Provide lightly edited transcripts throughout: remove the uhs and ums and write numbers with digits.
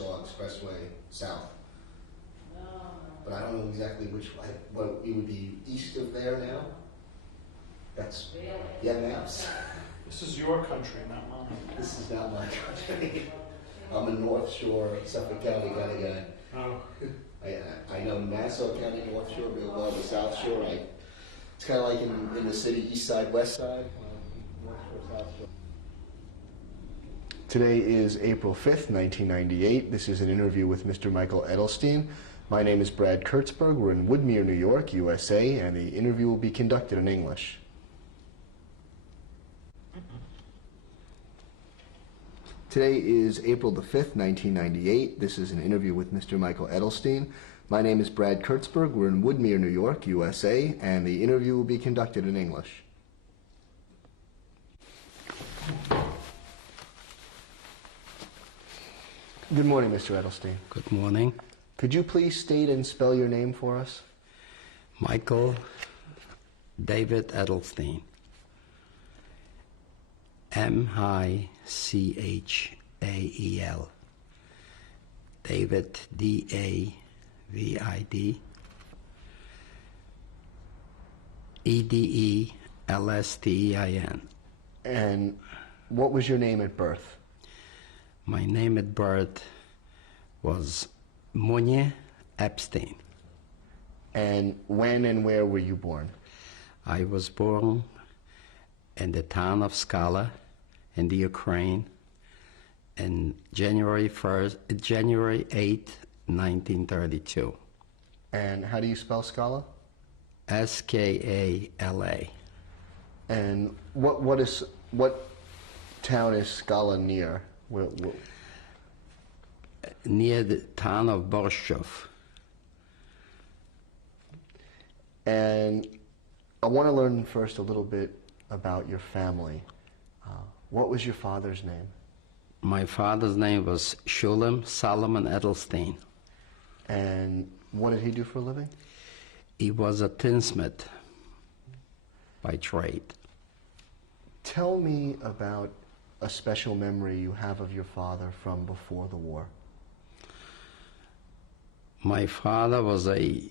Nassau Expressway south. But I don't know exactly which, what it would be east of there now. That's, yeah, maps. This is your country, not mine. This is not my country. I'm a North Shore, Suffolk County kind of guy. Oh. I know Nassau County, North Shore, real well, the South Shore. It's kind of like in the city, east side, west side. North Shore, South Shore. Today is April 5th, 1998. This is an interview with Mr. Michael Edelstein. My name is Brad Kurtzberg. We're in Woodmere, New York, USA, and the interview will be conducted in English. Today is April the 5th, 1998. This is an interview with Mr. Michael Edelstein. My name is Brad Kurtzberg. We're in Woodmere, New York, USA, and the interview will be conducted in English. Good morning, Mr. Edelstein. Good morning. Could you please state and spell your name for us? Michael David Edelstein. M-I-C-H-A-E-L. David, D-A-V-I-D. E-D-E-L-S-T-E-I-N. And what was your name at birth? My name at birth was Munye Epstein. And when and where were you born? I was born in the town of Skala in the Ukraine on January 8, 1932. And how do you spell Scala? S-K-A-L-A. And what town is Skala near? Near the town of Borshov. And I want to learn first a little bit about your family. What was your father's name? My father's name was Shulam Solomon Edelstein. And what did he do for a living? He was a tinsmith by trade. Tell me about a special memory you have of your father from before the war. My father was a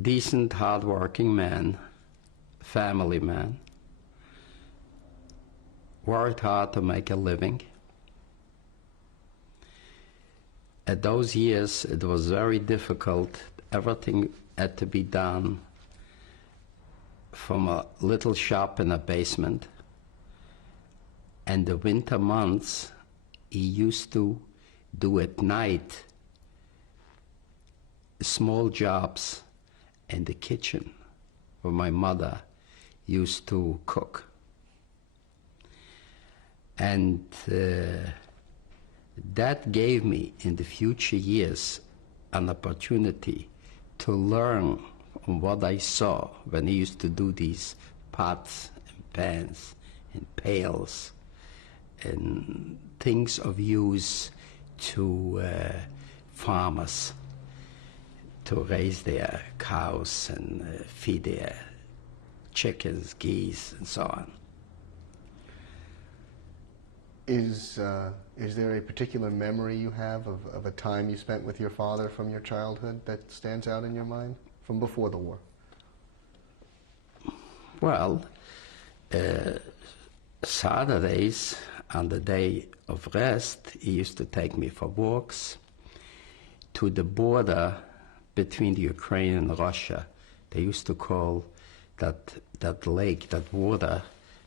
decent, hard-working man, family man, worked hard to make a living. At those years, it was very difficult. Everything had to be done from a little shop in a basement. And the winter months, he used to do at night small jobs in the kitchen where my mother used to cook. And that gave me, in the future years, an opportunity to learn from what I saw when he used to do these pots and pans and pails and things of use to farmers to raise their cows and feed their chickens, geese, and so on. Is there a particular memory you have of a time you spent with your father from your childhood that stands out in your mind from before the war? Well, Saturdays, on the day of rest, he used to take me for walks to the border between the Ukraine and Russia. They used to call that lake, that water,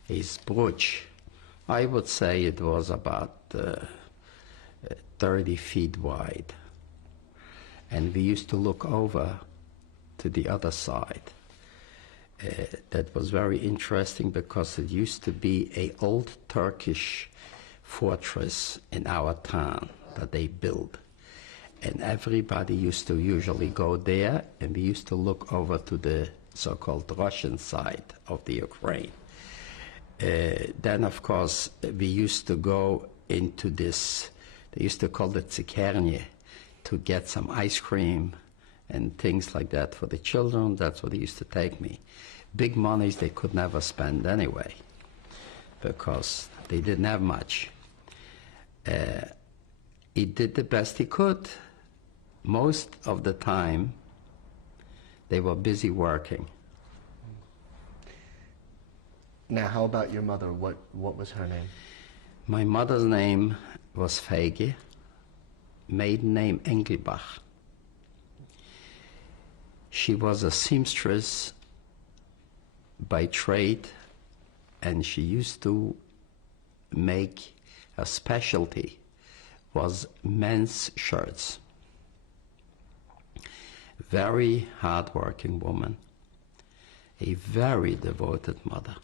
is Bruch. I would say it was about 30 feet wide. And we used to look over to the other side. That was very interesting because it used to be an old Turkish fortress in our town that they built. And everybody used to usually go there, and we used to look over to the so-called Russian side of the Ukraine. Then, of course, we used to go into this, they used to call it Tsikernye, to get some ice cream and things like that for the children. That's what they used to take me. Big monies they could never spend anyway, because they didn't have much. he did the best he could. Most of the time, they were busy working. Now, how about your mother? What was her name? My mother's name was Feige, maiden name Engelbach. She was a seamstress by trade, and she used to make a specialty was men's shirts. Very hard-working woman, a very devoted mother.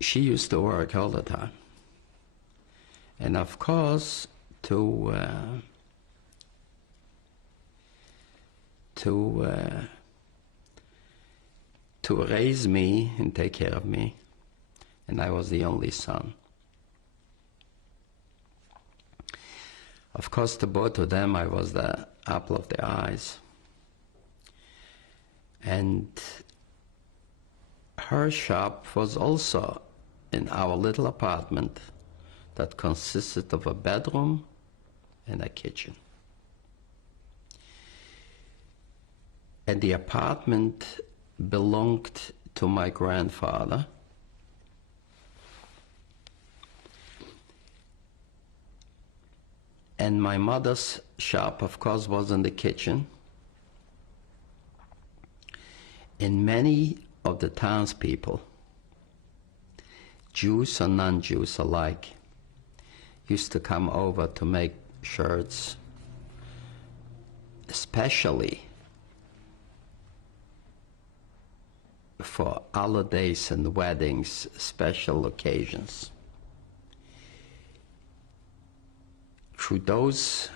She used to work all the time. And of course, to raise me and take care of me, and I was the only son. Of course, to both of them, I was the apple of their eyes. And her shop was also in our little apartment that consisted of a bedroom and a kitchen. And the apartment belonged to my grandfather. And my mother's shop, of course, was in the kitchen. And many of the townspeople, Jews and non-Jews alike, used to come over to make shirts, especially for holidays and weddings, special occasions. Through those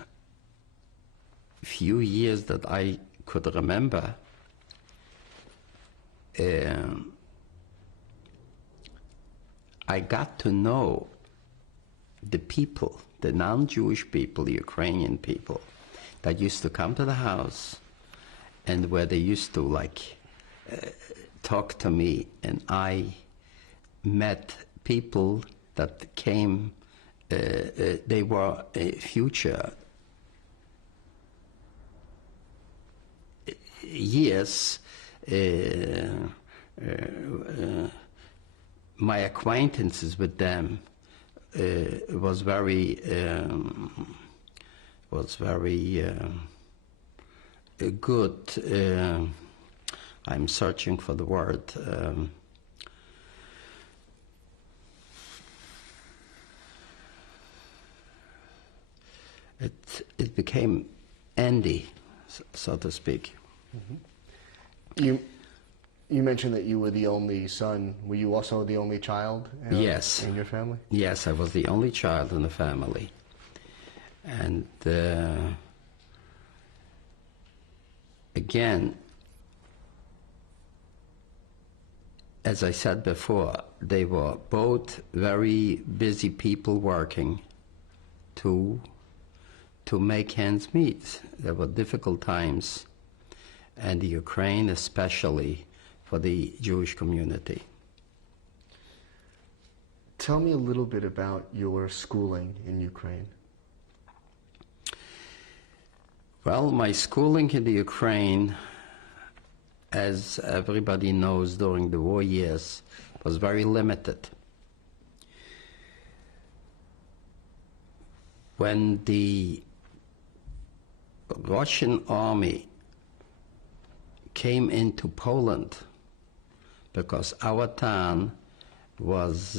few years that I could remember, I got to know the people, the non-Jewish people, the Ukrainian people, that used to come to the house and where they used to talk to me, and I met people that came, they were future years, my acquaintances with them was very good. I'm searching for the word. It became Andy, so to speak. Mm-hmm. You mentioned that you were the only son. Were you also the only child Yes. in your family? Yes, I was the only child in the family. And again, as I said before, they were both very busy people working to make ends meet. There were difficult times, and the Ukraine especially, for the Jewish community. Tell me a little bit about your schooling in Ukraine. Well, my schooling in the Ukraine, as everybody knows during the war years, was very limited. When the Russian army came into Poland, because our town was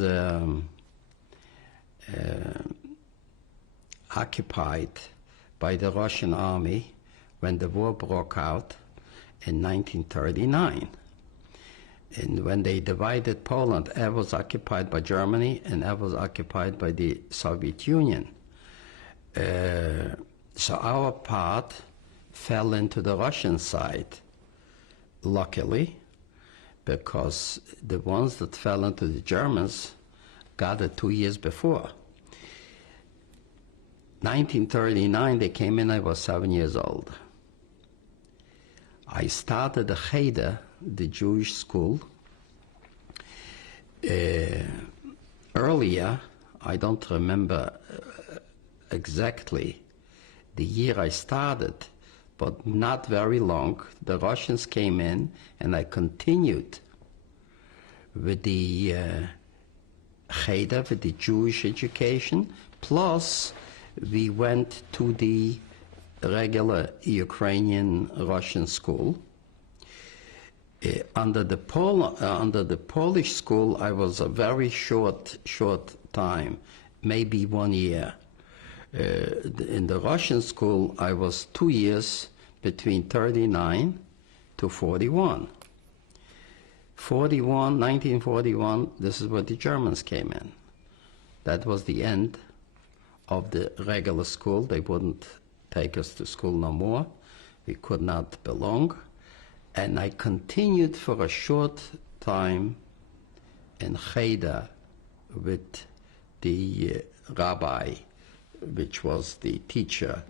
occupied by the Russian army when the war broke out in 1939. And when they divided Poland, it was occupied by Germany and it was occupied by the Soviet Union. So our part fell into the Russian side, luckily, because the ones that fell into the Germans got it 2 years before. 1939, they came in, I was 7 years old. I started the Cheder, the Jewish school, Earlier, I don't remember exactly the year I started, but not very long, the Russians came in, and I continued with the Cheder, with the Jewish education, plus we went to the regular Ukrainian Russian school. Under the Polish school, I was a very short time, maybe 1 year. In the Russian school, I was 2 years, between 39 to 41. 1941, this is where the Germans came in. That was the end of the regular school. They wouldn't take us to school no more. We could not belong. And I continued for a short time in Cheder with the rabbi, which was the teacher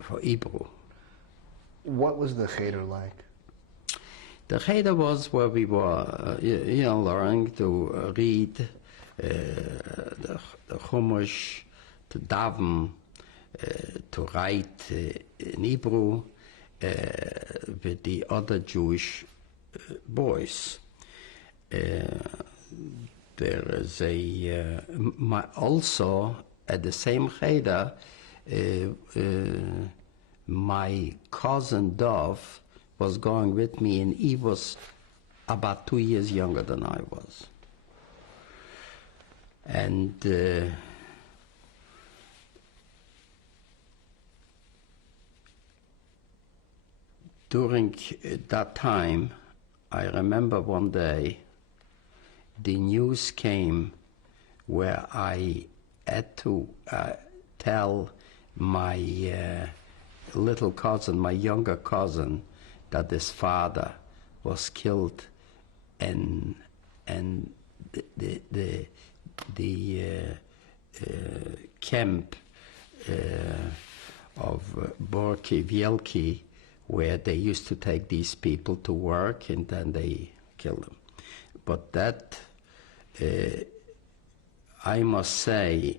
for Hebrew. What was the Cheder like? The Cheder was where we were, learning to read the Chumash, to daven, to write in Hebrew with the other Jewish boys. There is also at the same Cheder, my cousin Dov was going with me, and he was about 2 years younger than I was. And during that time, I remember one day, the news came where I had to tell my little cousin, my younger cousin, that his father was killed, and the camp of Borki Wielki, where they used to take these people to work and then they kill them. But that, I must say,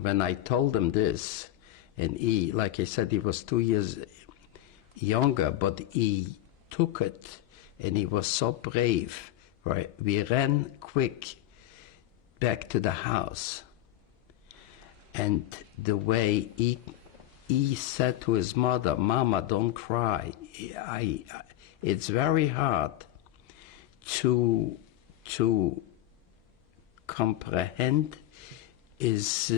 when I told him this, and he, like I said, he was 2 years younger, but he took it, and he was so brave. Right? We ran quick back to the house, and the way he said to his mother, "Mama, don't cry." It's very hard to comprehend his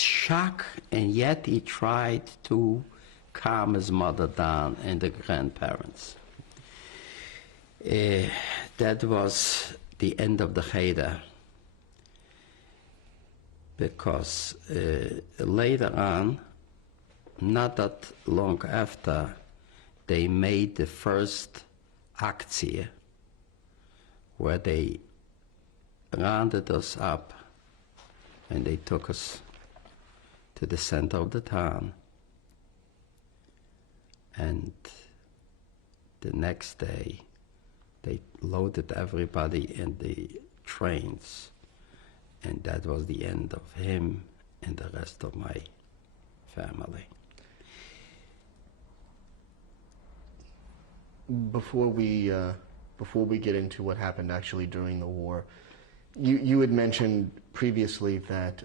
shock, and yet he tried to calm his mother down and the grandparents. That was the end of the Cheder, because later on, not that long after, they made the first aktie, where they rounded us up and they took us to the center of the town. And the next day, they loaded everybody in the trains, and that was the end of him and the rest of my family. Before we get into what happened actually during the war, you had mentioned previously that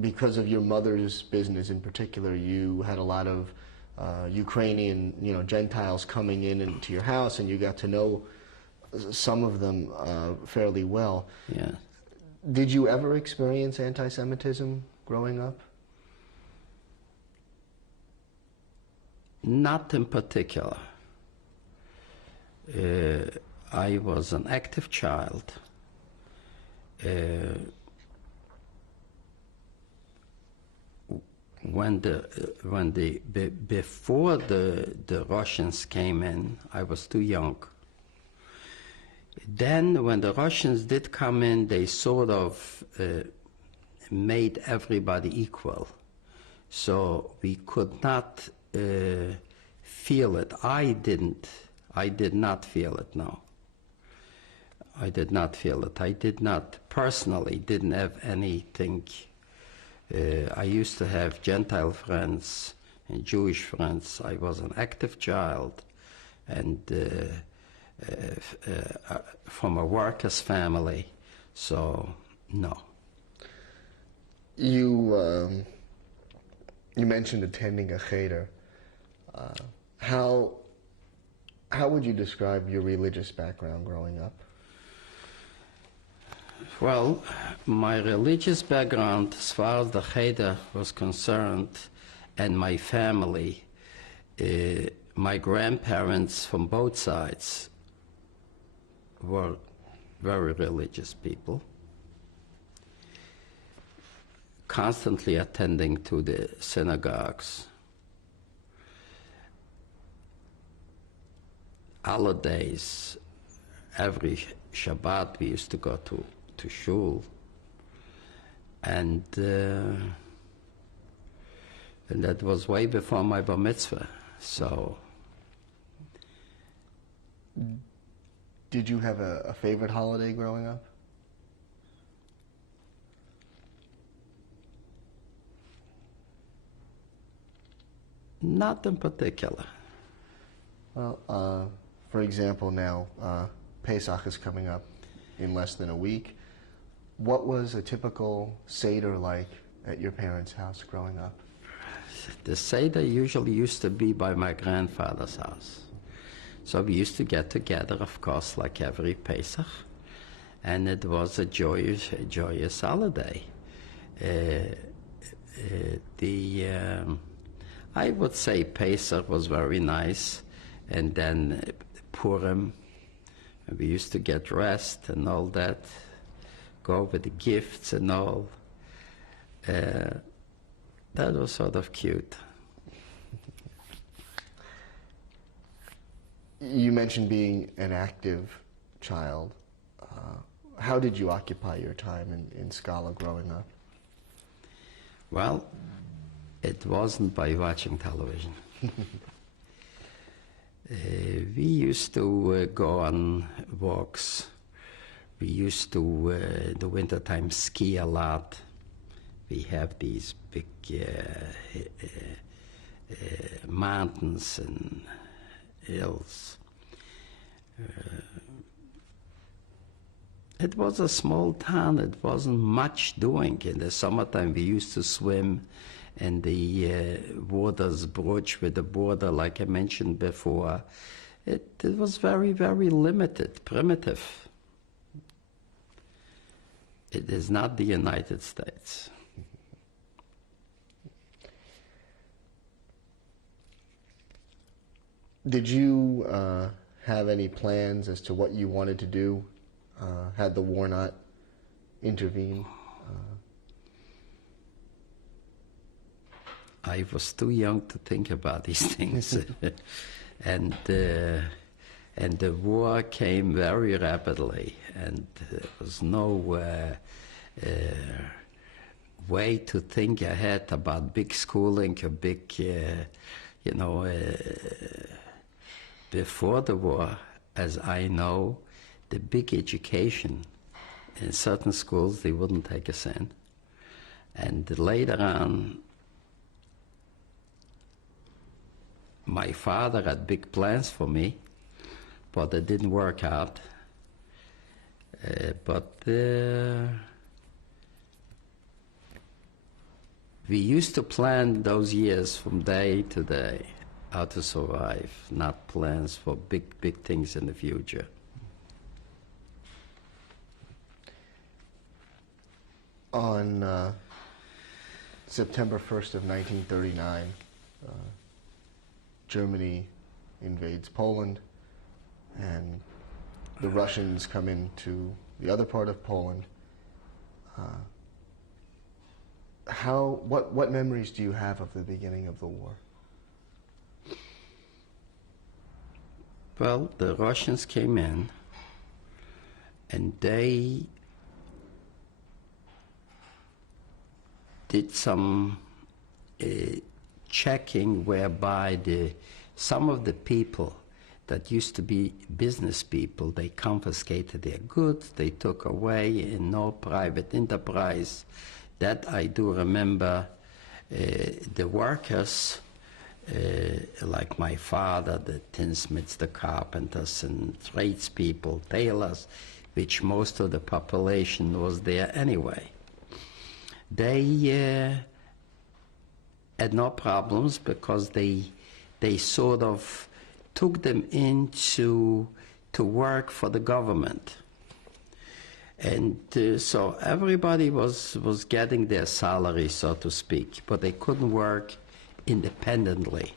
because of your mother's business in particular, you had a lot of Ukrainian, Gentiles coming into your house, and you got to know some of them fairly well. Yeah. Did you ever experience anti-Semitism growing up? Not in particular. I was an active child. Before the Russians came in, I was too young. Then, when the Russians did come in, they sort of made everybody equal. So we could not feel it. I didn't. I did not feel it, no. I did not feel it. I did not, personally, didn't have anything. I used to have Gentile friends and Jewish friends. I was an active child, and from a workers' family, so no. You mentioned attending a cheder. How would you describe your religious background growing up? Well, my religious background, as far as the cheder was concerned, and my family, my grandparents from both sides were very religious people, constantly attending to the synagogues. Holidays, every Shabbat we used to go to shul, and that was way before my bar mitzvah. So, did you have a favorite holiday growing up? not in particular. Well, for example, now Pesach is coming up in less than a week. What was a typical Seder like at your parents' house growing up? The Seder usually used to be by my grandfather's house. So we used to get together, of course, like every Pesach, and it was a joyous holiday. I would say Pesach was very nice, and then Purim, we used to get dressed and all that, go with the gifts and all. That was sort of cute. You mentioned being an active child. How did you occupy your time in Scala growing up? Well, it wasn't by watching television. We used to go on walks. We used to, in the wintertime, ski a lot. We have these big mountains and hills. It was a small town. It wasn't much doing. In the summertime, we used to swim in the waters Bruch with the border, like I mentioned before. It was very, very limited, primitive. It is not the United States. Did you have any plans as to what you wanted to do had the war not intervened? I was too young to think about these things. And the war came very rapidly, and there was no way to think ahead about big schooling or big, before the war, as I know, the big education in certain schools, they wouldn't take a cent. And later on, my father had big plans for me, but it didn't work out. We used to plan those years from day to day, how to survive, not plans for big, big things in the future. On September 1st of 1939, Germany invades Poland, and the Russians come into the other part of Poland. What memories do you have of the beginning of the war? Well, the Russians came in, and they did some checking whereby the some of the people that used to be business people, they confiscated their goods, they took away in no private enterprise. That I do remember. The workers, like my father, the tinsmiths, the carpenters, and tradespeople, tailors, which most of the population was there anyway. They had no problems because they sort of took them in to work for the government. And so everybody was getting their salary, so to speak, but they couldn't work independently,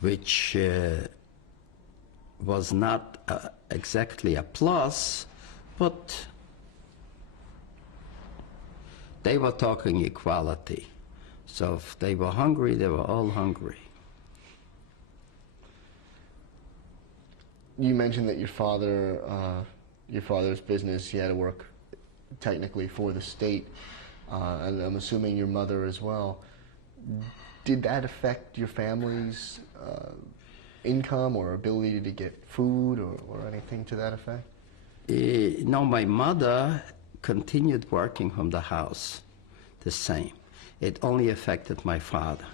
which was not exactly a plus, but they were talking equality. So if they were hungry, they were all hungry. You mentioned that your father's business, he had to work technically for the state, and I'm assuming your mother as well. Did that affect your family's income or ability to get food or anything to that effect? No, my mother continued working from the house the same. It only affected my father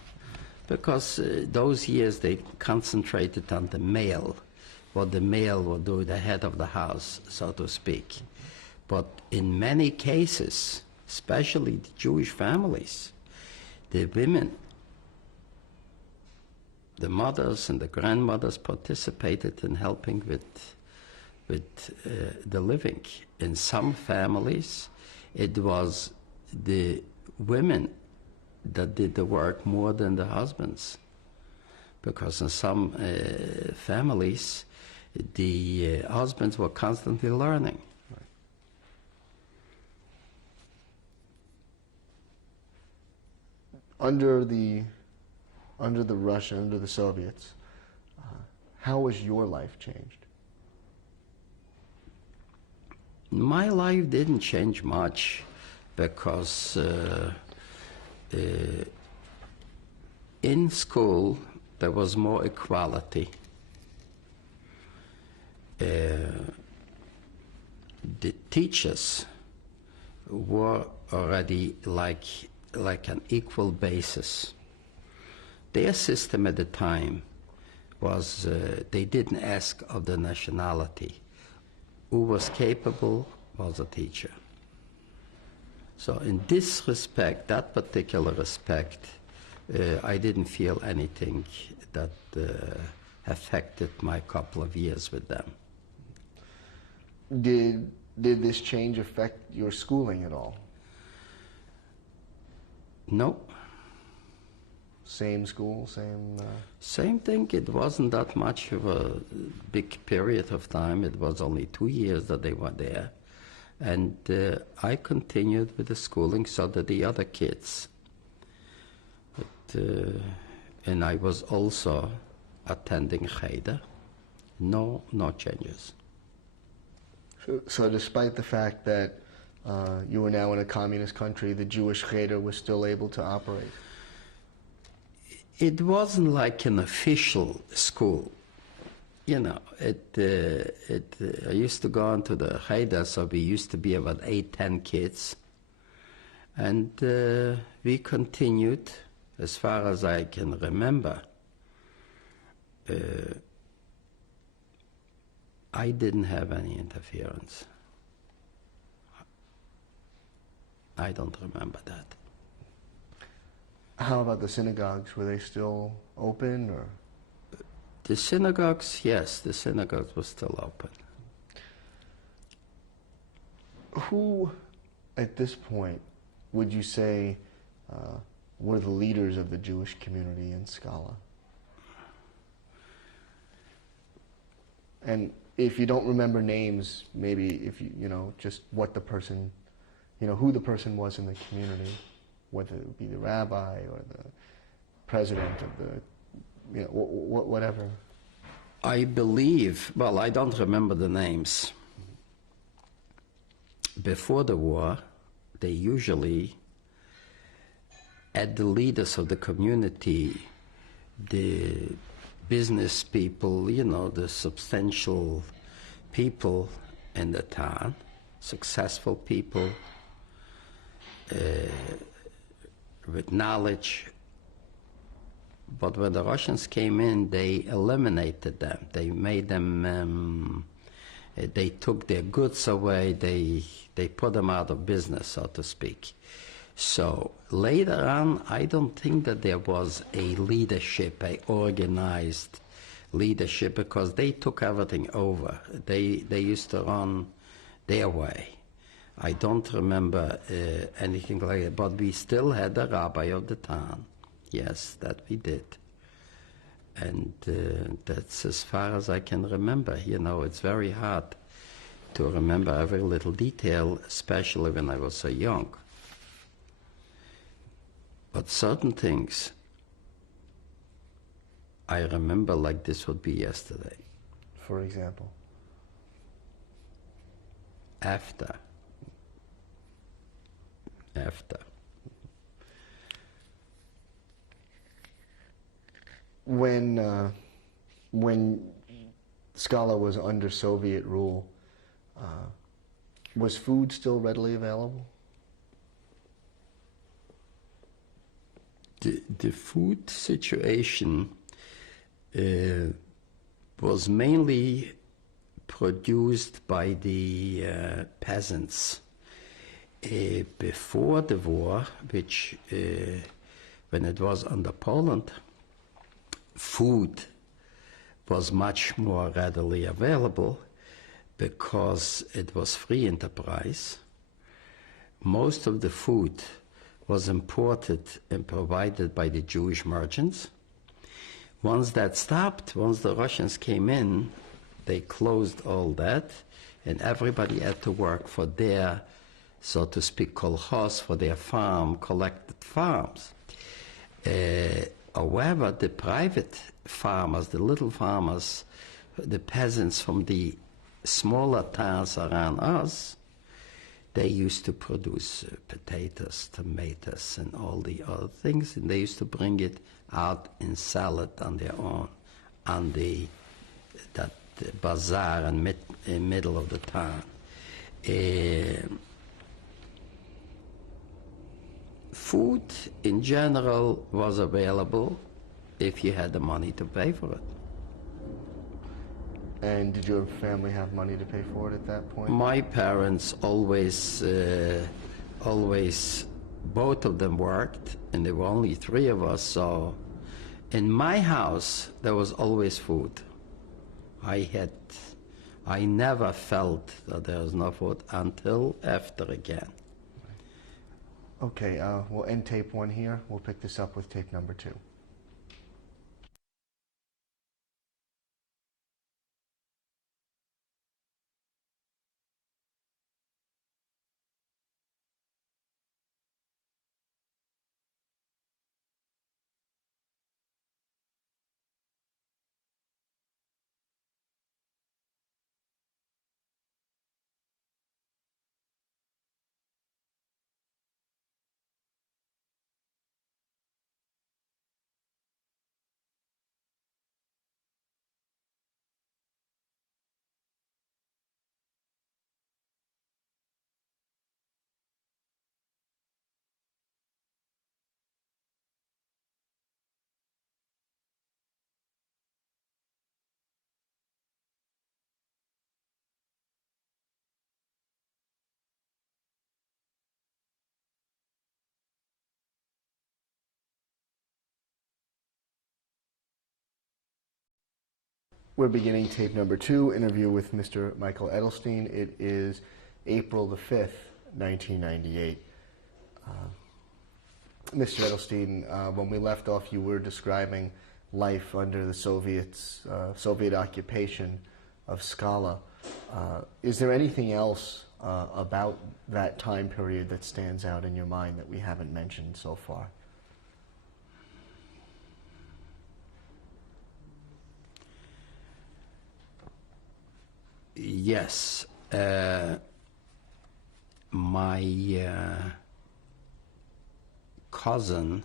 because those years they concentrated on the male, what the male would do, the head of the house, so to speak. But in many cases, especially the Jewish families, the women, the mothers and the grandmothers participated in helping with the living. In some families, it was the women that did the work more than the husbands, because in some families, the husbands were constantly learning. Under the Russia, under the Soviets, how has your life changed? My life didn't change much because in school there was more equality. The teachers were already like an equal basis. Their system at the time was they didn't ask of the nationality. Who was capable was a teacher. So in this respect, that particular respect, I didn't feel anything that affected my couple of years with them. Did this change affect your schooling at all? No. Same school, same... Same thing. It wasn't that much of a big period of time. It was only 2 years that they were there. And I continued with the schooling, so did the other kids. But, and I was also attending Cheder. No changes. So despite the fact that you were now in a communist country, the Jewish Cheder was still able to operate? It wasn't like an official school. You know, I used to go into the Cheder, so we used to be about 8-10 kids. And we continued, as far as I can remember. I didn't have any interference. I don't remember that. How about the synagogues? Were they still open, or? The synagogues, yes, the synagogues were still open. Who, at this point, would you say were the leaders of the Jewish community in Skala? And if you don't remember names, maybe if you know, just what the person, who the person was in the community, whether it be the rabbi or the president of the, whatever. I believe, well, I don't remember the names. Before the war, they usually, at the leaders of the community, the business people, you know, the substantial people in the town, successful people with knowledge. But when the Russians came in, they eliminated them. They made them, they took their goods away, they put them out of business, so to speak. So later on, I don't think that there was a leadership, a organized leadership, because they took everything over. They used to run their way. I don't remember anything like that, but we still had the rabbi of the town. Yes, that we did. And that's as far as I can remember. You know, it's very hard to remember every little detail, especially when I was so young. But certain things I remember like this would be yesterday. For example? After. When Skala was under Soviet rule, was food still readily available? The food situation was mainly produced by the peasants. Before the war, which when it was under Poland, food was much more readily available because it was free enterprise. Most of the food was imported and provided by the Jewish merchants. Once that stopped, once the Russians came in, they closed all that, and everybody had to work for their, so to speak, kolkhoz, for their farm, collected farms. However, the private farmers, the little farmers, the peasants from the smaller towns around us, they used to produce potatoes, tomatoes, and all the other things, and they used to bring it out and sell it on their own, on the bazaar in middle of the town. Food in general was available if you had the money to pay for it. And did your family have money to pay for it at that point? My parents always, both of them worked, and there were only three of us, so in my house there was always food. I never felt that there was no food until after again. Okay, we'll end tape 1 here. We'll pick this up with tape number 2. We're beginning tape number 2, interview with Mr. Michael Edelstein. It is April the 5th, 1998. Mr. Edelstein, when we left off, you were describing life under the Soviet occupation of Skala. Is there anything else about that time period that stands out in your mind that we haven't mentioned so far? Yes. My cousin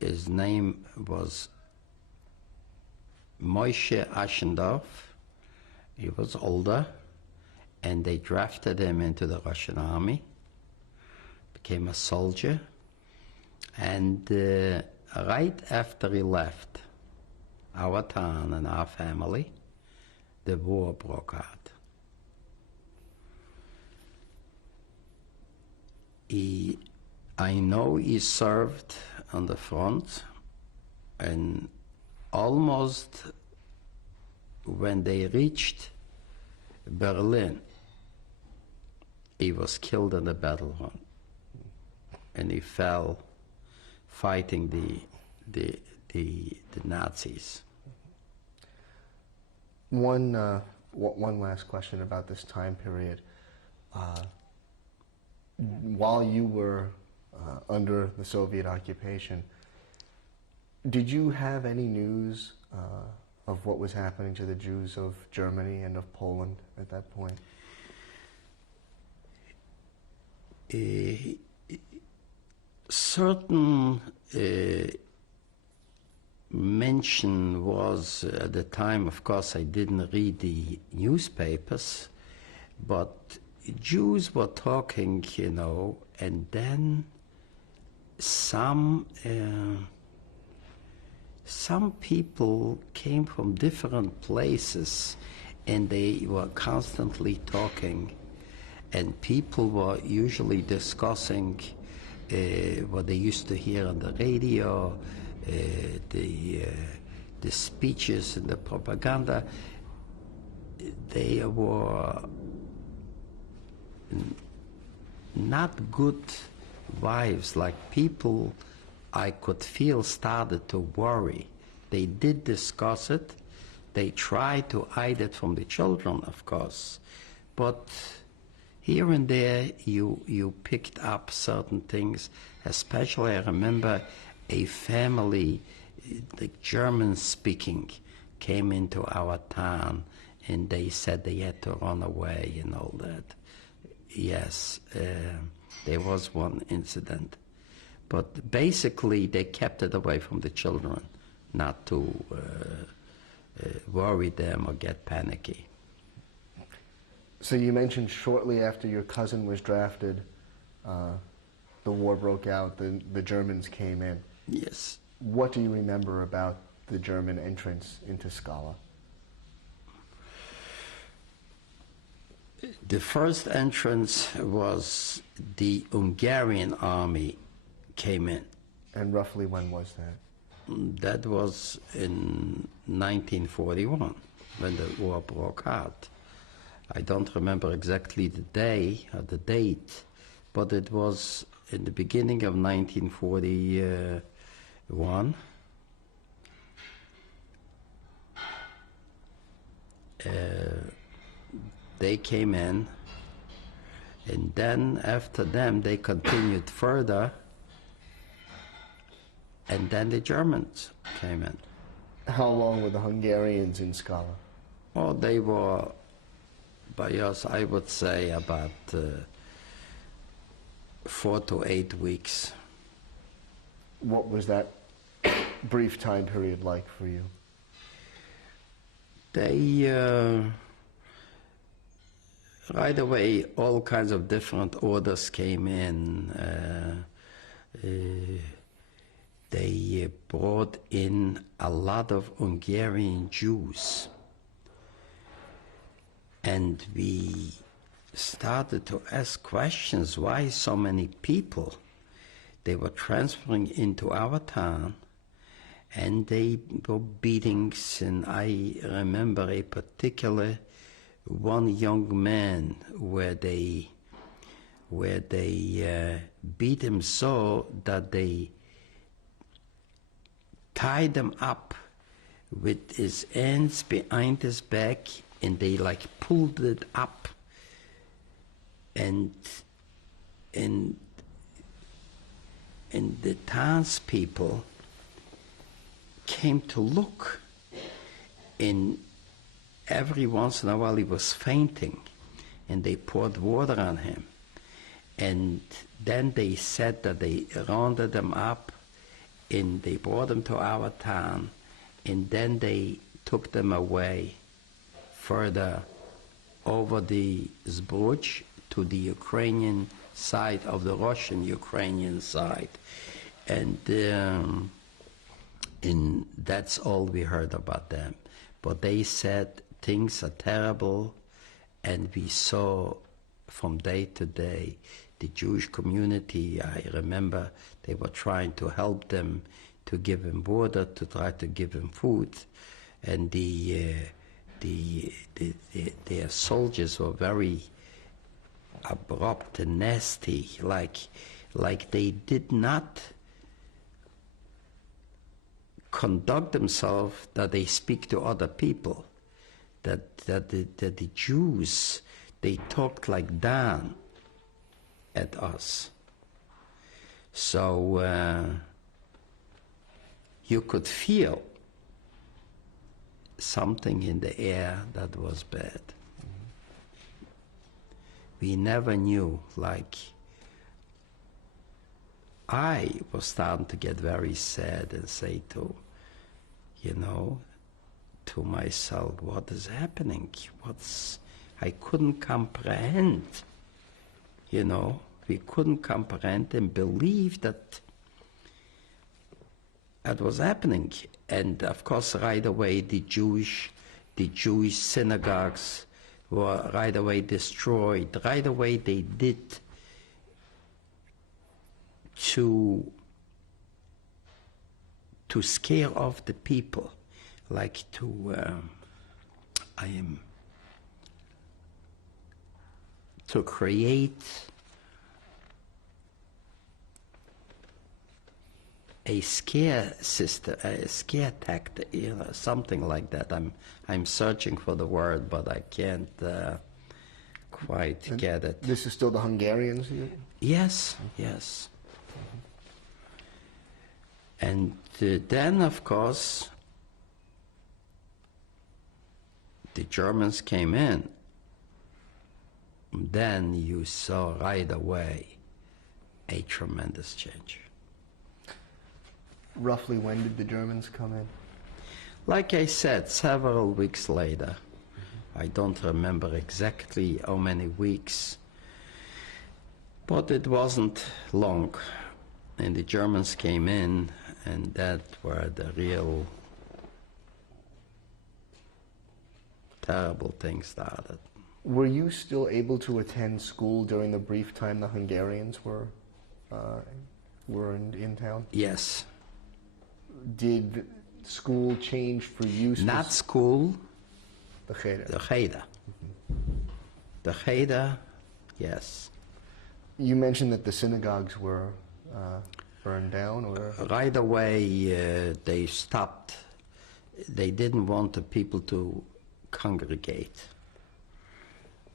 his name was Moshe Ashendorf. He was older, and they drafted him into the Russian army, became a soldier, and right after he left our town and our family, the war broke out. I know he served on the front, and almost when they reached Berlin, he was killed on the battlefront, and he fell fighting the Nazis. One last question about this time period. While you were under the Soviet occupation, did you have any news of what was happening to the Jews of Germany and of Poland at that point? Certain mention was at the time, of course I didn't read the newspapers, but Jews were talking, you know, and then some people came from different places, and they were constantly talking, and people were usually discussing what they used to hear on the radio, the speeches and the propaganda. They were not good vibes, like people I could feel started to worry. They did discuss it. They tried to hide it from the children, of course, but here and there you picked up certain things. Especially I remember a family, the German-speaking, came into our town, and they said they had to run away and all that. Yes, there was one incident. But basically, they kept it away from the children, not to worry them or get panicky. So you mentioned shortly after your cousin was drafted, the war broke out, the Germans came in. Yes. What do you remember about the German entrance into Skala? The first entrance was the Hungarian army came in. And roughly when was that? That was in 1941, when the war broke out. I don't remember exactly the day or the date, but it was in the beginning of 1941. They came in, and then after them they continued further, and then the Germans came in. How long were the Hungarians in Skala? Oh, they were, by us, I would say about 4 to 8 weeks. What was that brief time period like for you? They, right away, all kinds of different orders came in. They brought in a lot of Hungarian Jews. And we started to ask questions, why so many people? They were transferring into our town, and they were beatings, and I remember a particular one young man where they beat him so that they tied him up with his hands behind his back, and they like pulled it up, and the townspeople came to look, and every once in a while he was fainting, and they poured water on him, and then they said that they rounded him up they brought them to our town, and then they took them away further over the Zbruch to the Ukrainian side of the Russian-Ukrainian side. And that's all we heard about them. But they said things are terrible, and we saw from day to day the Jewish community. I remember they were trying to help them, to give them water, to try to give them food, and their soldiers were very abrupt and nasty, like they did not conduct themselves that they speak to other people, that the Jews, they talked like down at us. So you could feel something in the air that was bad. We never knew, like, I was starting to get very sad and say to myself, what is happening? I couldn't comprehend, we couldn't comprehend and believe that was happening. And of course, right away, the Jewish synagogues were right away destroyed. Right away, they did to scare off the people, like to create a scare system, a scare tactic, something like that. I'm searching for the word, but I can't quite get it. This is still the Hungarians? Yes, yes. And then, of course, the Germans came in. Then you saw right away a tremendous change. Roughly when did the Germans come in? Like I said, several weeks later. I don't remember exactly how many weeks, but it wasn't long. And the Germans came in, and that were the real terrible things started. Were you still able to attend school during the brief time the Hungarians were in town? Yes. Did school change for you? Not school. The Cheder. The Cheder. The Cheder, yes. You mentioned that the synagogues were burned down, or? Right away, they stopped. They didn't want the people to congregate.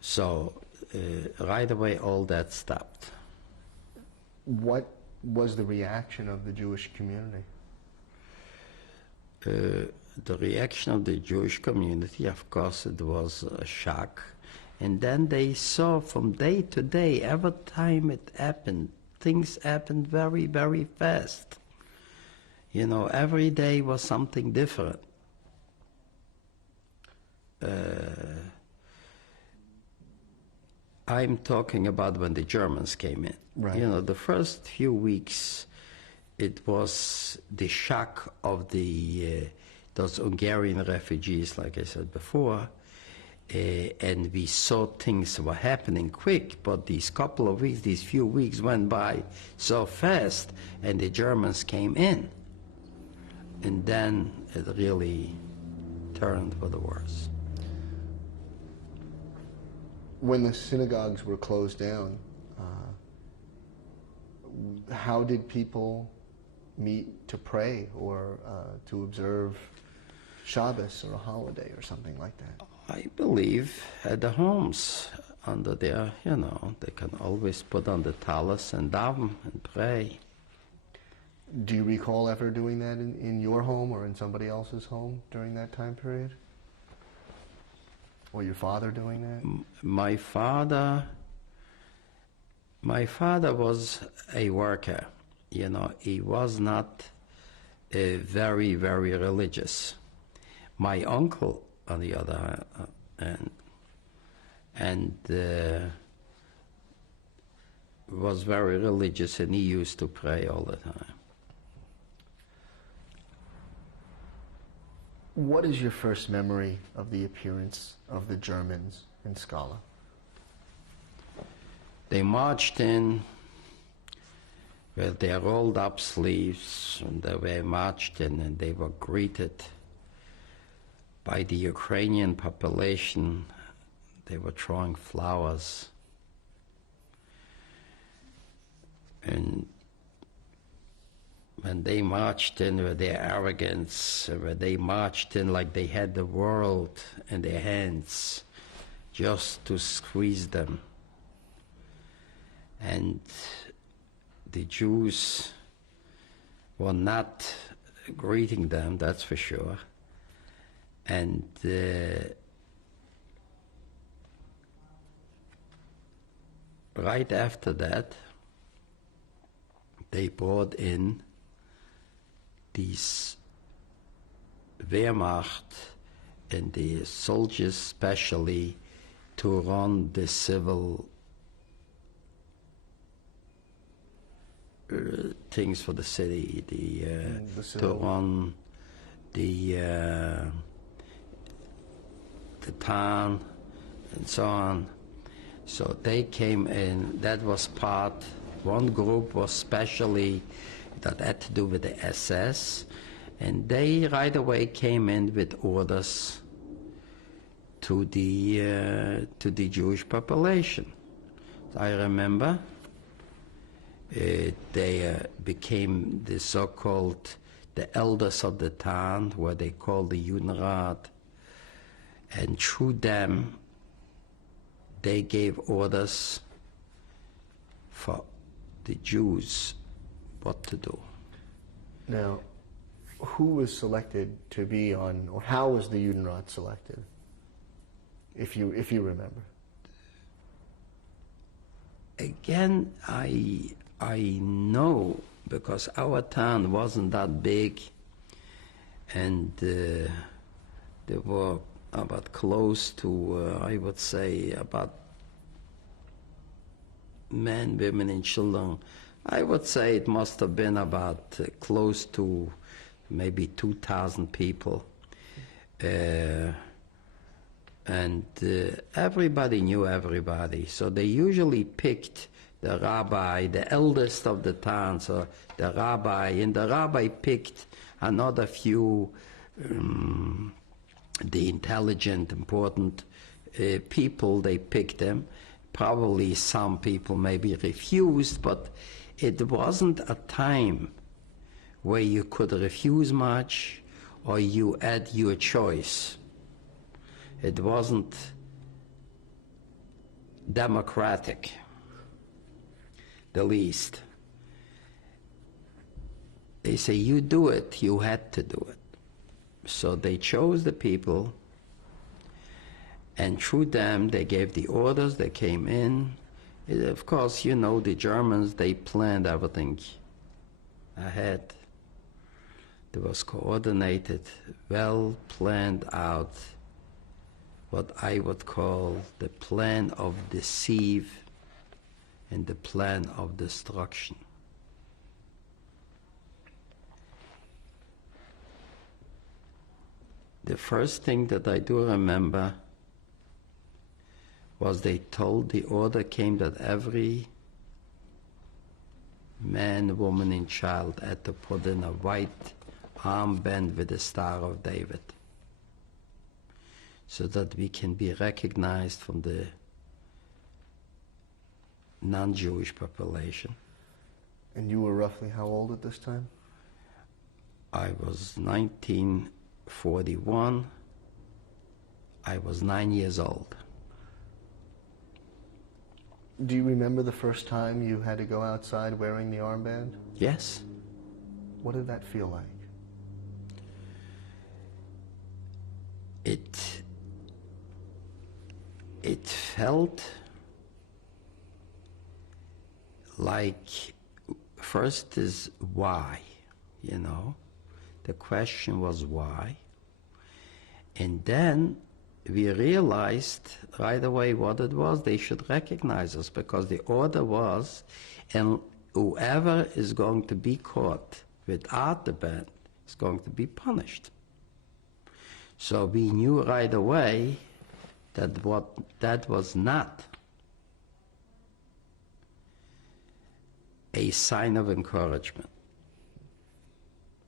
So right away, all that stopped. What was the reaction of the Jewish community? The reaction of the Jewish community, of course, it was a shock. And then they saw from day to day, every time it happened, things happened very, very fast. Every day was something different. I'm talking about when the Germans came in. Right. The first few weeks, it was the shock of those Hungarian refugees, like I said before, and we saw things were happening quick, but these couple of weeks, these few weeks went by so fast, and the Germans came in. And then it really turned for the worse. When the synagogues were closed down, how did people meet to pray or to observe Shabbos or a holiday or something like that? I believe at the homes, under their, they can always put on the tallis and daven and pray. Do you recall ever doing that in your home or in somebody else's home during that time period? Or your father doing that? My father was a worker. He was not very, very religious. My uncle, on the other hand, was very religious, and he used to pray all the time. What is your first memory of the appearance of the Germans in Skala? They marched in with their rolled up sleeves, and they were marched in, and they were greeted by the Ukrainian population. They were throwing flowers. And when they marched in with their arrogance, when they marched in like they had the world in their hands just to squeeze them. And the Jews were not greeting them, that's for sure. And right after that, they brought in these Wehrmacht and the soldiers specially to run the civil things for the city, to run the town and so on. So they came in, that was part, one group was specially, that had to do with the SS, and they right away came in with orders to the Jewish population. I remember they became the so-called the elders of the town, what they called the Judenrat, and through them they gave orders for the Jews what to do. Now, who was selected to be on, or how was the Judenrat selected, if you remember? Again, I know, because our town wasn't that big, and there were about close to, I would say, about men, women, and children. I would say it must have been about close to maybe 2,000 people. And everybody knew everybody. So they usually picked the rabbi, the eldest of the town, so the rabbi, and the rabbi picked another few, the intelligent, important people, they picked them. Probably some people maybe refused, but it wasn't a time where you could refuse much or you had your choice. It wasn't democratic, the least. They say, you do it, you had to do it. So they chose the people, and through them they gave the orders, they came in. Of course, you know, the Germans, they planned everything ahead. It was coordinated, well planned out, what I would call the plan of deceive and the plan of destruction. The first thing that I do remember was they told, the order came that every man, woman, and child had to put in a white armband with the Star of David, so that we can be recognized from the non-Jewish population. And you were roughly how old at this time? I was 1941. I was 9 years old. Do you remember the first time you had to go outside wearing the armband? Yes. What did that feel like? It felt like, first is why, you know. The question was why. And then we realized right away what it was. They should recognize us, because the order was, and whoever is going to be caught without the band is going to be punished. So we knew right away that that was not a sign of encouragement.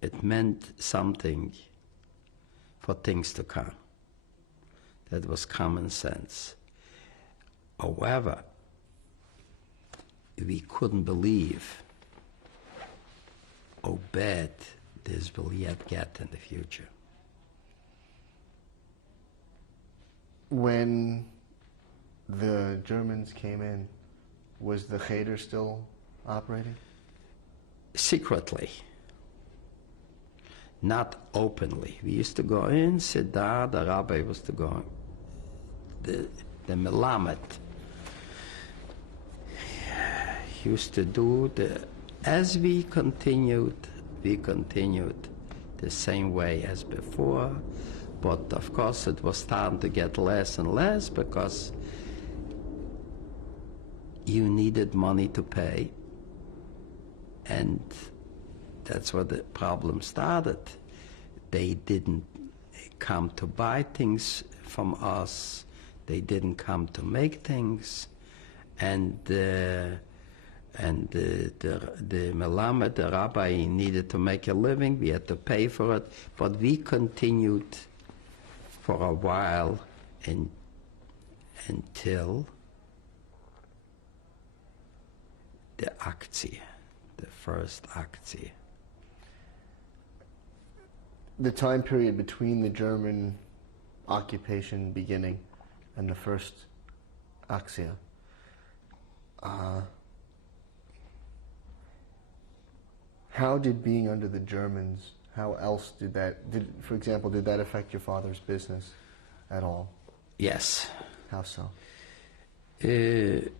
It meant something for things to come. That was common sense. However, we couldn't believe how bad this will yet get in the future. When the Germans came in, was the Cheder still operating? Secretly, not openly. We used to go in, sit down, the rabbi was to go, the melamed used to do as we continued the same way as before, but of course it was starting to get less and less, because you needed money to pay, and that's where the problem started. They didn't come to buy things from us, they didn't come to make things, and the melamed, the rabbi, needed to make a living. We had to pay for it, but we continued for a while until the Aktie, the first Aktie. The time period between the German occupation beginning and the first Aktie, how did being under the Germans, how else did that, for example, did that affect your father's business at all? Yes. How so? We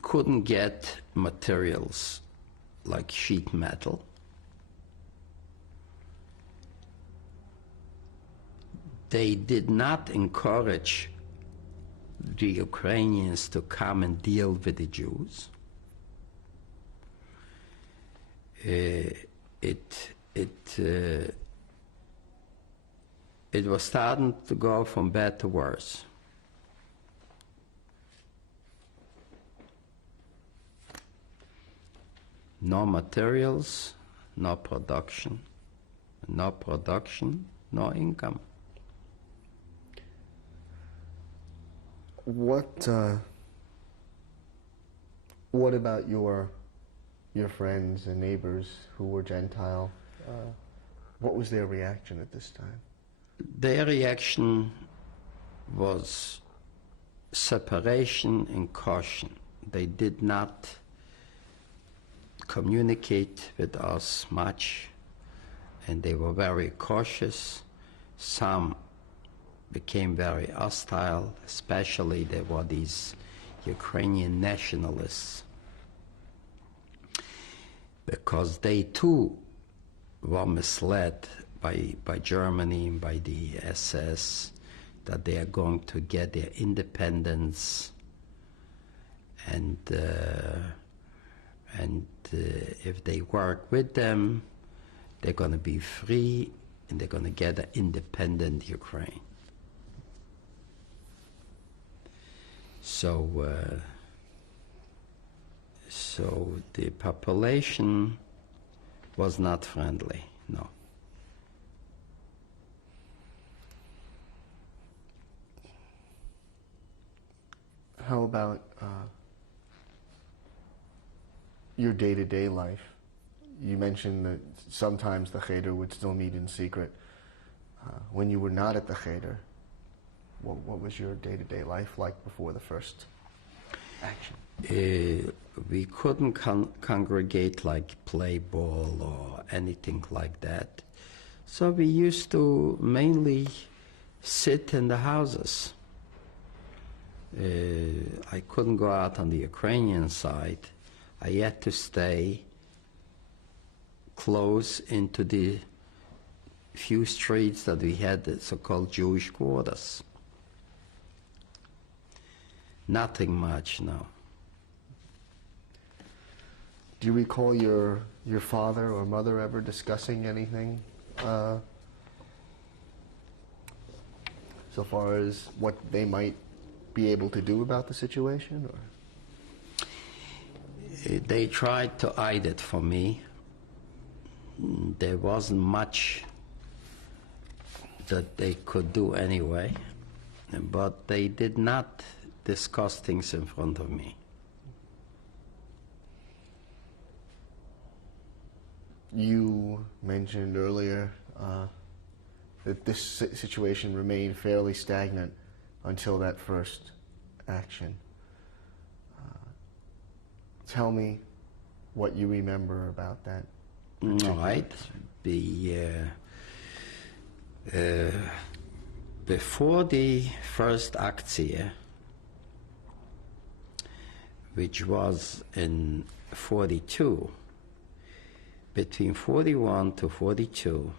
couldn't get materials like sheet metal. They did not encourage the Ukrainians to come and deal with the Jews. It was starting to go from bad to worse. No materials, no production, no income. What about your friends and neighbors who were Gentile? What was their reaction at this time? Their reaction was separation and caution. They did not communicate with us much, and they were very cautious. Some became very hostile, especially there were these Ukrainian nationalists, because they too were misled by Germany, by the SS, that they are going to get their independence, and if they work with them, they're going to be free and they're going to get an independent Ukraine. So the population was not friendly, no. How about your day-to-day life? You mentioned that sometimes the Cheder would still meet in secret. When you were not at the Cheder, what was your day-to-day life like before the first action? We couldn't congregate like play ball or anything like that. So we used to mainly sit in the houses. I couldn't go out on the Ukrainian side. I had to stay close into the few streets that we had, the so-called Jewish quarters. Nothing much, no. Do you recall your father or mother ever discussing anything so far as what they might be able to do about the situation? Or? They tried to hide it from me. There wasn't much that they could do anyway, but they did not discuss things in front of me. You mentioned earlier that this situation remained fairly stagnant until that first action. Tell me what you remember about that. All right. Before the first Aktie, which was in 42, between 41 to 42,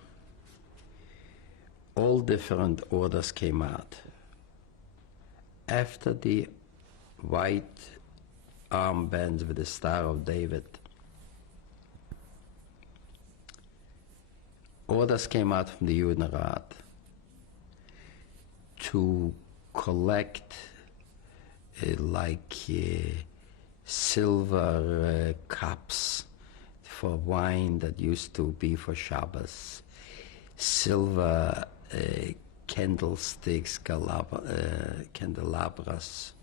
all different orders came out. After the white armbands with the Star of David, orders came out from the Judenrat to collect silver cups for wine that used to be for Shabbos, silver candlesticks, candelabras,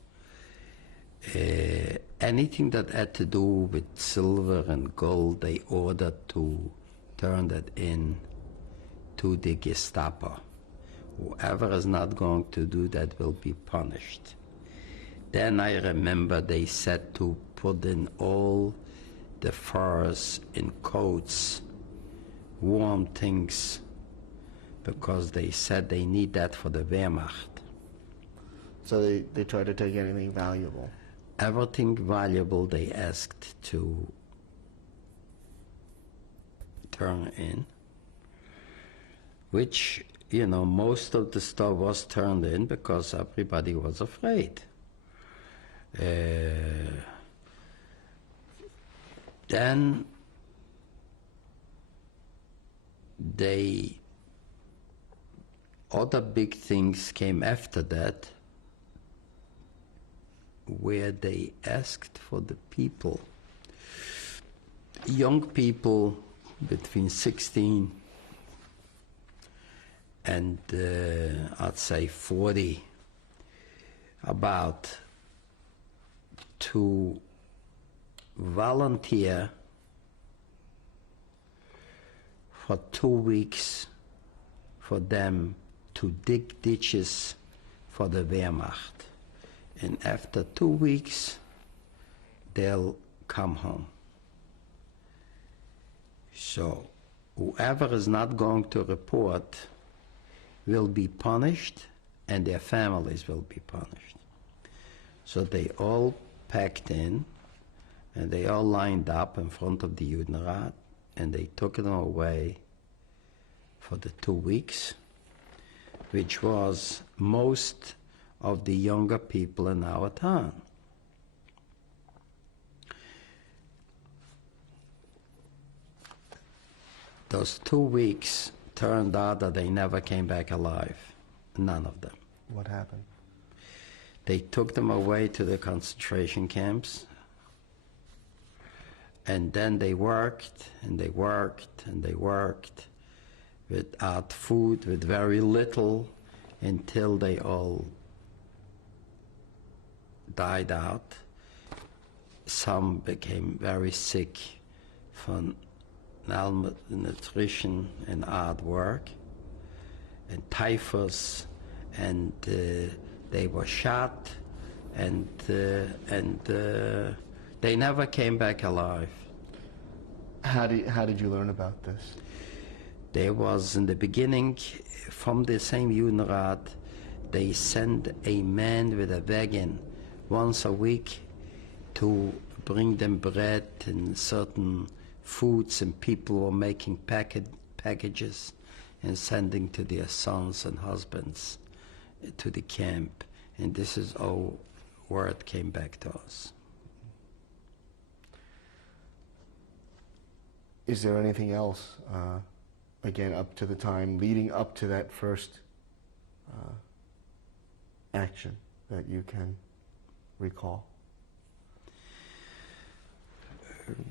anything that had to do with silver and gold, they ordered to turn that in to the Gestapo. Whoever is not going to do that will be punished. Then I remember they said to put in all the furs in coats, warm things, because they said they need that for the Wehrmacht. So they tried to take anything valuable? Everything valuable they asked to turn in, which, you know, most of the stuff was turned in because everybody was afraid. Then other big things came after that, where they asked for the people, young people between 16 and I'd say 40, about to volunteer for 2 weeks for them to dig ditches for the Wehrmacht. And after 2 weeks, they'll come home. So whoever is not going to report will be punished, and their families will be punished. So they all packed in, and they all lined up in front of the Judenrat, and they took them away for the 2 weeks, which was most of the younger people in our town. Those 2 weeks turned out that they never came back alive, none of them. What happened? They took them away to the concentration camps, and then they worked, and they worked, and they worked without food, with very little, until they all died out. Some became very sick from malnutrition and hard work, and typhus, and they were shot, and they never came back alive. How did you learn about this? There was, in the beginning, from the same Judenrat, they sent a man with a wagon once a week to bring them bread and certain foods, and people were making packages and sending to their sons and husbands to the camp. And this is all where it came back to us. Is there anything else, again, up to the time leading up to that first action that you can recall?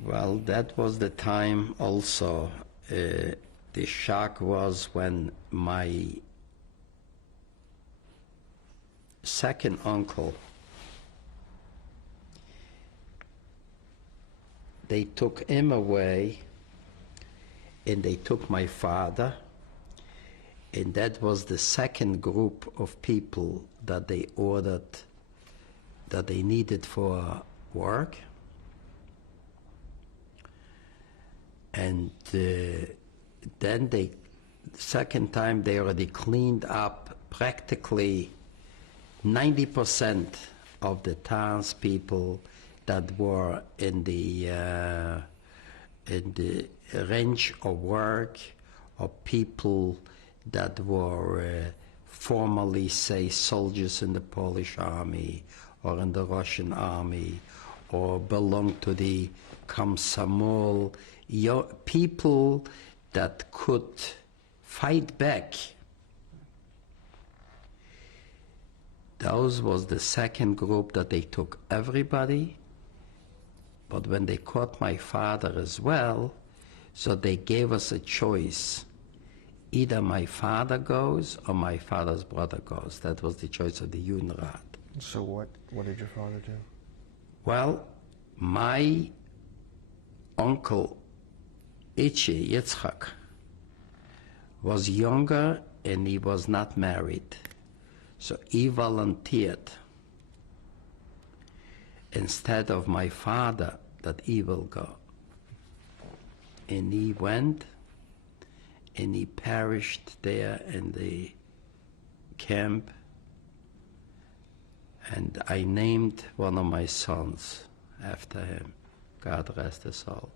Well, that was the time also. The shock was when my second uncle, they took him away, and they took my father, and that was the second group of people that they ordered, that they needed for work. And then the second time they already cleaned up practically 90% of the townspeople that were in the range of work of people that were formerly, say, soldiers in the Polish army or in the Russian army or belonged to the Komsomol, people that could fight back. Those was the second group that they took everybody, but when they caught my father as well, so they gave us a choice. Either my father goes or my father's brother goes. That was the choice of the Judenrat. So what did your father do? Well, my uncle Ichi Yitzchak was younger and he was not married. So he volunteered instead of my father that he will go. And he went and he perished there in the camp. And I named one of my sons after him. God rest his soul.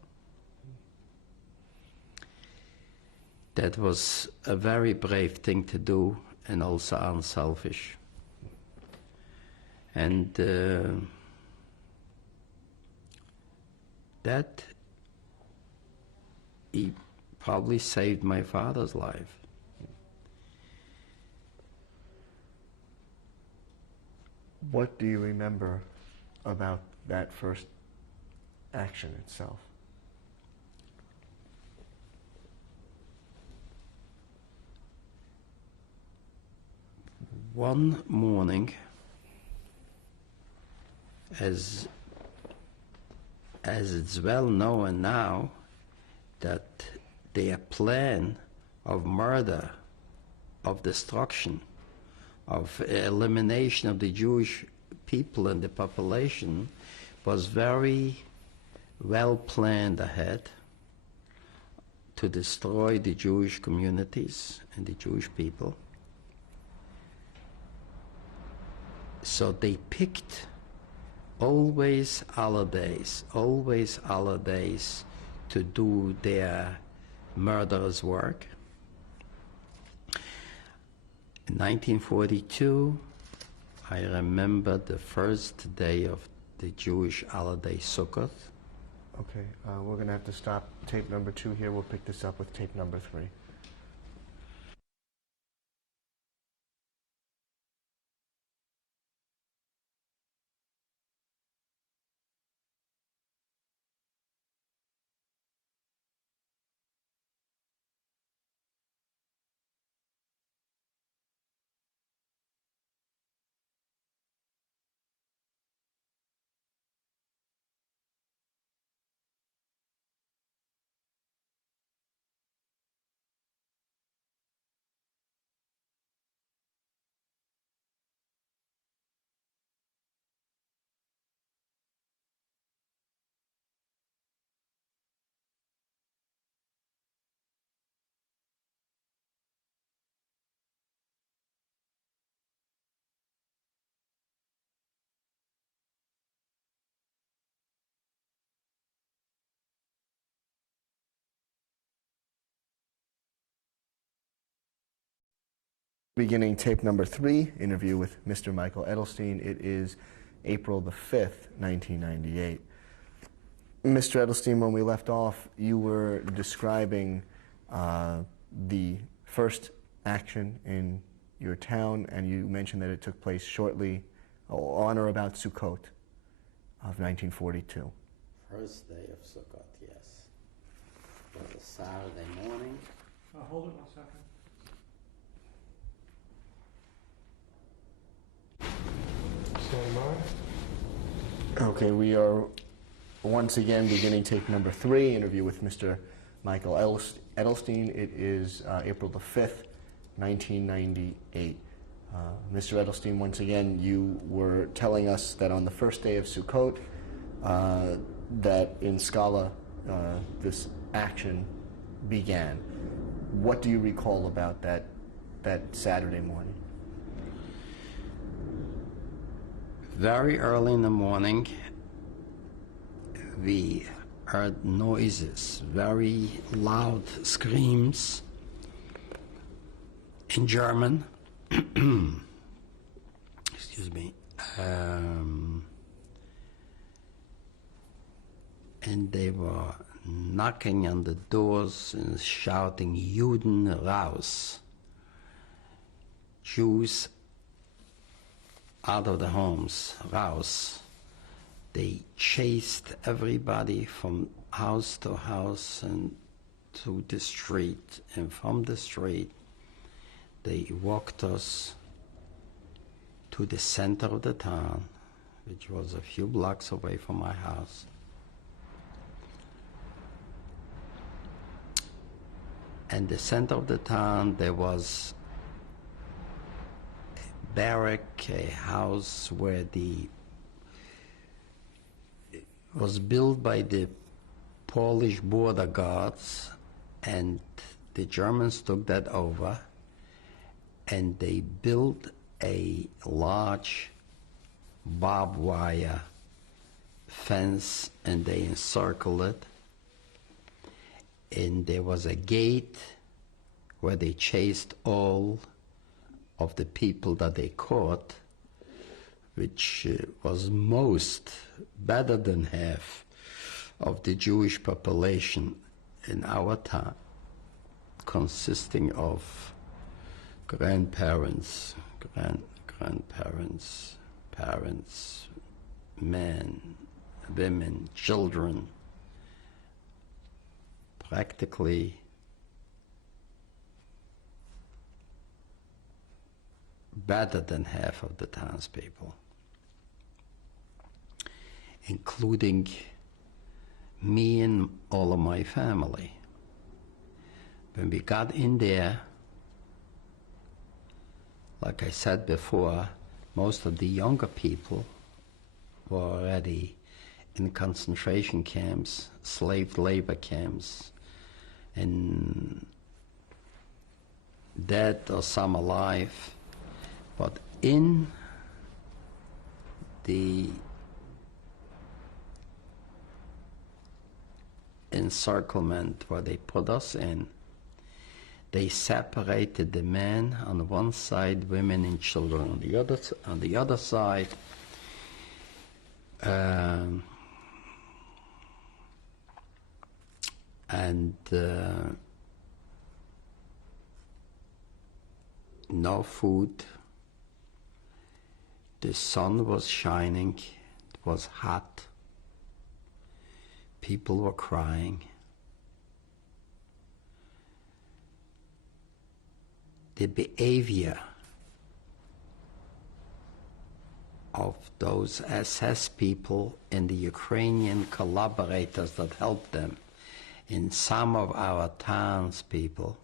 That was a very brave thing to do and also unselfish. And that he probably saved my father's life. What do you remember about that first action itself? One morning, as it's well known now, that their plan of murder, of destruction, of elimination of the Jewish people and the population was very well planned ahead to destroy the Jewish communities and the Jewish people. So they picked always holidays to do their murderous work. In 1942, I remember the first day of the Jewish holiday Sukkot. Okay, we're going to have to stop tape number 2 here. We'll pick this up with tape number 3. Beginning tape number 3, interview with Mr. Michael Edelstein. It is April the 5th, 1998. Mr. Edelstein, when we left off, you were describing the first action in your town, and you mentioned that it took place shortly on or about Sukkot of 1942. First day of Sukkot, yes. It was a Saturday morning. Hold it 1 second. Stand by. Okay, we are once again beginning tape number 3, interview with Mr. Michael Edelstein. It is April the 5th, 1998. Mr. Edelstein, once again, you were telling us that on the first day of Sukkot, that in Skala, this action began. What do you recall about that Saturday morning? Very early in the morning, we heard noises, very loud screams in German. Excuse me. And they were knocking on the doors and shouting, Juden raus. Jews out of the homes, raus. They chased everybody from house to house and to the street, and from the street they walked us to the center of the town, which was a few blocks away from my house. And the center of the town, there was a barrack, a house where was built by the Polish border guards, and the Germans took that over, and they built a large barbed wire fence, and they encircled it. And there was a gate where they chased all of the people that they caught, which was better than half of the Jewish population in our town, consisting of grandparents, grandparents, parents, men, women, children, practically better than half of the townspeople, including me and all of my family. When we got in there, like I said before, most of the younger people were already in concentration camps, slave labor camps, and dead or some alive. But in the encirclement where they put us in, they separated the men on one side, women and children on the other side. No food. The sun was shining. It was hot. People were crying. The behavior of those SS people and the Ukrainian collaborators that helped them, in some of our townspeople,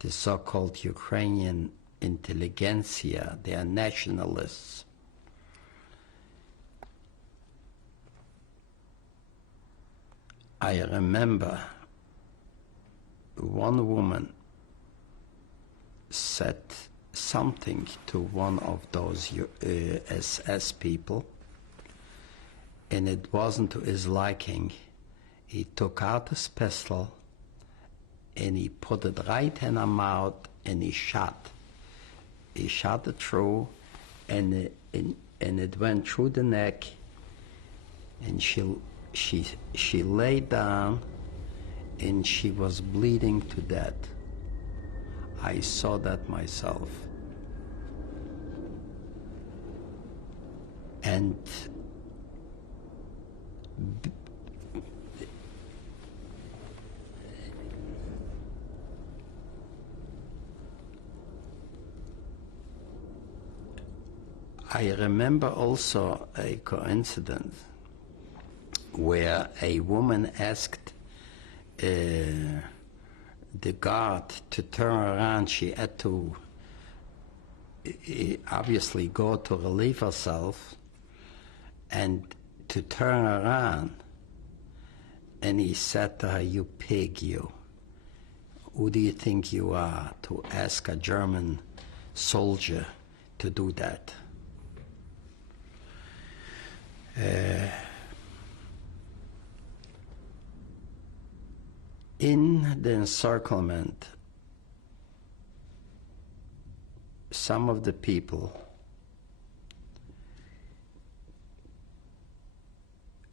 the so-called Ukrainian intelligentsia, they are nationalists. I remember one woman said something to one of those SS people, and it wasn't to his liking. He took out his pistol and he put it right in her mouth and he shot he shot it through, and it went through the neck, and she lay down, and she was bleeding to death. I saw that myself. And I remember also a coincidence where a woman asked the guard to turn around. She had to obviously go to relieve herself and to turn around. And he said to her, "You pig, you. Who do you think you are to ask a German soldier to do that?" In the encirclement, some of the people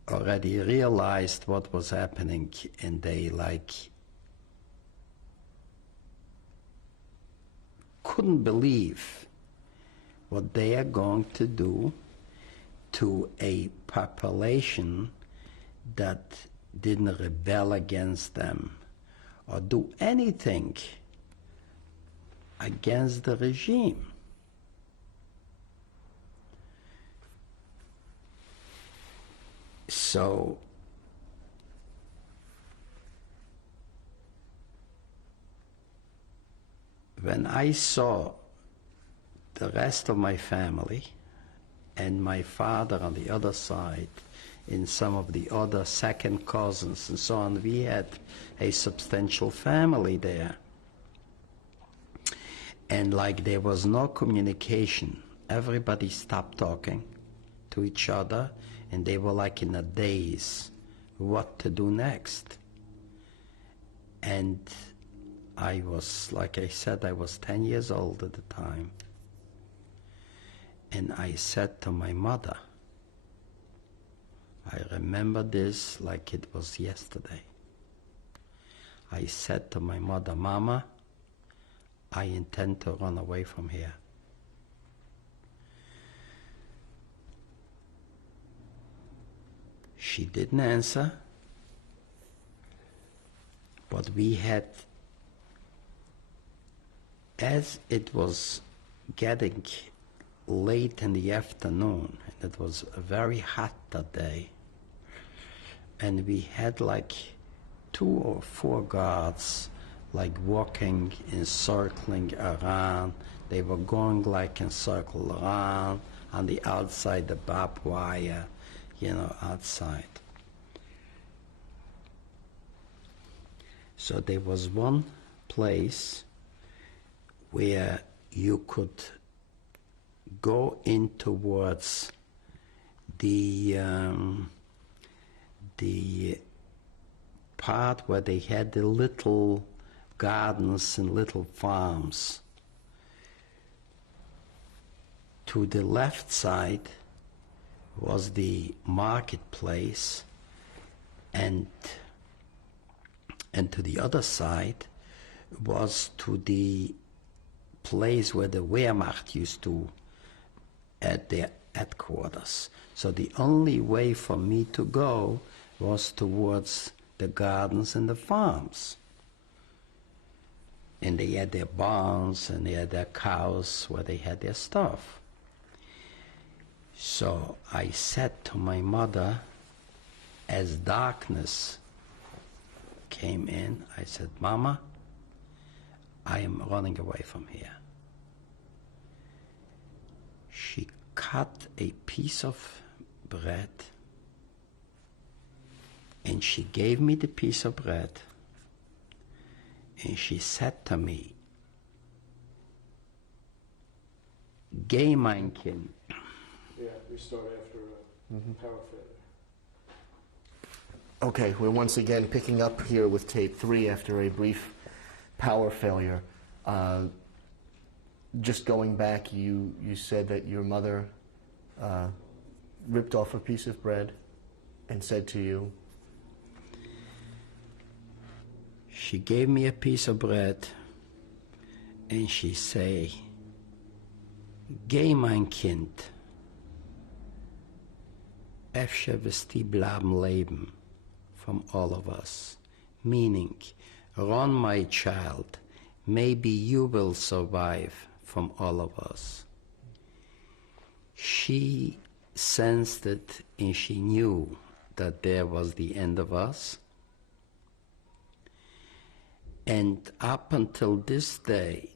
already realized what was happening, and they couldn't believe what they are going to do to a population that didn't rebel against them or do anything against the regime. So when I saw the rest of my family and my father on the other side, in some of the other second cousins and so on, we had a substantial family there. And like there was no communication, everybody stopped talking to each other, and they were like in a daze, what to do next. And I was, like I said, I was 10 years old at the time. And I said to my mother, I remember this like it was yesterday. I said to my mother, "Mama, I intend to run away from here." She didn't answer, but we had, as it was getting late in the afternoon, and it was very hot that day, and we had like 2 or 4 guards like walking and circling around. They were going like in circle around on the outside, the barbed wire, outside. So there was one place where you could go in towards the part where they had the little gardens and little farms. To the left side was the marketplace, and to the other side was to the place where the Wehrmacht used to at their headquarters. So the only way for me to go was towards the gardens and the farms. And they had their barns and they had their cows where they had their stuff. So I said to my mother, as darkness came in, I said, "Mama, I am running away from here." She cut a piece of bread and she gave me the piece of bread, and she said to me, "Geh, mein Kind." Yeah, we start after a power failure. Okay, we're once again picking up here with tape 3 after a brief power failure. just going back, you said that your mother ripped off a piece of bread and said to you, she gave me a piece of bread and she say, "Geh, mein Kind, Efshe wirst die bleiben leben," from all of us. Meaning, run, my child, maybe you will survive, from all of us. She sensed it and she knew that there was the end of us. And up until this day,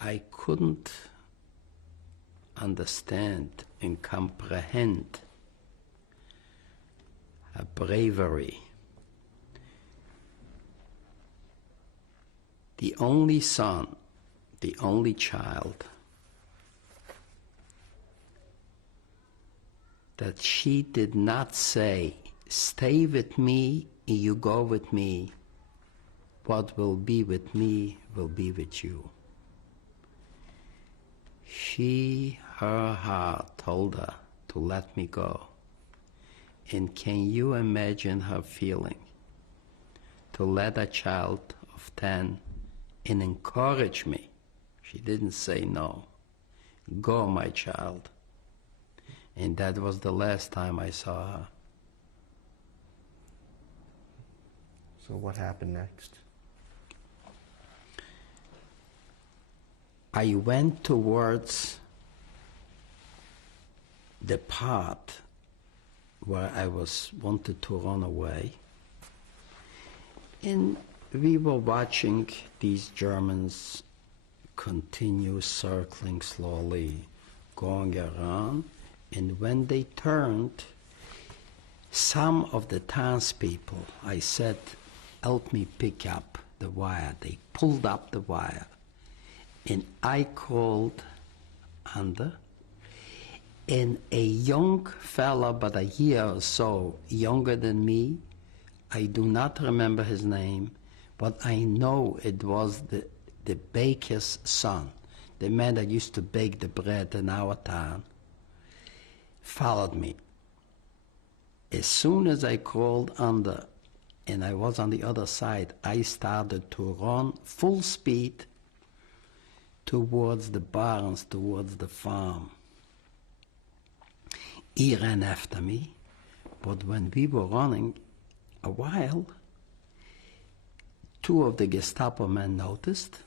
I couldn't understand and comprehend her bravery. The only son, the only child, that she did not say, "Stay with me and you go with me. What will be with me will be with you." Her heart told her to let me go. And can you imagine her feeling to let a child of 10 and encourage me? She didn't say no. "Go, my child." And that was the last time I saw her. So what happened next? I went towards the part where I wanted to run away. And we were watching these Germans continue circling slowly, going around. And when they turned, some of the townspeople, I said, "Help me pick up the wire." They pulled up the wire. And I crawled under. And a young fella, but a year or so younger than me, I do not remember his name, but I know it was the baker's son, the man that used to bake the bread in our town, followed me. As soon as I crawled under and I was on the other side, I started to run full speed towards the barns, towards the farm. He ran after me, but when we were running a while, two of the Gestapo men noticed,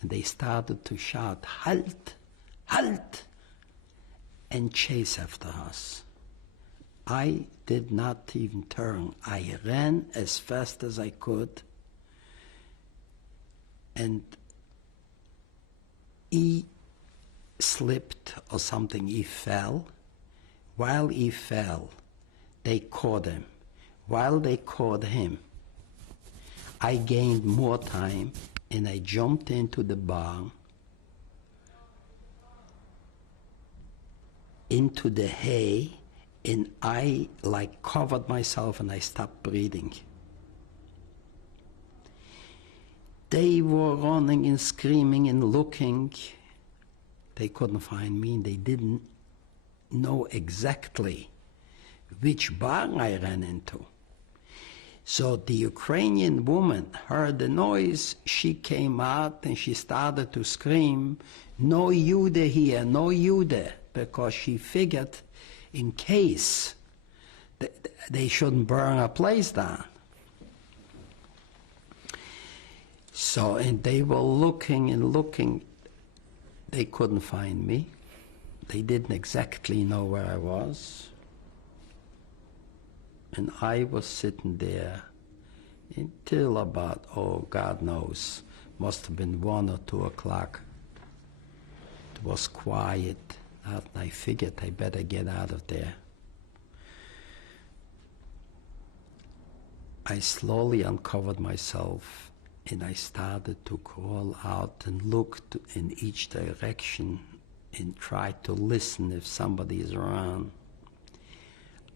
and they started to shout, "Halt! Halt!" and chase after us. I did not even turn. I ran as fast as I could, and he slipped or something, he fell. While he fell, they caught him. While they caught him, I gained more time and I jumped into the barn, into the hay, and I covered myself and I stopped breathing. They were running and screaming and looking. They couldn't find me and they didn't know exactly which barn I ran into. So the Ukrainian woman heard the noise, she came out and she started to scream, "No Jude here, no Jude," because she figured in case they shouldn't burn a place down. So, and they were looking and looking, they couldn't find me. They didn't exactly know where I was. And I was sitting there until about, oh, God knows, must have been 1 or 2 o'clock. It was quiet, and I figured I better get out of there. I slowly uncovered myself, and I started to crawl out and look in each direction and try to listen if somebody is around.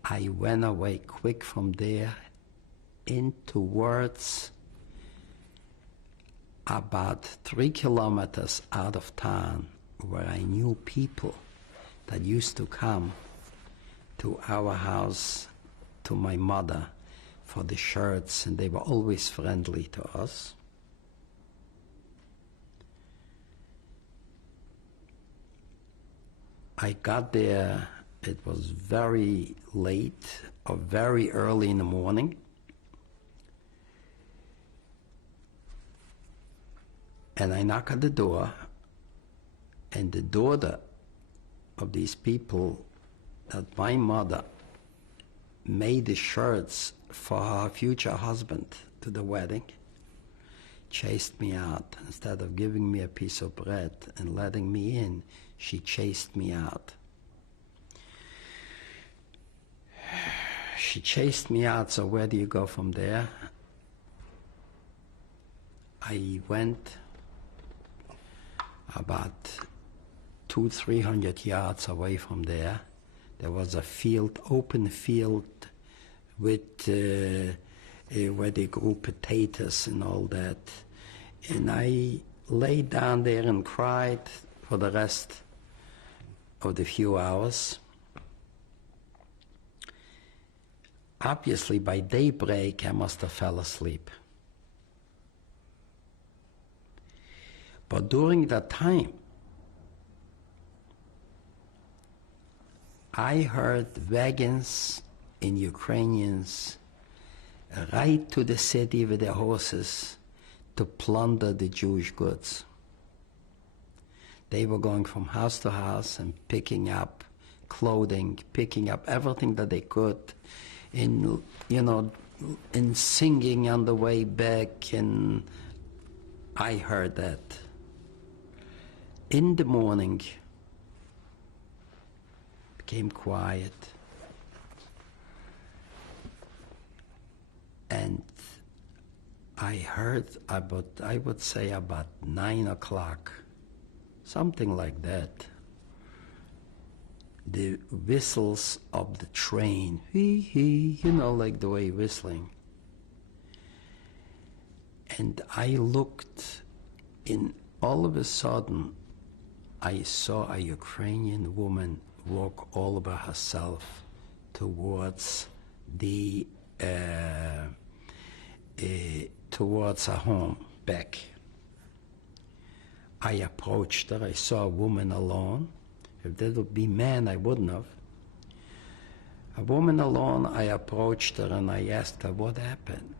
I went away quick from there in towards about 3 kilometers out of town where I knew people that used to come to our house, to my mother, for the shirts, and they were always friendly to us. I got there, it was very late or very early in the morning. And I knock at the door, and the daughter of these people that my mother made the shirts for her future husband to the wedding chased me out. Instead of giving me a piece of bread and letting me in, she chased me out. She chased me out, so where do you go from there? I went about 200-300 yards away from there. There was a field, open field, with where they grew potatoes and all that. And I lay down there and cried for the rest of the few hours. Obviously, by daybreak, I must have fell asleep. But during that time, I heard wagons in Ukrainians ride to the city with their horses to plunder the Jewish goods. They were going from house to house and picking up clothing, picking up everything that they could, and and singing on the way back. And I heard that. In the morning, became quiet, and I heard about, I would say about 9 o'clock, something like that, the whistles of the train, hee, like the way whistling. And I looked, in all of a sudden, I saw a Ukrainian woman walk all by herself towards the towards her home back. I approached her. I saw a woman alone. If that would be man, I wouldn't have. A woman alone. I approached her and I asked her what happened.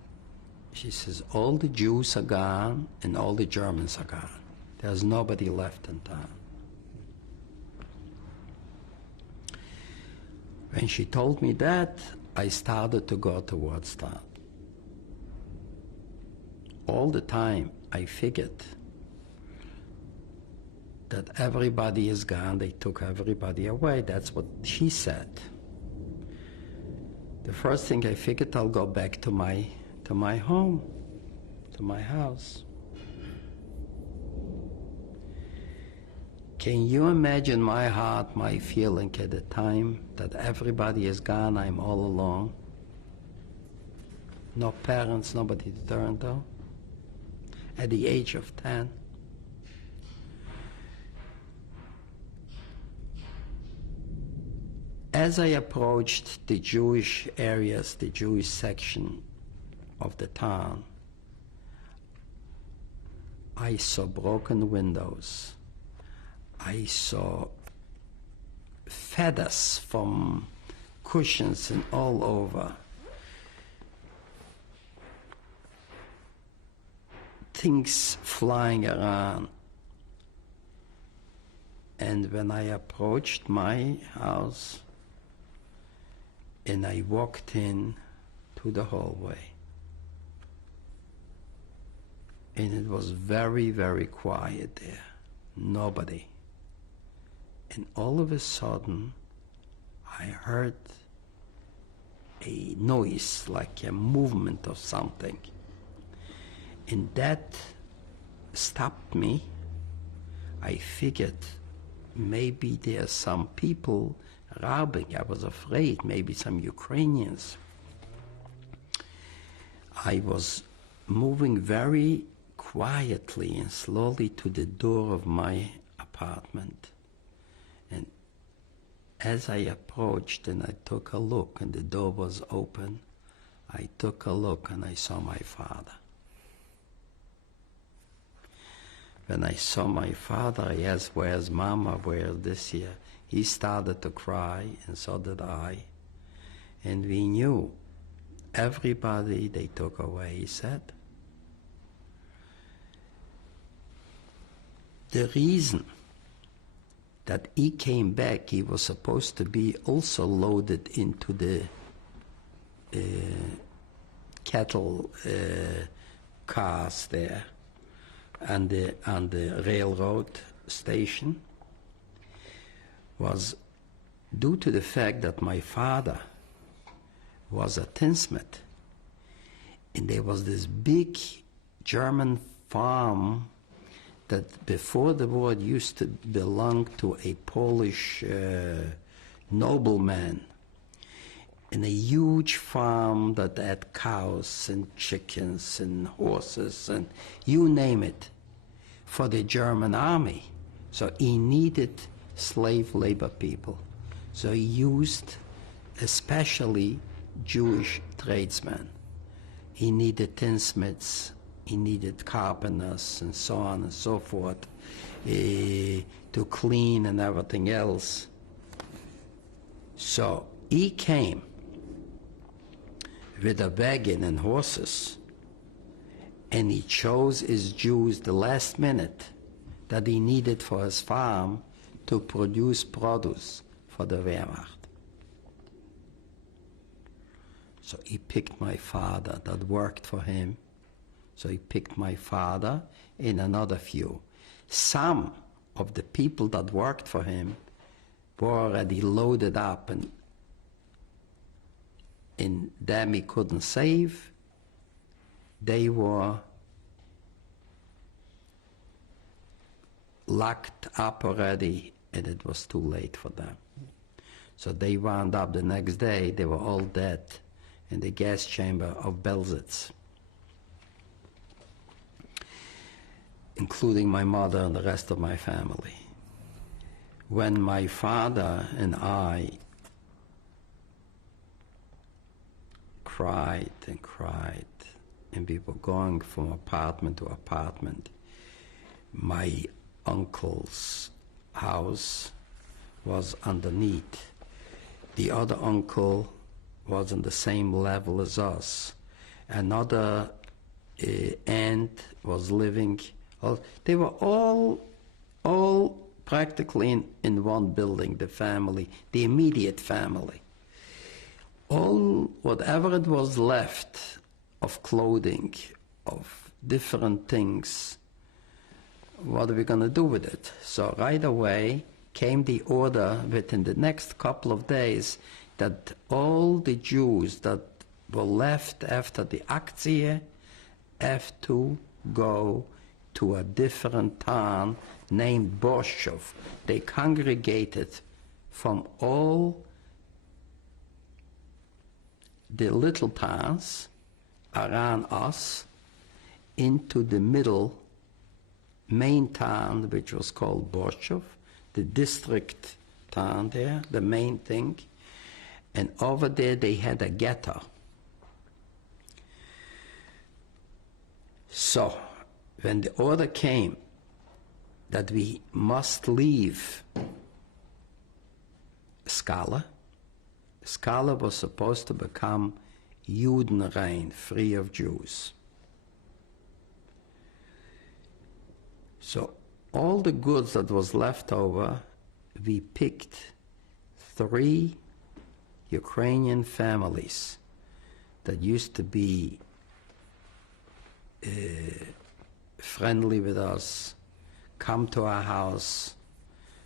She says, all the Jews are gone and all the Germans are gone. There's nobody left in town. When she told me that, I started to go towards town. All the time, I figured that everybody is gone, they took everybody away. That's what she said. The first thing I figured, I'll go back to my home, to my house. Can you imagine my heart, my feeling at the time that everybody is gone, I'm all alone? No parents, nobody to turn to. At the age of 10. As I approached the Jewish areas, the Jewish section of the town, I saw broken windows. I saw feathers from cushions and all over. Things flying around. And when I approached my house and I walked in to the hallway, and it was very, very quiet there, nobody. And all of a sudden, I heard a noise, like a movement of something. And that stopped me. I figured maybe there's some people robbing. I was afraid, maybe some Ukrainians. I was moving very quietly and slowly to the door of my apartment. And as I approached and I took a look and the door was open, I took a look and I saw my father. When I saw my father, I asked, "Where's Mama? Where's this here?" He started to cry, and so did I. And we knew everybody they took away, he said. The reason that he came back, he was supposed to be also loaded into the cattle cars there on the railroad station, was due to the fact that my father was a tinsmith, and there was this big German farm that before the war used to belong to a Polish nobleman, in a huge farm that had cows and chickens and horses and you name it, for the German army. So he needed slave labor people. So he used especially Jewish tradesmen. He needed tinsmiths, he needed carpenters and so on and so forth to clean and everything else. So he came with a wagon and horses, and he chose his Jews the last minute that he needed for his farm to produce produce for the Wehrmacht. So he picked my father that worked for him. So he picked my father and another few. Some of the people that worked for him were already loaded up, and in them he couldn't save. They were locked up already, and it was too late for them. So they wound up the next day, they were all dead in the gas chamber of Belzec, including my mother and the rest of my family. When my father and I cried and cried, and we were going from apartment to apartment, my uncle's house was underneath. The other uncle was on the same level as us. Another aunt was living. They were all practically in one building, the family, the immediate family. All, whatever it was left of clothing, of different things, what are we going to do with it? So right away came the order within the next couple of days that all the Jews that were left after the Aktie have to go to a different town named Borshov. They congregated from all the little towns around us into the middle main town, which was called Borshov, the district town there, the main thing. And over there they had a ghetto. So when the order came that we must leave Skala was supposed to become Judenrein, free of Jews. So all the goods that was left over, we picked 3 Ukrainian families that used to be friendly with us, come to our house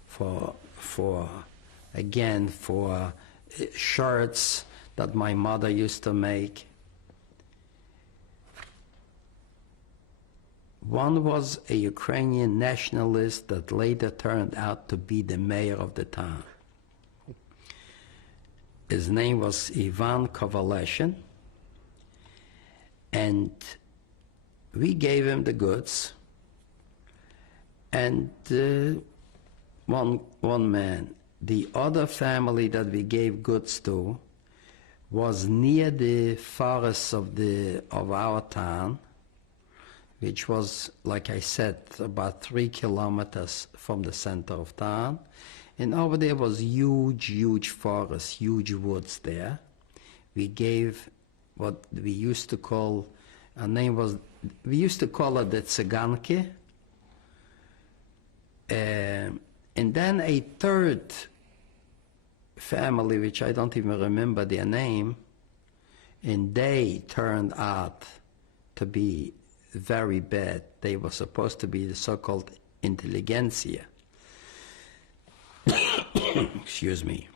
for shirts that my mother used to make. One was a Ukrainian nationalist that later turned out to be the mayor of the town. His name was Ivan Kovaleshin, and we gave him the goods, and one man. The other family that we gave goods to was near the forest of our town, which was, like I said, about 3 kilometers from the center of town. And over there was huge forest, huge woods there. We gave what we used to call, we used to call it the Tsiganke. And then a third family, which I don't even remember their name, and they turned out to be very bad. They were supposed to be the so-called intelligentsia. Excuse me.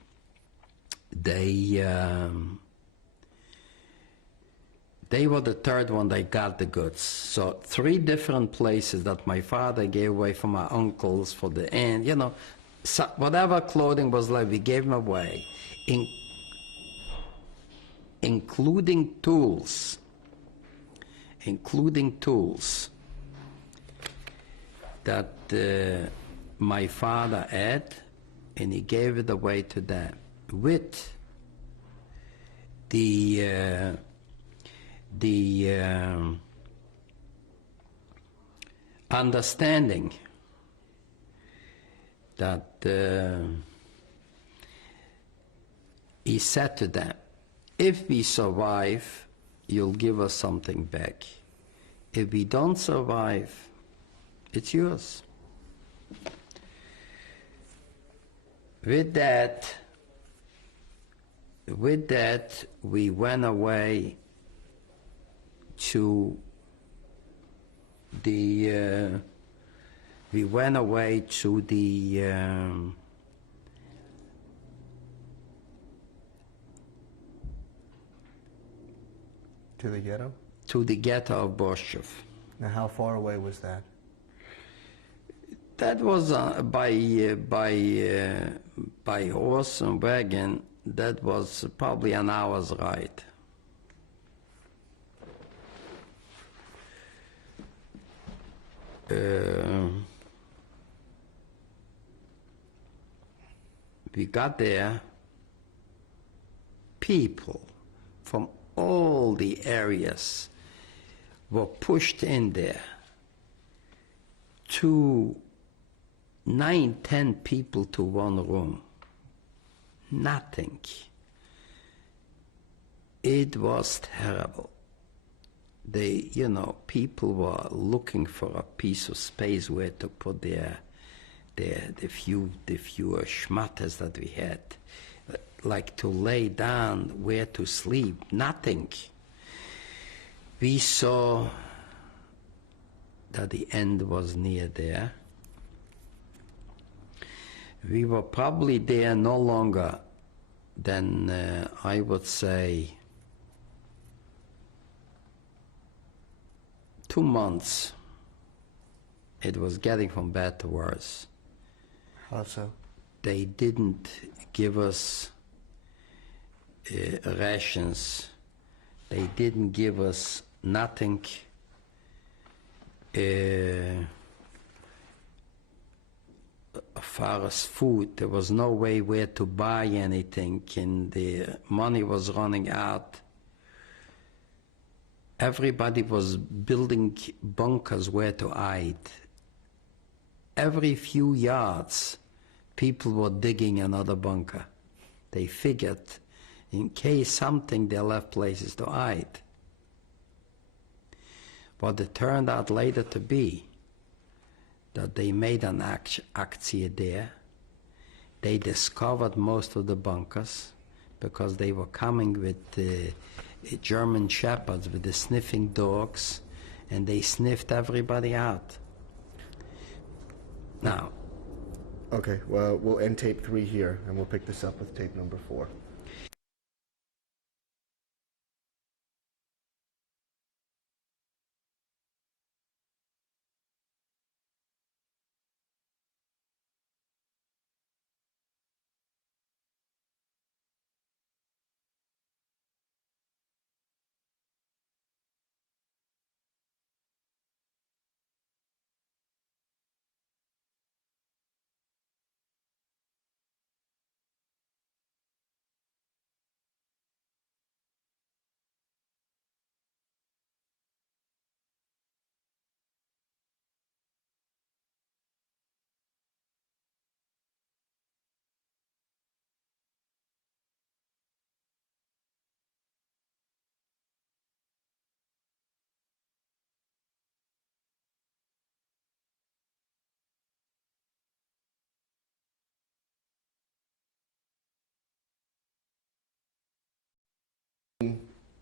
They were the third one that got the goods. So 3 different places that my father gave away from my uncles for the end, you know, so whatever clothing was left, we gave them away, including tools that my father had, and he gave it away to them with the understanding that he said to them, if we survive, you'll give us something back. If we don't survive, it's yours. With that, we went away to the To the ghetto? to the ghetto of Borshchev. Now, how far away was that? That was by horse and wagon. That was probably an hour's ride. We got there. People from all the areas were pushed in there. 9, 10 people to one room. Nothing. It was terrible. People were looking for a piece of space where to put the few schmatters that we had, like to lay down, where to sleep. Nothing. We saw that the end was near there. We were probably there no longer than, I would say, 2 months. It was getting from bad to worse. How so? They didn't give us rations. They didn't give us nothing. As far as food, there was no way where to buy anything, and the money was running out. Everybody was building bunkers where to hide. Every few yards, people were digging another bunker. They figured, in case something, they left places to hide. What it turned out later to be, that they made an aktie there. They discovered most of the bunkers because they were coming with the German shepherds with the sniffing dogs, and they sniffed everybody out. Now, Okay, well, we'll end tape 3 here, and we'll pick this up with tape number 4.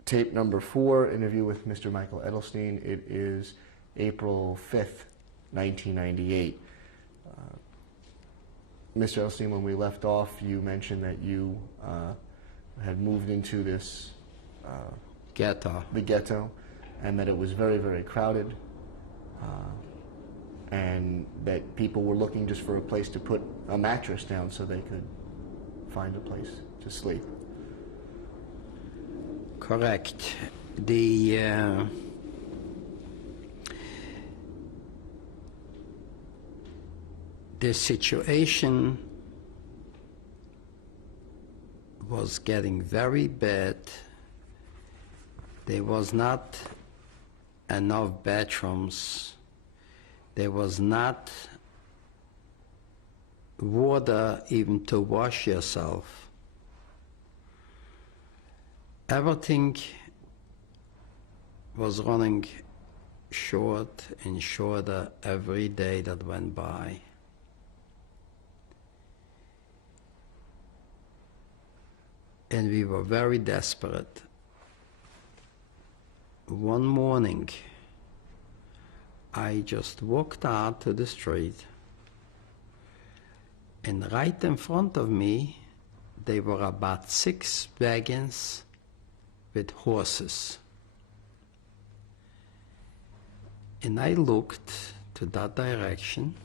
tape number 4, interview with Mr. Michael Edelstein. It is April 5th, 1998. Mr. Edelstein, when we left off, you mentioned that you had moved into this Ghetto. the ghetto, and that it was very, very crowded, and that people were looking just for a place to put a mattress down so they could find a place to sleep. Correct. The situation was getting very bad. There was not enough bedrooms. There was not water even to wash yourself. Everything was running short and shorter every day that went by. And we were very desperate. One morning, I just walked out to the street, and right in front of me, there were about 6 wagons with horses. And I looked to that direction,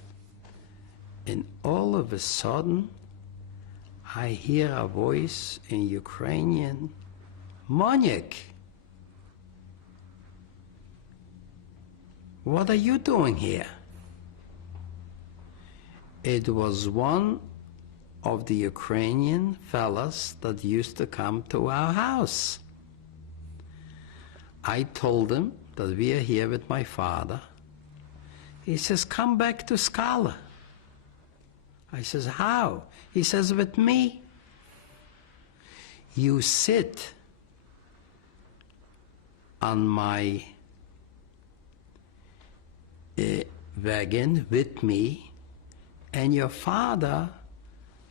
and all of a sudden, I hear a voice in Ukrainian, "Moniek, what are you doing here?" It was one of the Ukrainian fellas that used to come to our house. I told him that we are here with my father. He says, "Come back to Skala." I says, "How?" He says, "With me. You sit on my wagon with me, and your father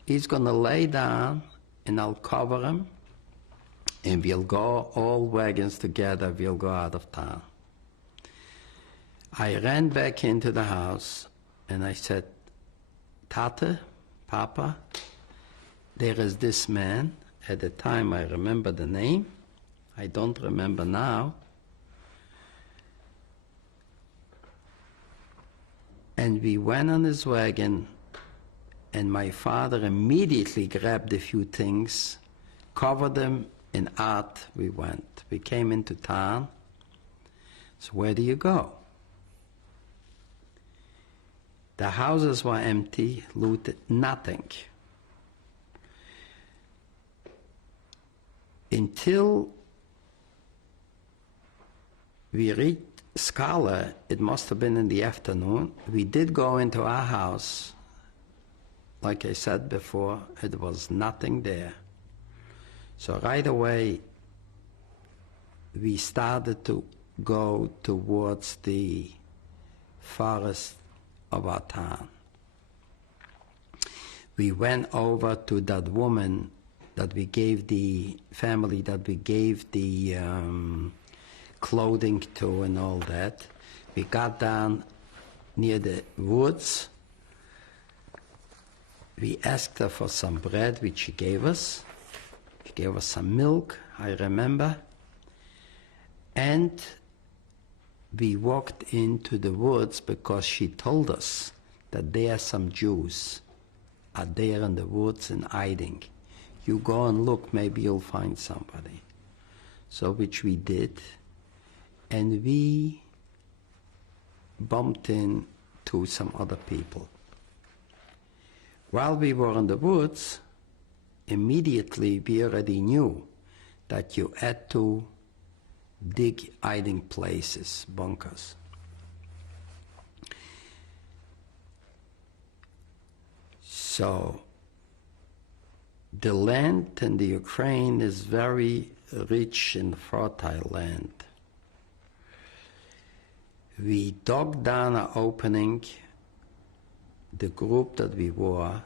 is going to lay down, and I'll cover him, and we'll go all wagons together, we'll go out of town." I ran back into the house, and I said, "Tate, Papa, there is this man." At the time I remember the name, I don't remember now. And we went on his wagon, and my father immediately grabbed a few things, covered them, and out we went. We came into town. So where do you go? The houses were empty, looted, nothing. Until we reached Skala, it must have been in the afternoon. We did go into our house. Like I said before, it was nothing there. So right away, we started to go towards the forest of our town. We went over to that woman that we gave the family, that we gave the clothing to and all that. We got down near the woods. We asked her for some bread, which she gave us. She gave us some milk, I remember. And we walked into the woods because she told us that there are some Jews are there in the woods and hiding. You go and look, maybe you'll find somebody. So which we did, and we bumped into some other people. While we were in the woods, immediately we already knew that you had to dig hiding places, bunkers. So the land in the Ukraine is very rich and fertile land. We dug down an opening, the group that we were,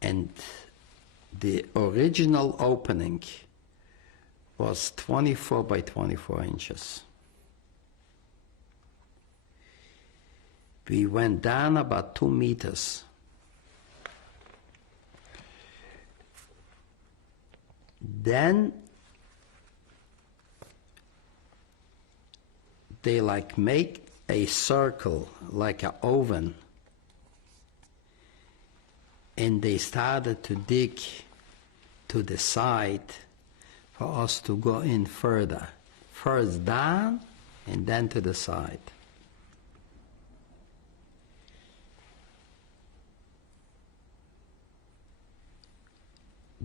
and the original opening was 24 by 24 inches. We went down about 2 meters. Then they like make a circle like an oven, and they started to dig to the side for us to go in further. First down and then to the side.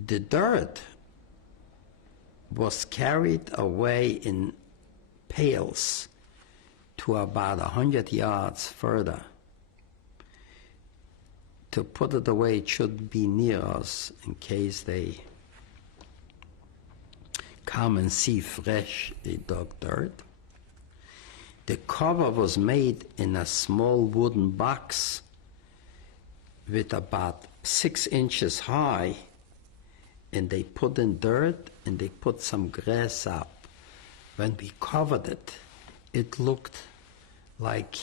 The dirt was carried away in pails to about 100 yards further to put it away. It should be near us in case they come and see fresh dug dirt. The cover was made in a small wooden box with about 6 inches high, and they put in dirt and they put some grass up. When we covered it, it looked like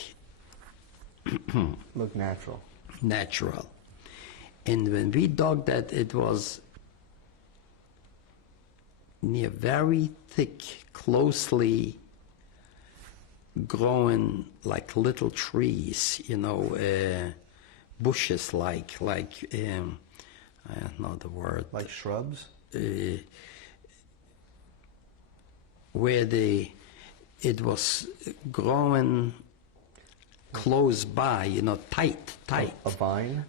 Look natural. natural. And when we dug that, it was near very thick, closely growing like little trees, you know, bushes like I don't know the word. Like shrubs? Where it was growing close by, you know, tight. A vine?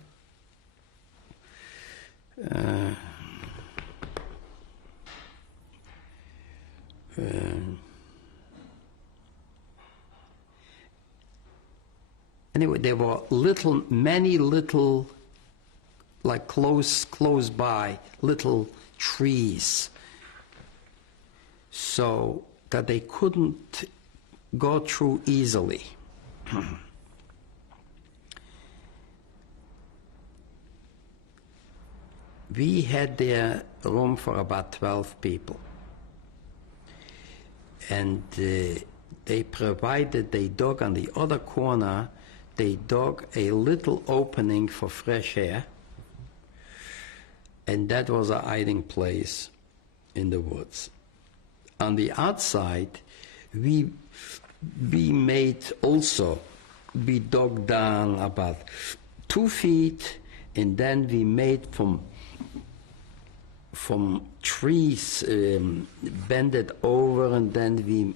Anyway, there were many little, like close by, little trees, so that they couldn't go through easily. We had there room for about 12 people, and they dug on the other corner, they dug a little opening for fresh air, and that was a hiding place in the woods. On the outside, we dug down about 2 feet, and then we made from trees, bend it over, and then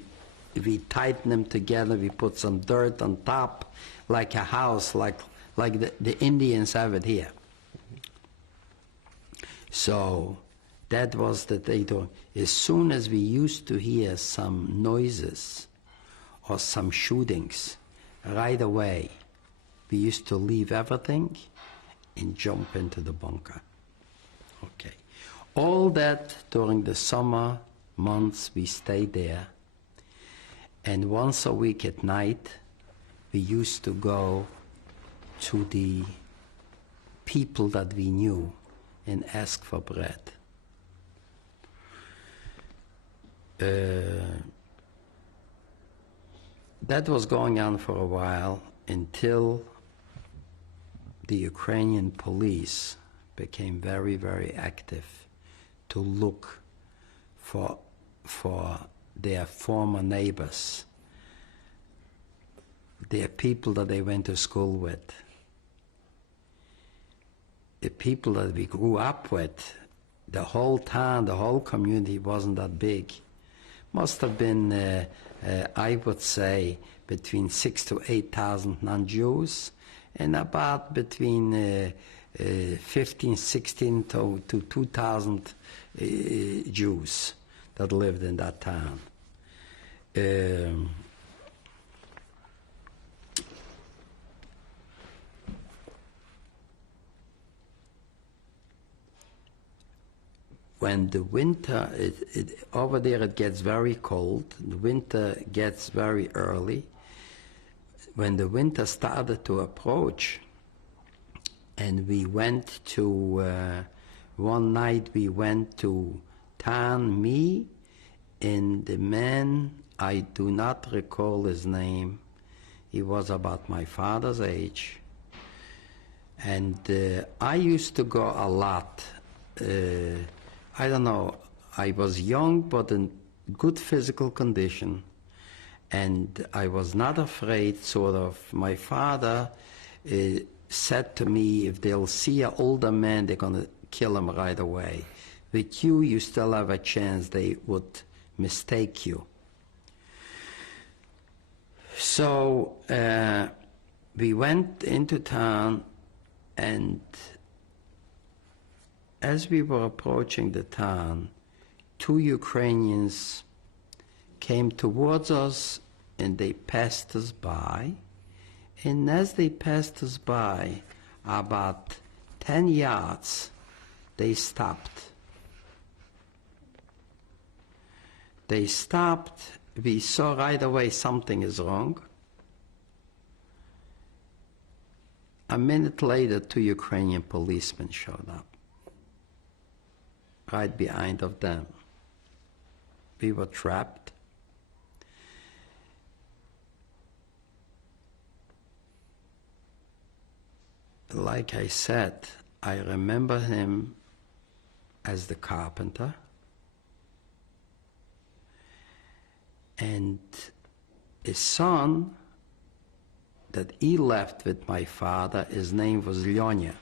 we tightened them together. We put some dirt on top, like a house, like the Indians have it here. So that was the they do. As soon as we used to hear some noises or some shootings, right away we used to leave everything and jump into the bunker. Okay. All that during the summer months we stayed there, and once a week at night we used to go to the people that we knew and ask for bread. That was going on for a while until the Ukrainian police became very, very active to look for their former neighbors, their people that they went to school with, the people that we grew up with. The whole town, the whole community wasn't that big. Must have been, I would say, between 6,000 to 8,000 non-Jews, and about between 15, 16 to 2,000 Jews that lived in that town. When the winter, over there it gets very cold, the winter gets very early. When the winter started to approach, and we went to, one night we went to town, me And the man, I do not recall his name. He was about my father's age. And I used to go a lot. I don't know, I was young but in good physical condition. And I was not afraid, sort of. My father said to me, if they'll see an older man, they're going to kill him right away. With you, you still have a chance they would mistake you. So we went into town, and as we were approaching the town, two Ukrainians came towards us and they passed us by. And as they passed us by, about 10 yards, they stopped. They stopped. We saw right away something is wrong. A minute later, two Ukrainian policemen showed up, right behind of them. We were trapped. Like I said, I remember him as the carpenter. And his son that he left with my father, his name was Lyonya.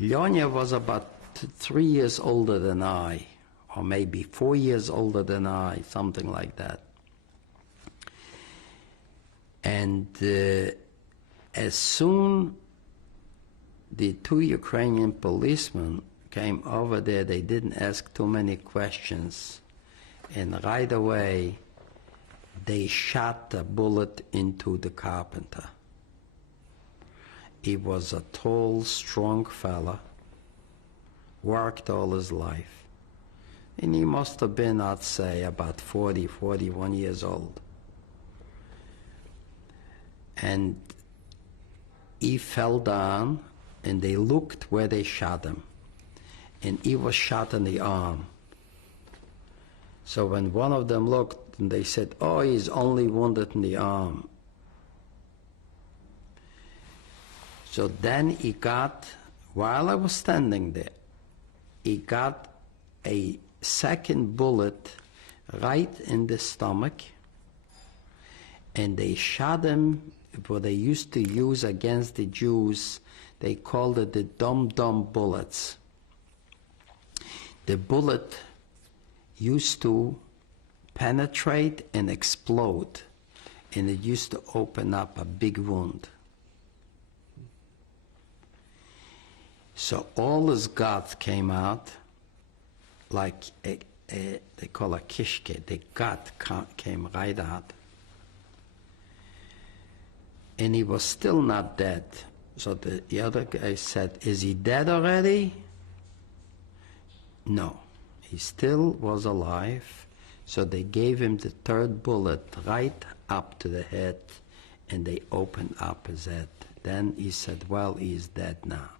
Lyonya was about 3 years older than I, or maybe 4 years older than I, something like that. And as soon the two Ukrainian policemen came over there, they didn't ask too many questions. And right away, they shot a bullet into the carpenter. He was a tall, strong fella, worked all his life. And he must have been, I'd say, about 40, 41 years old. And he fell down, and they looked where they shot him. And he was shot in the arm. So when one of them looked, and they said, oh, he's only wounded in the arm. So then he got, while I was standing there, he got a second bullet right in the stomach, and they shot him, what they used to use against the Jews, they called it the dum-dum bullets. The bullet used to penetrate and explode, and it used to open up a big wound. So all his guts came out like they call a kishke. The gut came right out. And he was still not dead. So the other guy said, is he dead already? No, he still was alive. So they gave him the third bullet right up to the head, and they opened up his head. Then he said, well, he's dead now.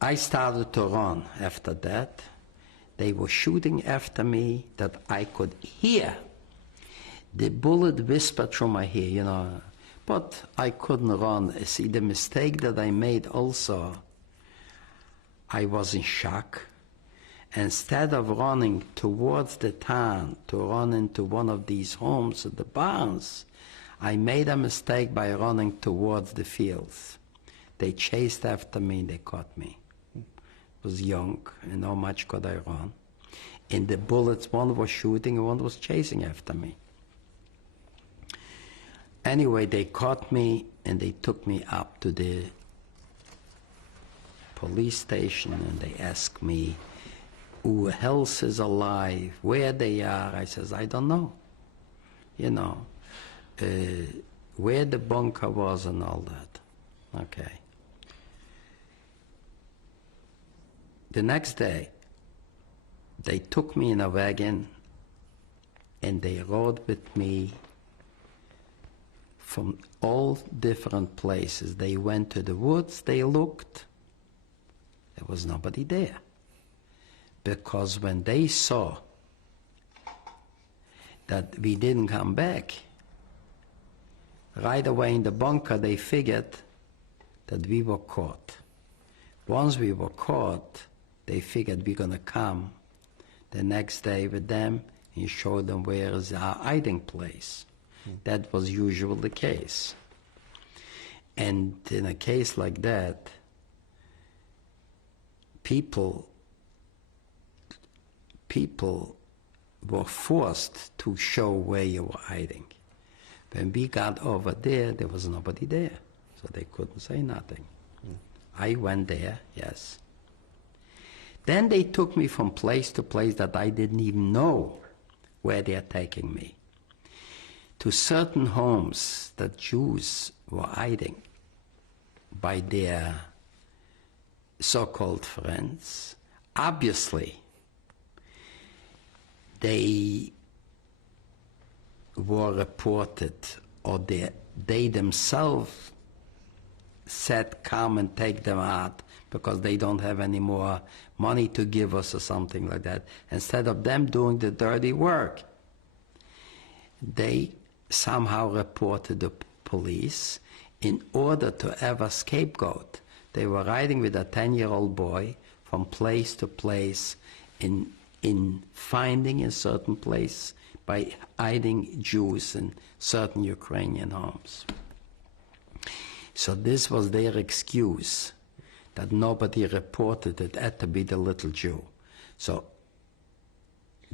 I started to run after that. They were shooting after me that I could hear. The bullet whispered through my ear, you know, but I couldn't run. See, the mistake that I made also, I was in shock. Instead of running towards the town to run into one of these homes at the barns, I made a mistake by running towards the fields. They chased after me and they caught me. I was young, and how much could I run? And the bullets, one was shooting and one was chasing after me. Anyway, they caught me and they took me up to the police station, and they asked me who else is alive, where they are. I says, I don't know. You know, where the bunker was and all that. Okay. The next day, they took me in a wagon and they rode with me from all different places. They went to the woods, they looked. There was nobody there. Because when they saw that we didn't come back, right away in the bunker they figured that we were caught. Once we were caught, they figured we're going to come the next day with them and show them where is our hiding place. That was usually the case. And in a case like that, people were forced to show where you were hiding. When we got over there was nobody there, so they couldn't say nothing. I went there, yes. Then they took me from place to place that I didn't even know where they are taking me. To certain homes that Jews were hiding by their so-called friends. Obviously, they were reported, or they themselves said, come and take them out because they don't have any more money to give us or something like that. Instead of them doing the dirty work, they somehow reported the police in order to have a scapegoat. They were riding with a 10-year-old boy from place to place in finding a certain place by hiding Jews in certain Ukrainian homes. So this was their excuse, that nobody reported it had to be the little Jew. So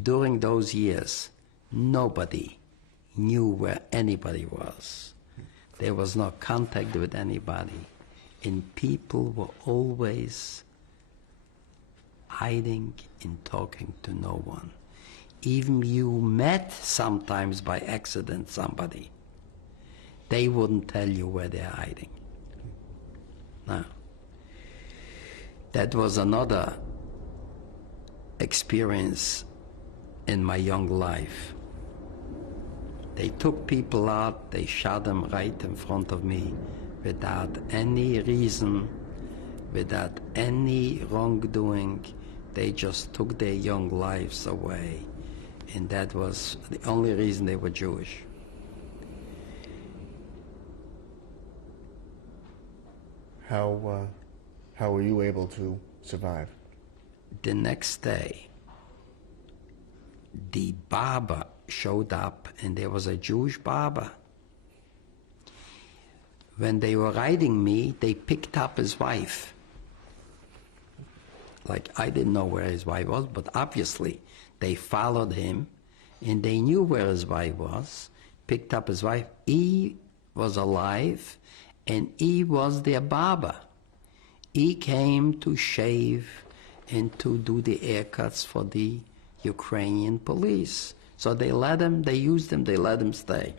during those years, nobody knew where anybody was. There was no contact with anybody, and people were always hiding and talking to no one. Even you met sometimes by accident somebody, they wouldn't tell you where they're hiding. No. That was another experience in my young life. They took people out, they shot them right in front of me without any reason, without any wrongdoing. They just took their young lives away, and that was the only reason they were Jewish. How were you able to survive? The next day, the barber showed up, and there was a Jewish barber. When they were riding me, they picked up his wife. Like, I didn't know where his wife was, but obviously they followed him, and they knew where his wife was, picked up his wife. He was alive, and he was their barber. He came to shave and to do the haircuts for the Ukrainian police. So they let him, they used him, they let him stay.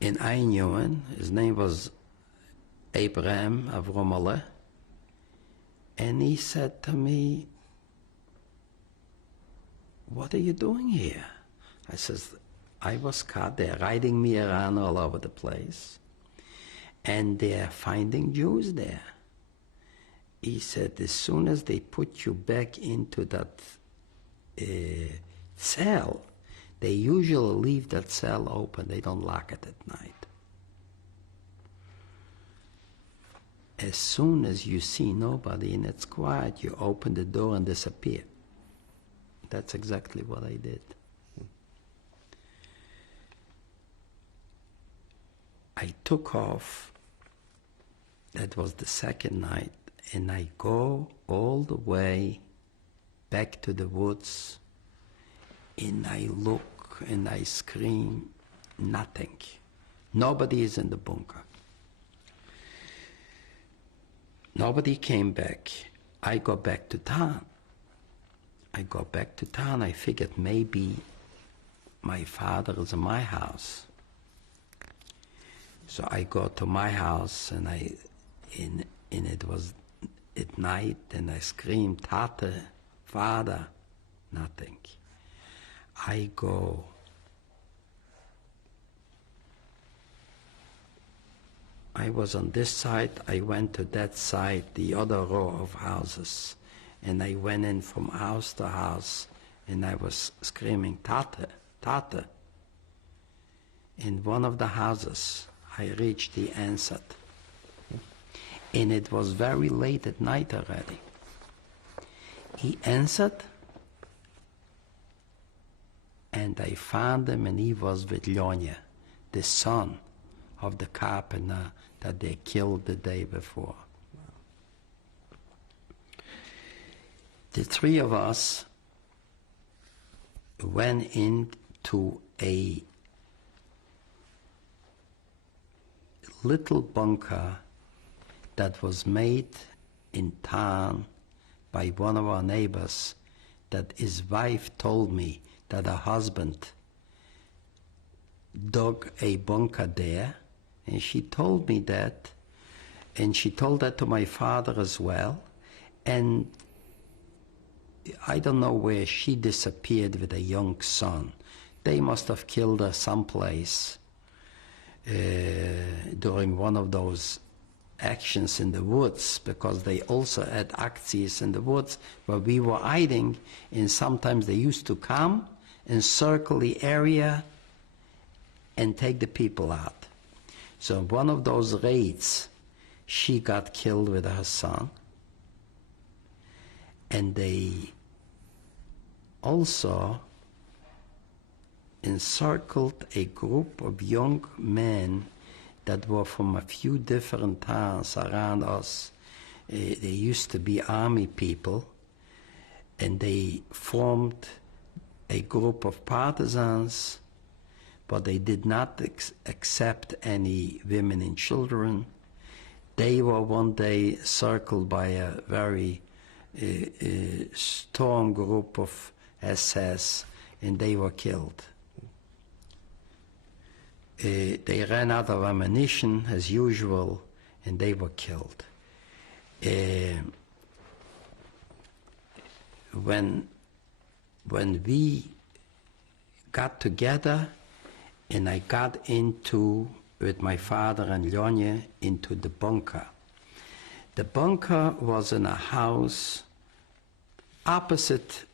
And I knew him. His name was Abraham Avromale. And he said to me, "What are you doing here?" I says, "I was caught. They're riding me around all over the place, and they're finding Jews there." He said, "As soon as they put you back into that cell, they usually leave that cell open. They don't lock it at night. As soon as you see nobody and it's quiet, you open the door and disappear." That's exactly what I did. I took off. That was the second night, and I go all the way back to the woods, and I look and I scream, nothing. Nobody is in the bunker. Nobody came back. I go back to town. I figured maybe my father is in my house. So I go to my house, and it was at night, and I screamed, "Tate, Father," nothing. I I was on this side, I went to that side, the other row of houses, and I went in from house to house, and I was screaming, Tate, Tate. In one of the houses, I reached, he answered. And it was very late at night already. He answered, and I found him, and he was with Ljonya, the son of the carpenter that they killed the day before. The three of us went into a little bunker that was made in town by one of our neighbors, that his wife told me that her husband dug a bunker there, and she told me that, and she told that to my father as well, and I don't know where she disappeared with a young son. They must have killed her someplace during one of those actions in the woods, because they also had acties in the woods where we were hiding, and sometimes they used to come and circle the area and take the people out. So one of those raids, she got killed with her son, and they also encircled a group of young men that were from a few different towns around us. They used to be army people, and they formed a group of partisans, but they did not accept any women and children. They were one day circled by a very strong group of SS, and they were killed. They ran out of ammunition as usual, and they were killed. When we got together, and I got into, with my father and Ljonya, into the bunker. The bunker was in a house opposite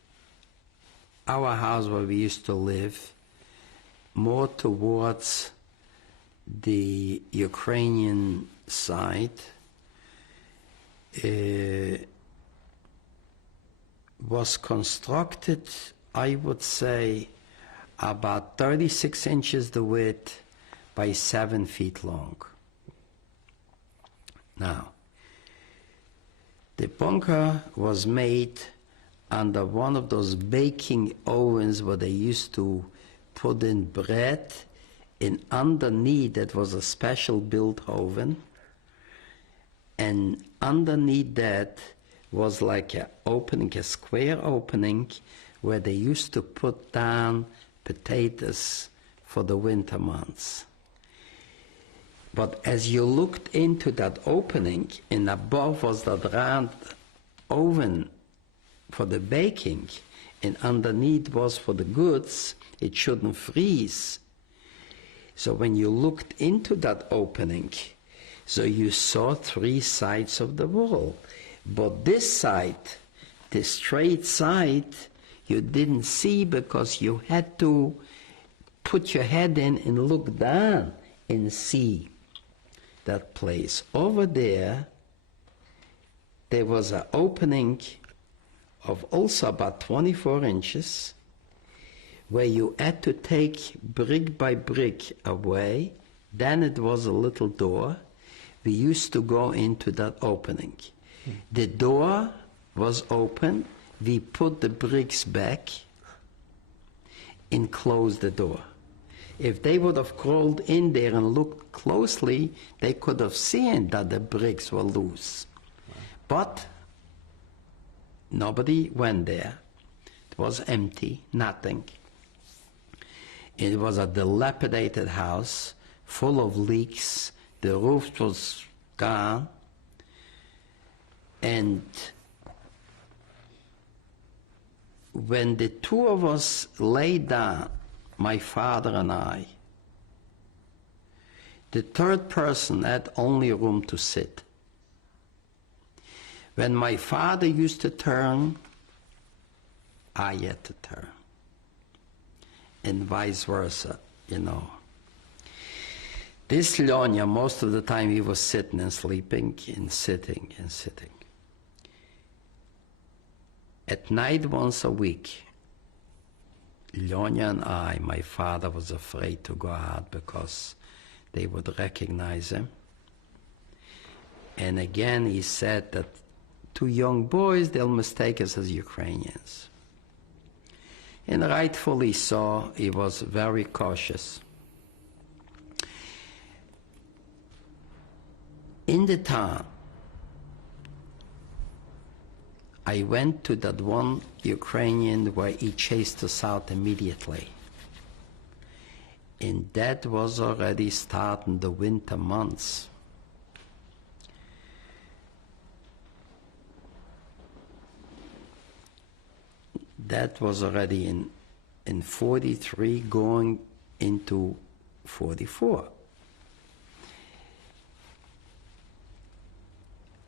our house where we used to live, more towards the Ukrainian side. Was constructed, I would say, about 36 inches the width by 7 feet long. Now, the bunker was made under one of those baking ovens where they used to put in bread, and underneath that was a special built oven, and underneath that was like an opening, a square opening, where they used to put down potatoes for the winter months. But as you looked into that opening, and above was that round oven for the baking, and underneath was for the goods, it shouldn't freeze. So when you looked into that opening, so you saw 3 sides of the wall. But this side, the straight side, you didn't see, because you had to put your head in and look down and see that place. Over there, there was an opening of also about 24 inches, where you had to take brick by brick away. Then it was a little door. We used to go into that opening. The door was open. We put the bricks back and closed the door. If they would have crawled in there and looked closely, they could have seen that the bricks were loose. But nobody went there. It was empty, nothing. It was a dilapidated house, full of leaks. The roof was gone. And when the two of us lay down, my father and I, The third person had only room to sit. When my father used to turn, I had to turn. And vice versa, you know. This Lyonya, most of the time he was sitting and sleeping and sitting and sitting. At night once a week, Lyonya and I, my father was afraid to go out because they would recognize him. And again he said that two young boys, they'll mistake us as Ukrainians. And rightfully so, he was very cautious. In the town, I went to that one Ukrainian where he chased us out immediately. And that was already starting the winter months. That was already in 43 going into 44.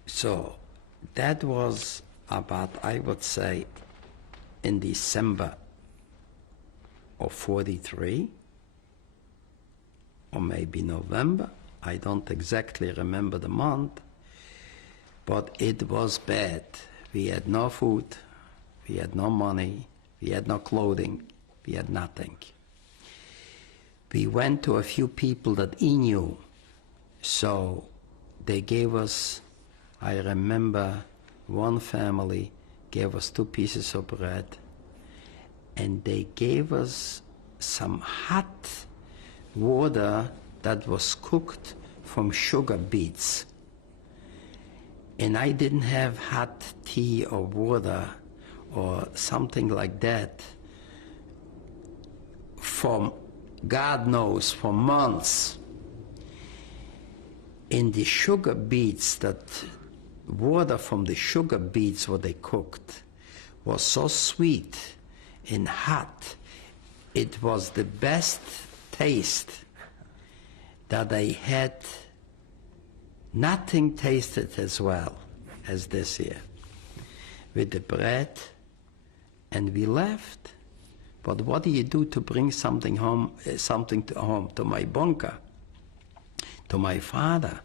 So that was about, I would say, in December of 43, or maybe November. I don't exactly remember the month, but it was bad. We had no food, we had no money, we had no clothing, we had nothing. We went to a few people that he knew, so they gave us, I remember one family gave us 2 pieces of bread, and they gave us some hot water that was cooked from sugar beets. And I didn't have hot tea or water or something like that for God knows, for months. In the sugar beets, that water from the sugar beets what they cooked was so sweet and hot. It was the best taste that I had. Nothing tasted as well as this here. With the bread, and we left. But what do you do to bring something home, to my bunker, to my father?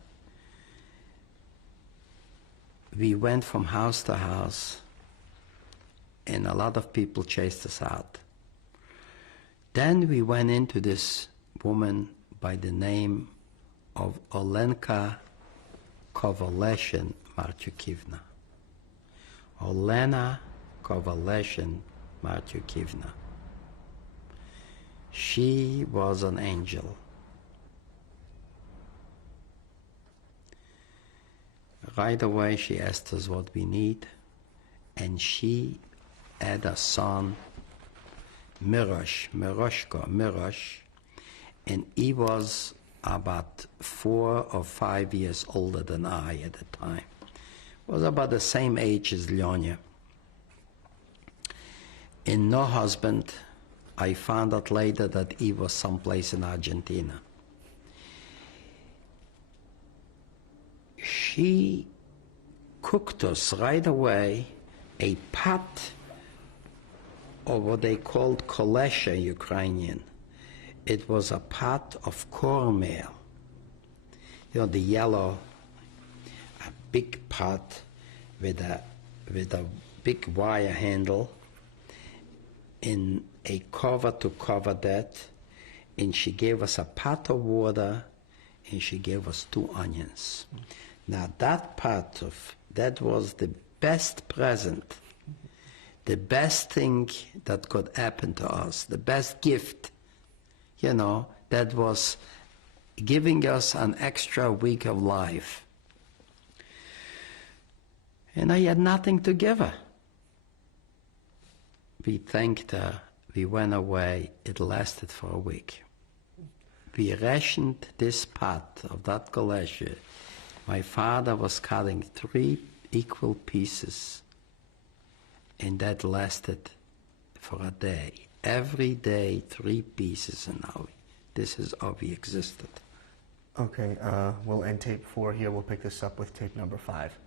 We went from house to house, and a lot of people chased us out. Then we went into this woman by the name of Olenka Kovaleshin Marchukivna. Olena Kovaleshin Marchukivna. She was an angel. Right away she asked us what we need, and she had a son, Mirosh, and he was about 4 or 5 years older than I at the time. Was about the same age as Lyonya. And no husband. I found out later that he was someplace in Argentina. She cooked us right away a pot of what they called kolesha Ukrainian. It was a pot of cornmeal. You know, the yellow, a big pot with a big wire handle, in a cover to cover that, and she gave us a pot of water, and she gave us 2 onions. Now that was the best present, the best thing that could happen to us, the best gift, you know, that was giving us an extra week of life. And I had nothing to give her. We thanked her, we went away, it lasted for a week. We rationed this pot of that kolesha. My father was cutting 3 equal pieces, and that lasted for a day. Every day 3 pieces, and now this is how we existed. Okay, we'll end tape 4 here. We'll pick this up with tape number 5.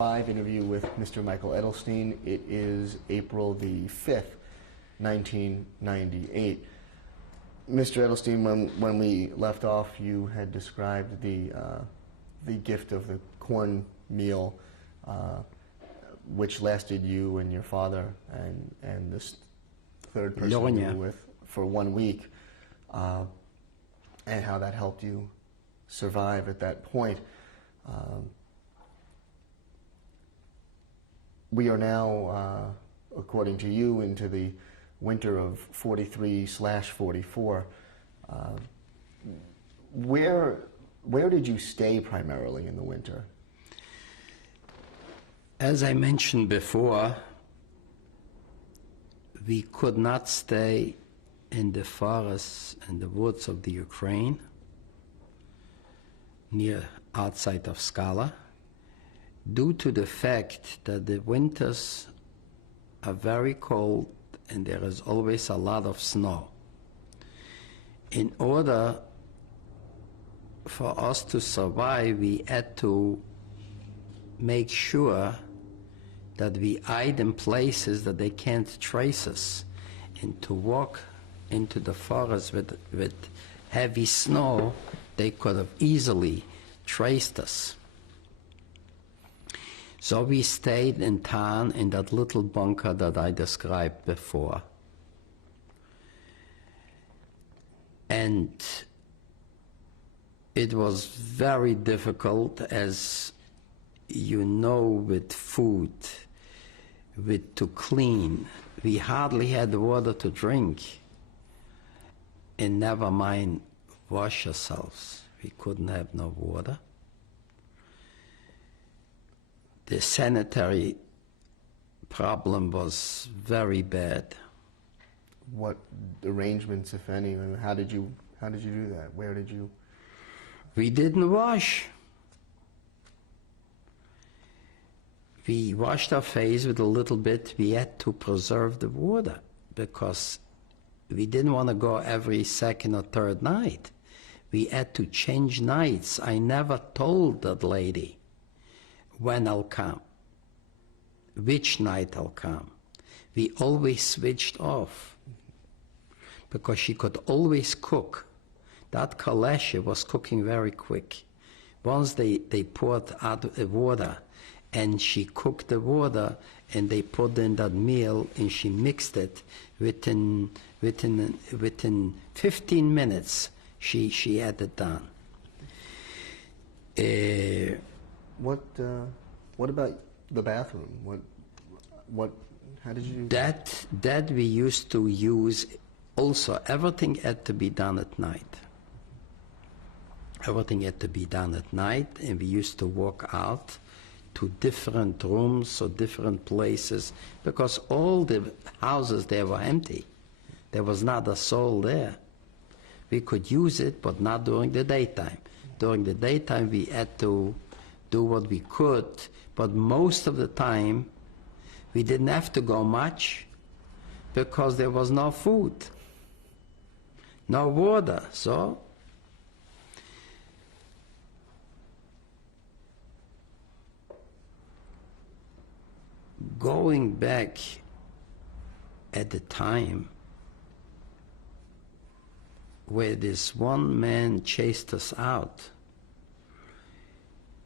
Live interview with Mr. Michael Edelstein. It is April the 5th, 1998. Mr. Edelstein, when we left off, you had described the gift of the corn meal, which lasted you and your father and this third person you were with for 1 week, and how that helped you survive at that point. We are now, according to you, into the winter of 43/44. Where did you stay primarily in the winter? As I mentioned before, we could not stay in the forests and the woods of the Ukraine, near outside of Skala, due to the fact that the winters are very cold and there is always a lot of snow. In order for us to survive, we had to make sure that we hide in places that they can't trace us, and to walk into the forest with heavy snow, they could have easily traced us. So we stayed in town in that little bunker that I described before. And it was very difficult, as you know, with food, with to clean. We hardly had water to drink, and never mind wash ourselves. We couldn't have no water. The sanitary problem was very bad. What arrangements, if any? How did you do that? Where did you? We didn't wash. We washed our face with a little bit. We had to preserve the water because we didn't want to go every second or third night. We had to change nights. I never told that lady when I'll come, which night I'll come. We always switched off because she could always cook. That kalesha was cooking very quick. Once they poured out the water, and she cooked the water, and they put in that meal, and she mixed it. Within 15 minutes, she had it done. What about the bathroom? How did you? That we used to use also. Everything had to be done at night. Everything had to be done at night, and we used to walk out to different rooms or different places because all the houses there were empty. There was not a soul there. We could use it, but not during the daytime. During the daytime, we had to do what we could, but most of the time, we didn't have to go much because there was no food, no water, so going back at the time where this one man chased us out.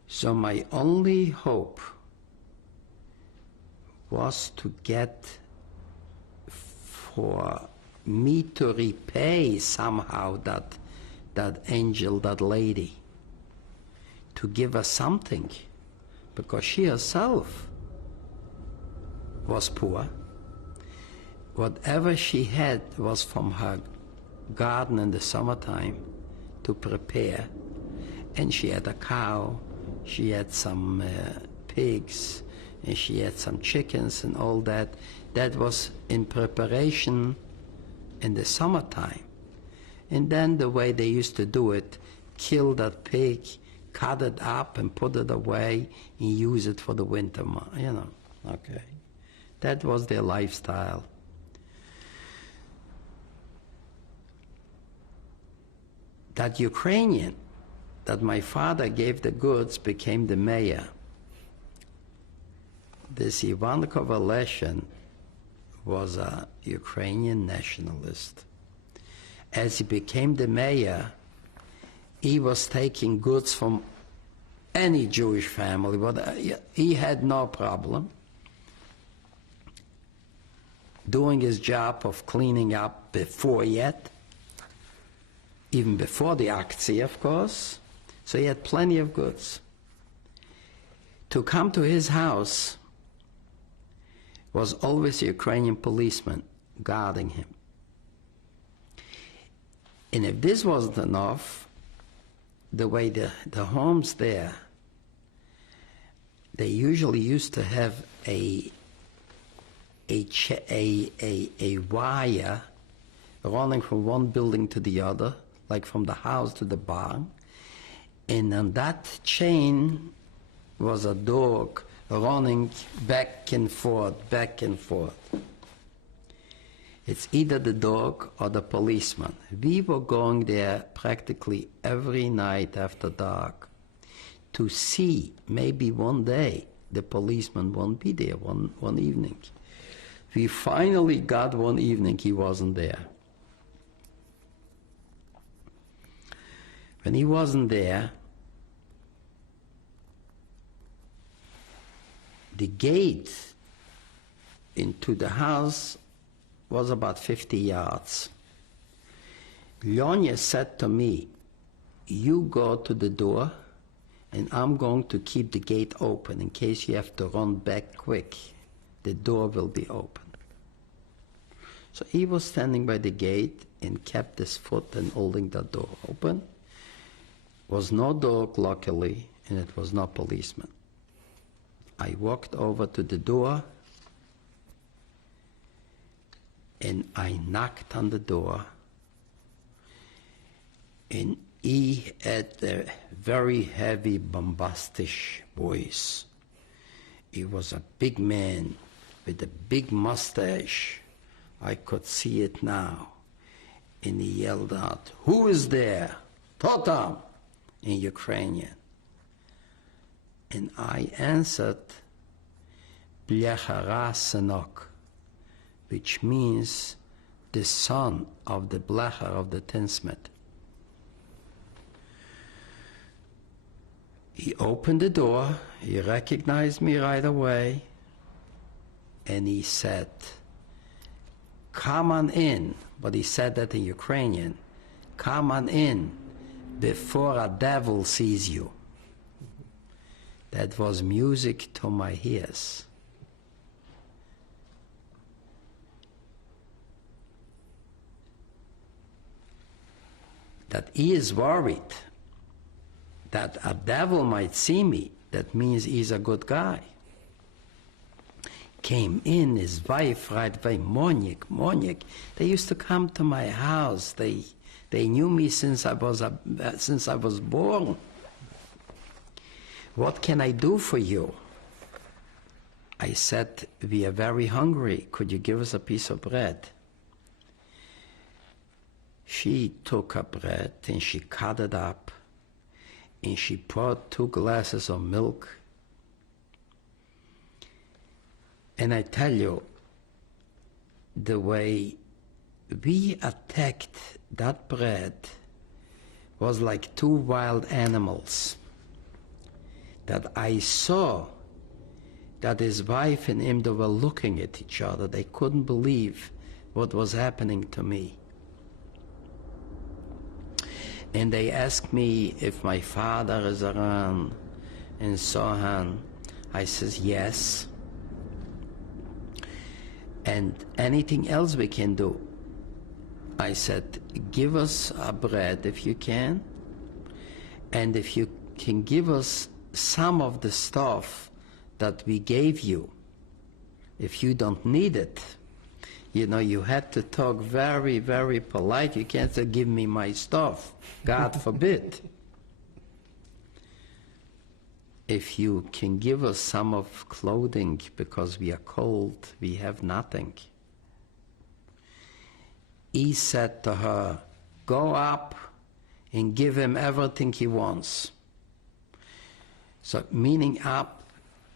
So my only hope was to get for me to repay somehow that angel, that lady, to give her something, because she herself was poor. Whatever she had was from her garden in the summertime to prepare, and she had a cow, she had some pigs, and she had some chickens and all that. That was in preparation in the summertime. And then the way they used to do it, kill that pig, cut it up and put it away and use it for the winter, you know, okay. That was their lifestyle. That Ukrainian that my father gave the goods became the mayor. This Ivan Kovaleshin was a Ukrainian nationalist. As he became the mayor, he was taking goods from any Jewish family, but he had no problem doing his job of cleaning up before yet, even before the aktie, of course. So he had plenty of goods. To come to his house was always a Ukrainian policeman guarding him. And if this wasn't enough, the way the homes there, they usually used to have a wire running from one building to the other, like from the house to the barn, and on that chain was a dog running back and forth, back and forth. It's either the dog or the policeman. We were going there practically every night after dark to see maybe one day the policeman won't be there one evening. We finally got one evening he wasn't there. When he wasn't there, the gate into the house was about 50 yards. Lyonya said to me, "You go to the door, and I'm going to keep the gate open in case you have to run back quick. The door will be open." So he was standing by the gate and kept his foot and holding the door open. Was no dog, luckily, and it was no policeman. I walked over to the door and I knocked on the door, and he had a very heavy, bombastic voice. He was a big man with a big mustache. I could see it now. And he yelled out, "Who is there? Totam!" in Ukrainian. And I answered, "Blechara Senok," which means the son of the blecher, of the tinsmith. He opened the door, he recognized me right away, and he said, "Come on in," but he said that in Ukrainian, "Come on in before a devil sees you." That was music to my ears. That he is worried that a devil might see me, that means he's a good guy. Came in, his wife right away, Monique. They used to come to my house. They knew me since I was born. "What can I do for you?" I said, "We are very hungry. Could you give us a piece of bread?" She took a bread and she cut it up and she poured 2 glasses of milk. And I tell you, the way we attacked that bread was like two wild animals that I saw that his wife and him, they were looking at each other. They couldn't believe what was happening to me. And they asked me if my father is around and so on. I says, yes. And anything else we can do? I said, give us a bread if you can. And if you can give us some of the stuff that we gave you, if you don't need it, you know, you had to talk very, very polite. You can't say, give me my stuff. God forbid. If you can give us some of clothing because we are cold, we have nothing. He said to her, go up and give him everything he wants. So meaning up,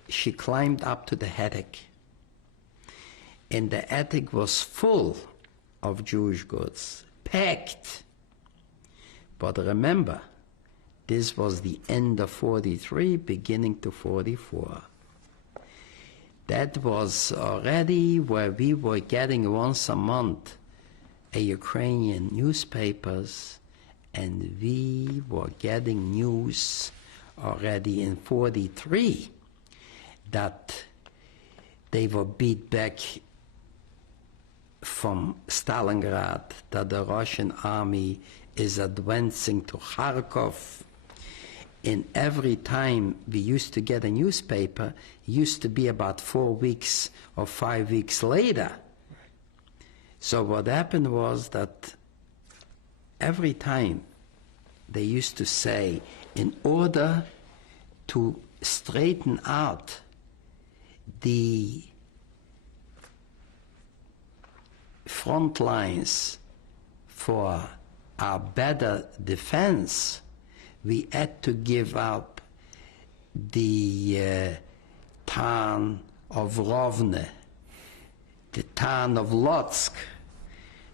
she climbed up to the attic. And the attic was full of Jewish goods, packed. But remember, this was the end of 43, beginning to 44. That was already where we were getting once a month a Ukrainian newspapers, and we were getting news already in 43 that they were beat back from Stalingrad, that the Russian army is advancing to Kharkov. And every time we used to get a newspaper, it used to be about 4 weeks or 5 weeks later. So what happened was that every time they used to say, in order to straighten out the front lines for our better defense, we had to give up the town of Rovne, the town of Lotsk.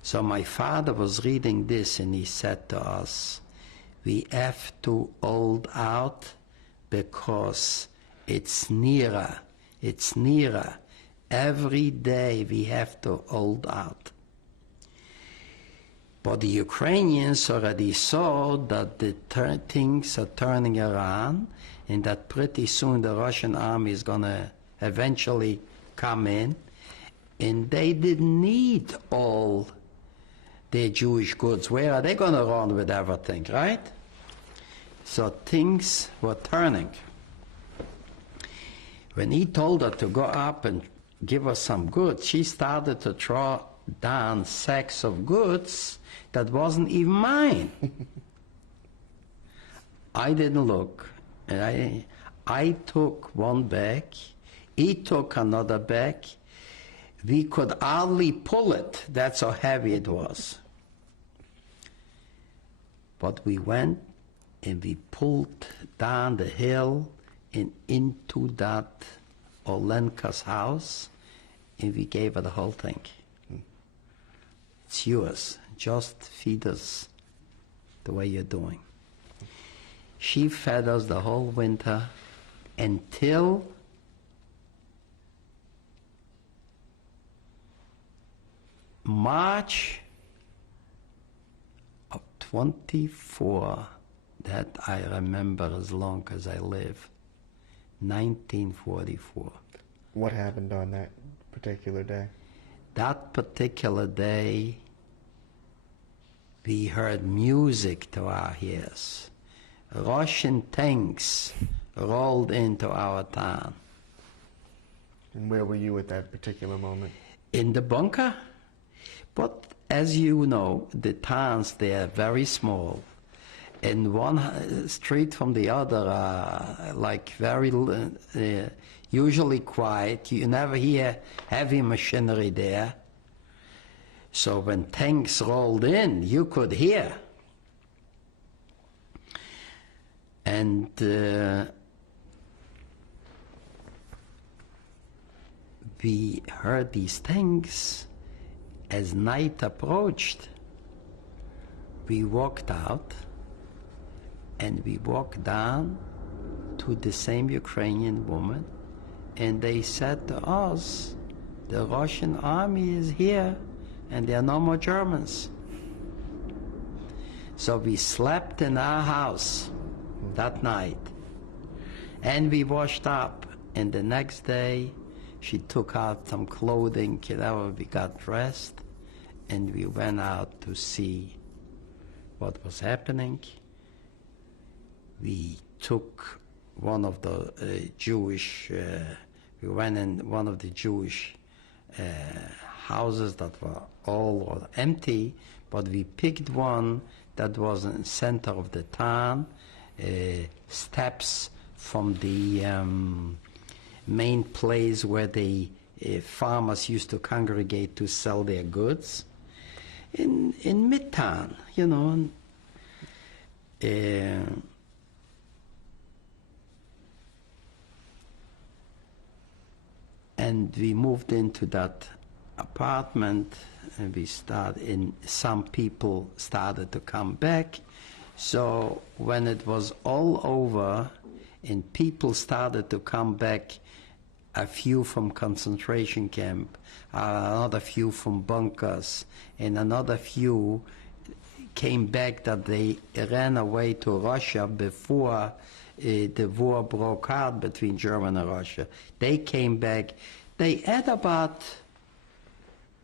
So my father was reading this and he said to us, we have to hold out because it's nearer. It's nearer. Every day we have to hold out. But the Ukrainians already saw that the things are turning around and that pretty soon the Russian army is going to eventually come in, and they didn't need all their Jewish goods. Where are they going to run with everything, right? So things were turning. When he told her to go up and give us some goods, she started to throw down sacks of goods that wasn't even mine. I didn't look. And I took one bag, he took another bag. We could hardly pull it, that's how heavy it was. But we went and we pulled down the hill and into that Olenka's house, and we gave her the whole thing. It's yours, just feed us the way you're doing. She fed us the whole winter until March of 24, that I remember as long as I live, 1944. What happened on that particular day? That particular day, we heard music to our ears. Russian tanks rolled into our town. And where were you at that particular moment? In the bunker. But as you know, the towns, they are very small. And one street from the other are like very, usually quiet. You never hear heavy machinery there. So when tanks rolled in, you could hear. And we heard these tanks, as night approached, we walked out and we walked down to the same Ukrainian woman, and they said to us, the Russian army is here and there are no more Germans. So we slept in our house that night, and we washed up, and the next day she took out some clothing, we got dressed, and we went out to see what was happening. We took one of the we went in one of the Jewish houses that were all empty, but we picked one that was in the center of the town, steps from the main place where the farmers used to congregate to sell their goods in Midtown, you know. And we moved into that apartment, and some people started to come back. So when it was all over and people started to come back, a few from concentration camp, another few from bunkers, and another few came back that they ran away to Russia before the war broke out between Germany and Russia. They came back. They had about,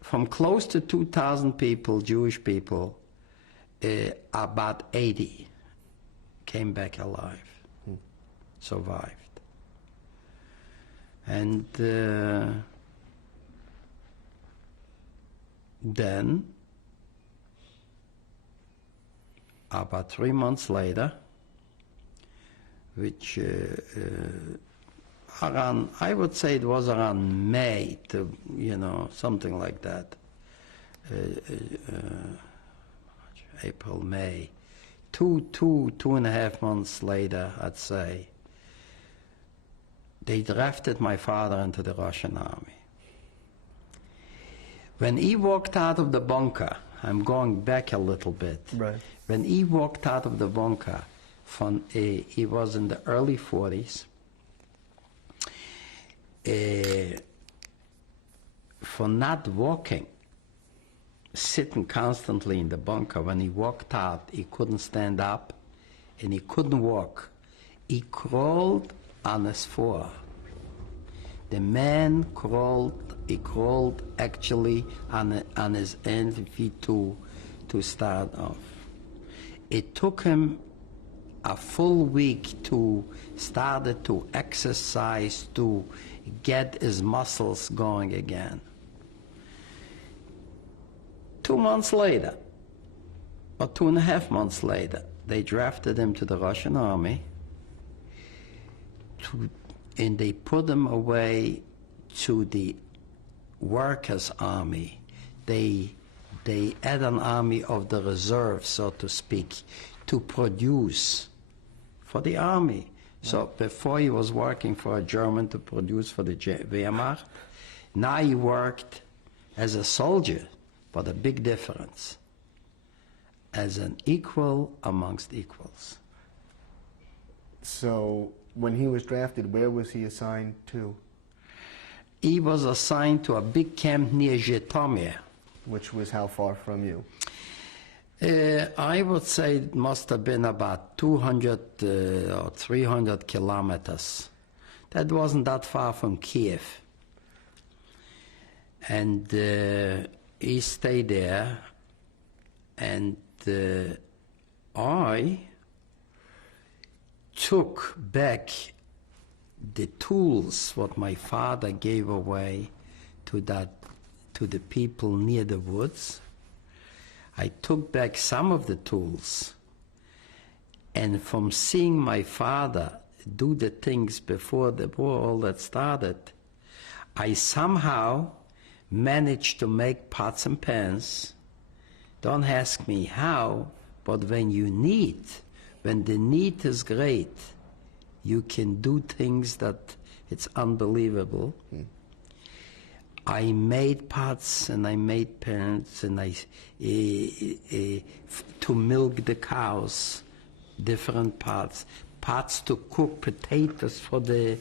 from close to 2,000 people, Jewish people, about 80 came back alive, survived. And then, about 3 months later, which around, I would say it was around May, something like that. April, May. Two and a half months later, I'd say, they drafted my father into the Russian army. When he walked out of the bunker, I'm going back a little bit. Right. When he walked out of the bunker, he was in the early 40s. For not walking, sitting constantly in the bunker, when he walked out, he couldn't stand up and he couldn't walk. He crawled on his floor. The man he crawled actually on his hands and feet to start off. It took him a full week to start to exercise, to get his muscles going again. 2 months later, or 2.5 months later, they drafted him to the Russian army, and they put him away to the workers' army. They had an army of the reserve, so to speak, to produce for the army. So before he was working for a German to produce for the Wehrmacht, now he worked as a soldier, but a big difference, as an equal amongst equals. So when he was drafted, where was he assigned to? He was assigned to a big camp near Zhytomyr. Which was how far from you? I would say it must have been about 200 or 300 kilometers. That wasn't that far from Kiev. And he stayed there, and I took back the tools what my father gave away to the people near the woods. I took back some of the tools, and from seeing my father do the things before the war all that started, I somehow managed to make pots and pans. Don't ask me how, but when the need is great, you can do things that it's unbelievable. I made pots and I made pans and to milk the cows, different pots to cook potatoes for the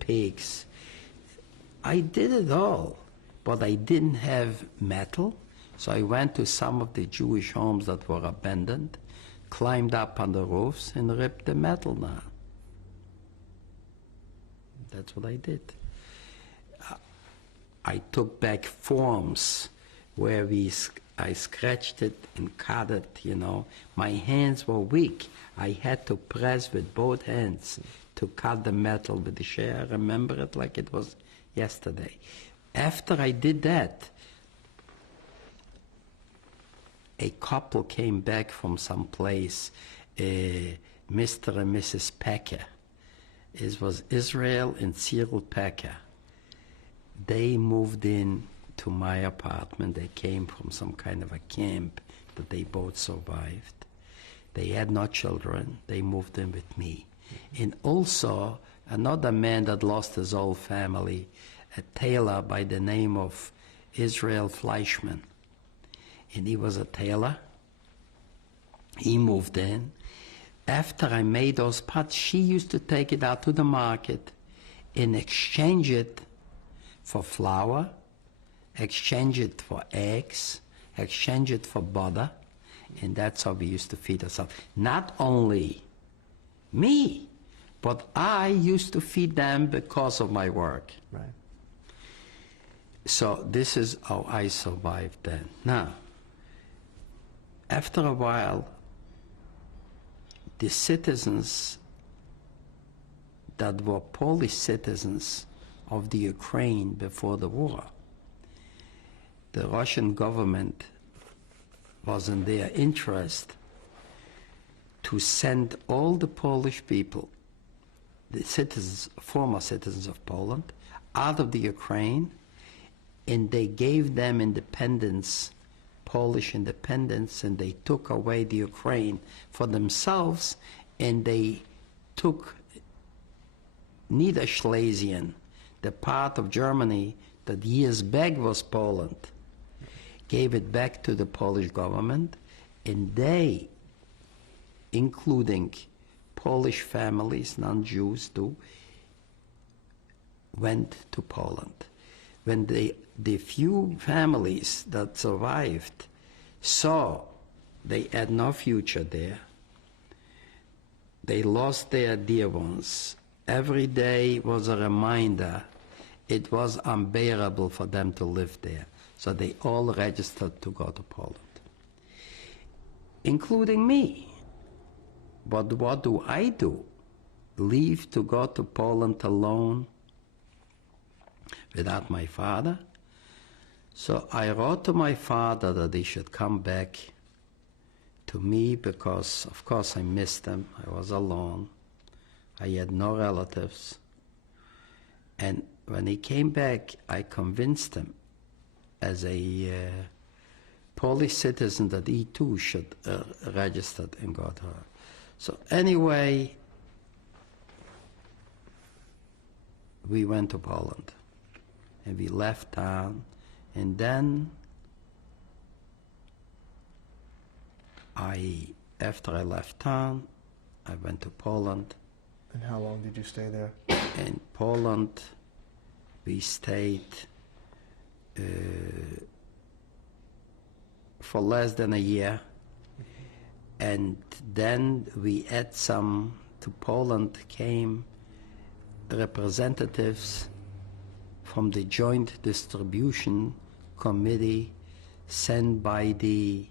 pigs. I did it all, but I didn't have metal, so I went to some of the Jewish homes that were abandoned, climbed up on the roofs and ripped the metal down. That's what I did. I took back forms where I scratched it and cut it, you know. My hands were weak. I had to press with both hands to cut the metal with the share. I remember it like it was yesterday. After I did that, a couple came back from some place, Mr. and Mrs. Packer. It was Israel and Cyril Packer. They moved in to my apartment. They came from some kind of a camp that they both survived. They had no children. They moved in with me. And also another man that lost his whole family, a tailor by the name of Israel Fleischman. And he was a tailor. He moved in. After I made those pots, she used to take it out to the market and exchange it for flour, exchange it for eggs, exchange it for butter, and that's how we used to feed ourselves. Not only me, but I used to feed them because of my work. Right. So this is how I survived then. Now, after a while, the citizens that were Polish citizens of the Ukraine before the war, the Russian government was in their interest to send all the Polish people, the citizens, former citizens of Poland, out of the Ukraine, and they gave them independence, Polish independence, and they took away the Ukraine for themselves, and they took Niederschlesien, the part of Germany that years back was Poland, gave it back to the Polish government, and they, including Polish families, non-Jews too, went to Poland. When the few families that survived saw they had no future there, they lost their dear ones. Every day was a reminder it was unbearable for them to live there. So they all registered to go to Poland, including me. But what do? Leave to go to Poland alone without my father? So I wrote to my father that he should come back to me because, of course, I missed him. I was alone. I had no relatives. And when he came back, I convinced him as a Polish citizen that he too should register and go to her. So anyway, we went to Poland and we left town, and then after I left town, I went to Poland. And how long did you stay there? In Poland, we stayed for less than a year, and then to Poland came representatives from the Joint Distribution Committee sent by the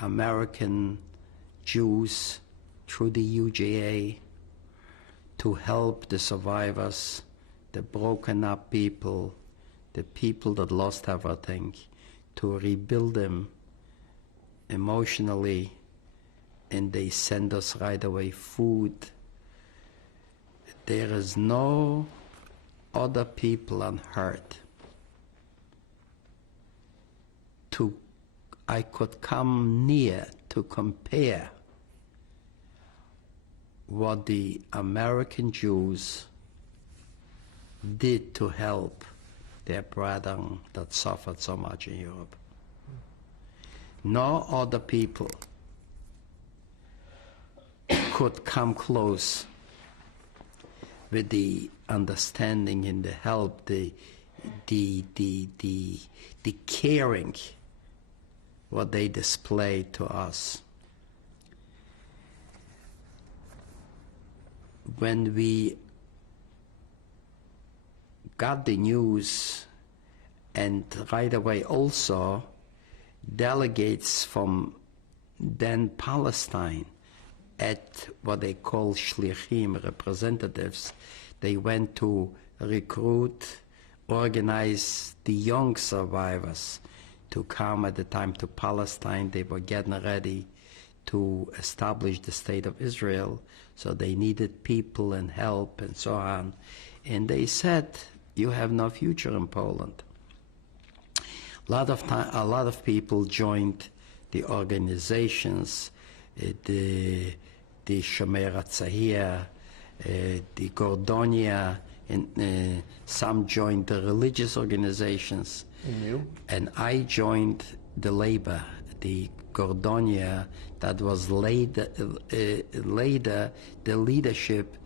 American Jews through the UJA to help the survivors, the broken up people, the people that lost everything, to rebuild them emotionally, and they send us right away food. There is no other people on earth I could come near to compare what the American Jews did to help their brethren that suffered so much in Europe. No other people could come close with the understanding and the help, the caring what they displayed to us. When we got the news, and right away also delegates from then Palestine at what they call shlichim, representatives, they went to recruit, organize the young survivors to come at the time to Palestine. They were getting ready to establish the state of Israel, so they needed people and help and so on. And they said, you have no future in Poland. A lot of people joined the organizations, the Shomer HaTzahir, the Gordonia, and some joined the religious organizations. And you? And I joined the labor, the Gordonia, that was later the leadership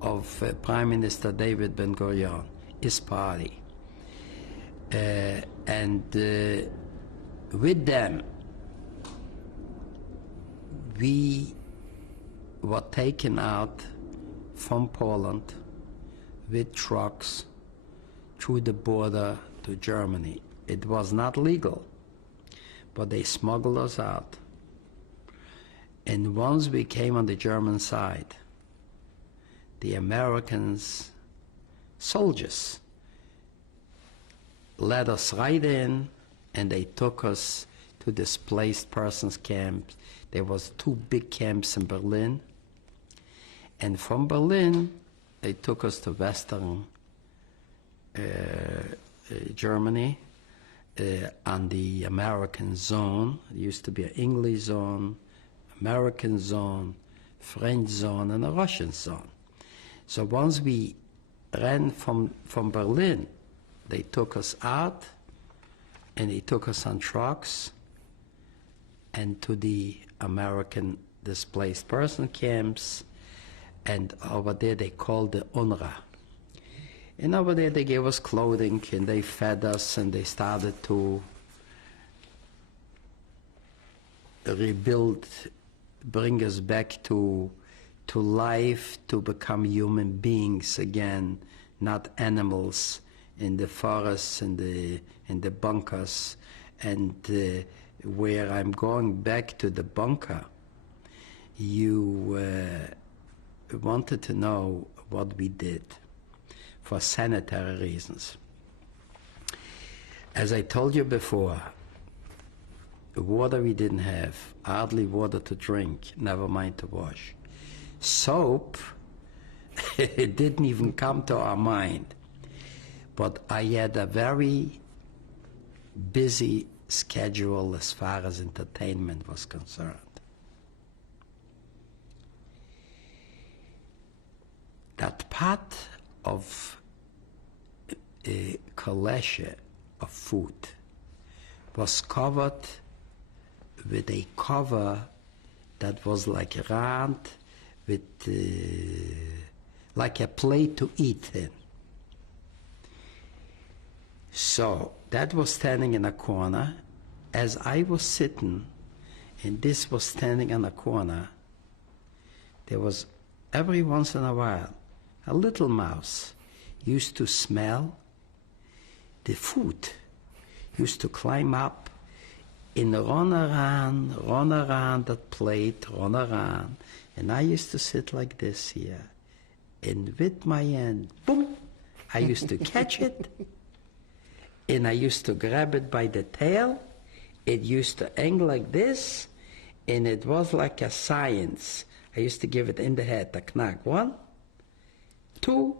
of Prime Minister David Ben-Gurion, his party. And with them, we were taken out from Poland with trucks through the border to Germany. It was not legal, but they smuggled us out. And once we came on the German side, the Americans, soldiers, led us right in, and they took us to displaced persons camps. There was 2 big camps in Berlin, and from Berlin they took us to Western Germany on the American zone. It used to be an English zone, American zone, French zone, and a Russian zone. So once we ran from Berlin, they took us out, and they took us on trucks and to the American displaced person camps, and over there they called the UNRWA. And over there they gave us clothing, and they fed us, and they started to rebuild, bring us back to life, to become human beings again, not animals in the forests and in the bunkers. And where I'm going back to the bunker, you wanted to know what we did for sanitary reasons. As I told you before, water we didn't have, hardly water to drink, never mind to wash. Soap, it didn't even come to our mind. But I had a very busy schedule as far as entertainment was concerned. That pot of kaleshe of food was covered with a cover that was like round, with like a plate to eat in. So that was standing in a corner. As I was sitting, and this was standing in a corner, there was every once in a while a little mouse used to smell the food, used to climb up and run around that plate, run around. And I used to sit like this here, and with my hand, boom, I used to catch it, and I used to grab it by the tail. It used to hang like this, and it was like a science. I used to give it in the head, a knack. 1, 2,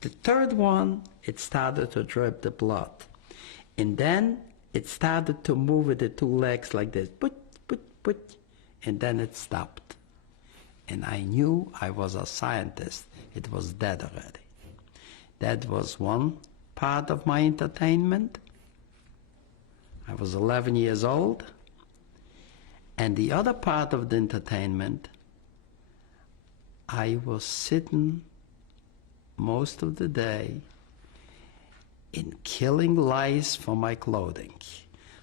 the third one, it started to drip the blood. And then it started to move with the 2 legs like this, put, and then it stopped. And I knew I was a scientist. It was dead already. That was one part of my entertainment. I was 11 years old. And the other part of the entertainment, I was sitting most of the day in killing lice for my clothing.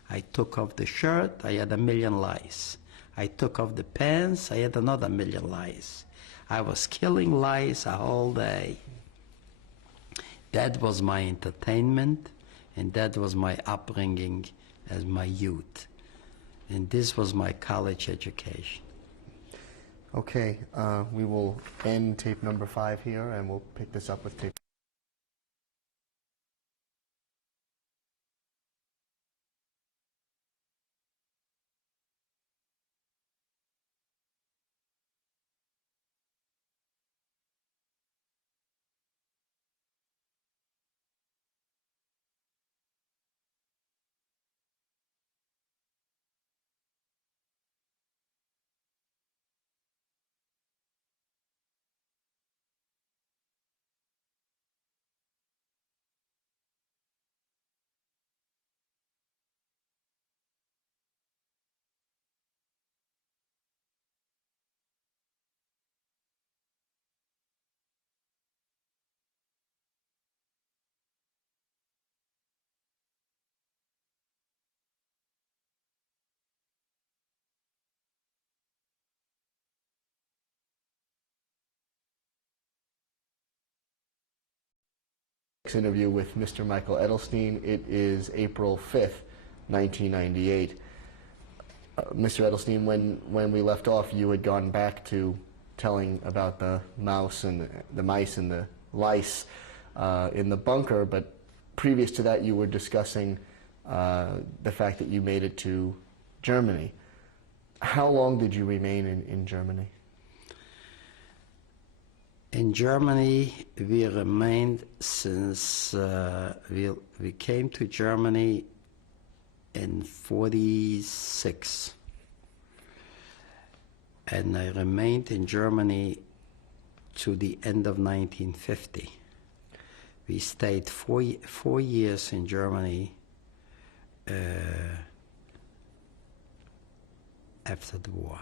I took off the shirt, I had 1,000,000 lice. I took off the pants, I had another 1,000,000 lice. I was killing lice a whole day. That was my entertainment, and that was my upbringing as my youth. And this was my college education. Okay, we will end tape number 5 here, and we'll pick this up with tape. Interview with Mr. Michael Edelstein. It is April 5th, 1998. Mr. Edelstein, when we left off, you had gone back to telling about the mice and the lice in the bunker, but previous to that you were discussing the fact that you made it to Germany. How long did you remain in Germany? In Germany, we remained since we came to Germany in 1946. And I remained in Germany to the end of 1950. We stayed four years in Germany after the war.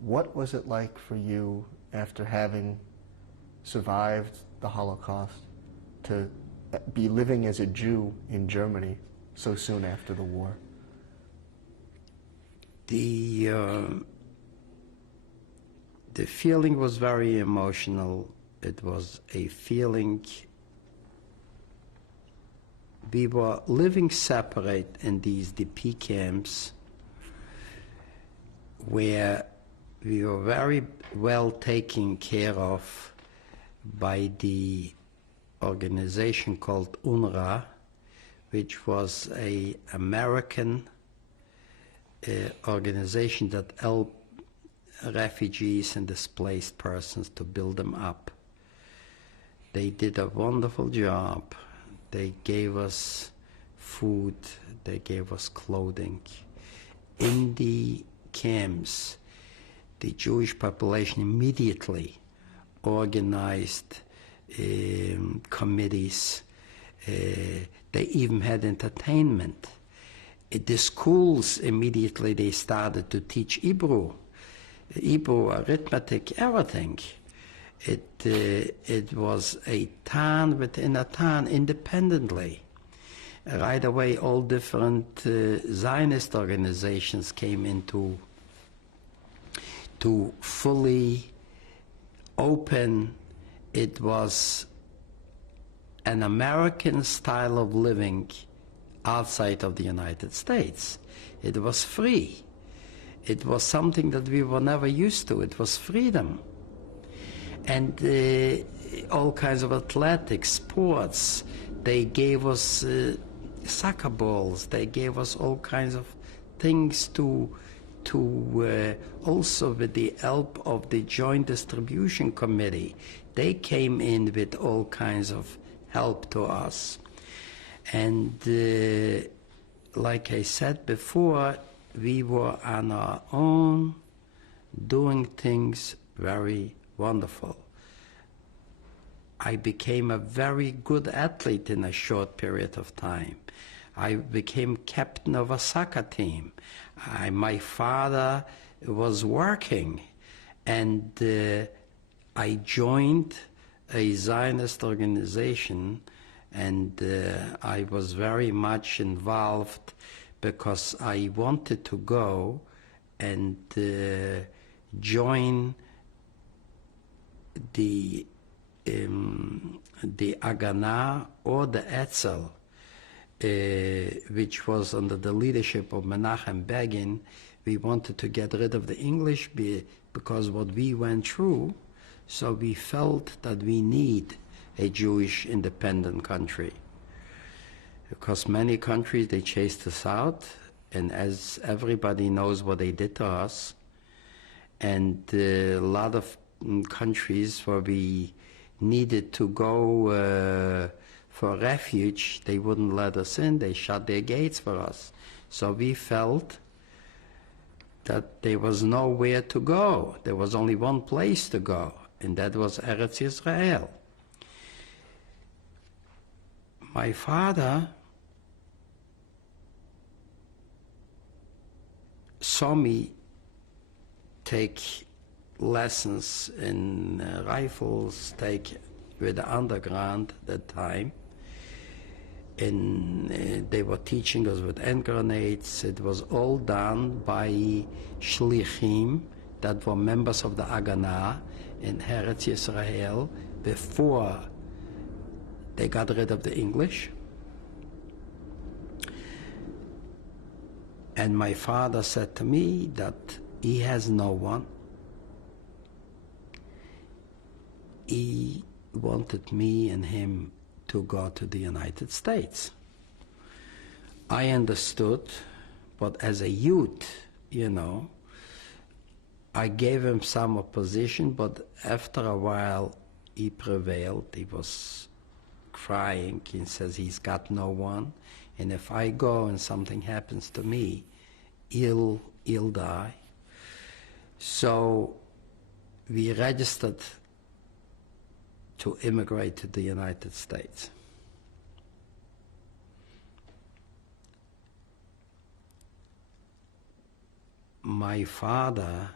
What was it like for you after having survived the Holocaust to be living as a Jew in Germany so soon after the war? The feeling was very emotional. It was a feeling. We were living separate in these DP camps where we were very well taken care of by the organization called UNRWA, which was an American organization that helped refugees and displaced persons to build them up. They did a wonderful job. They gave us food, they gave us clothing. In the camps, the Jewish population immediately organized committees. They even had entertainment. The schools immediately they started to teach Hebrew, arithmetic, everything. It was a town within a town independently. Right away, all different Zionist organizations came into to fully open. It was an American style of living outside of the United States. It was free. It was something that we were never used to. It was freedom. And all kinds of athletics, sports. They gave us soccer balls. They gave us all kinds of things to also with the help of the Joint Distribution Committee. They came in with all kinds of help to us. And like I said before, we were on our own, doing things very wonderful. I became a very good athlete in a short period of time. I became captain of a soccer team. My father was working, and I joined a Zionist organization, and I was very much involved because I wanted to go and join the Haganah or the Etzel, which was under the leadership of Menachem Begin. We wanted to get rid of the English because what we went through, so we felt that we need a Jewish independent country. Because many countries, they chased us out, and as everybody knows what they did to us, and a lot of countries where we needed to go for refuge, they wouldn't let us in. They shut their gates for us. So we felt that there was nowhere to go. There was only one place to go, and that was Eretz Yisrael. My father saw me take lessons in rifles, take with the underground at that time, and they were teaching us with hand grenades. It was all done by shlichim that were members of the Haganah in Eretz Yisrael before they got rid of the English. And my father said to me that he has no one. He wanted me and him to go to the United States. I understood, but as a youth, I gave him some opposition, but after a while he prevailed. He was crying. He says he's got no one, and if I go and something happens to me, he'll die. So we registered to immigrate to the United States. My father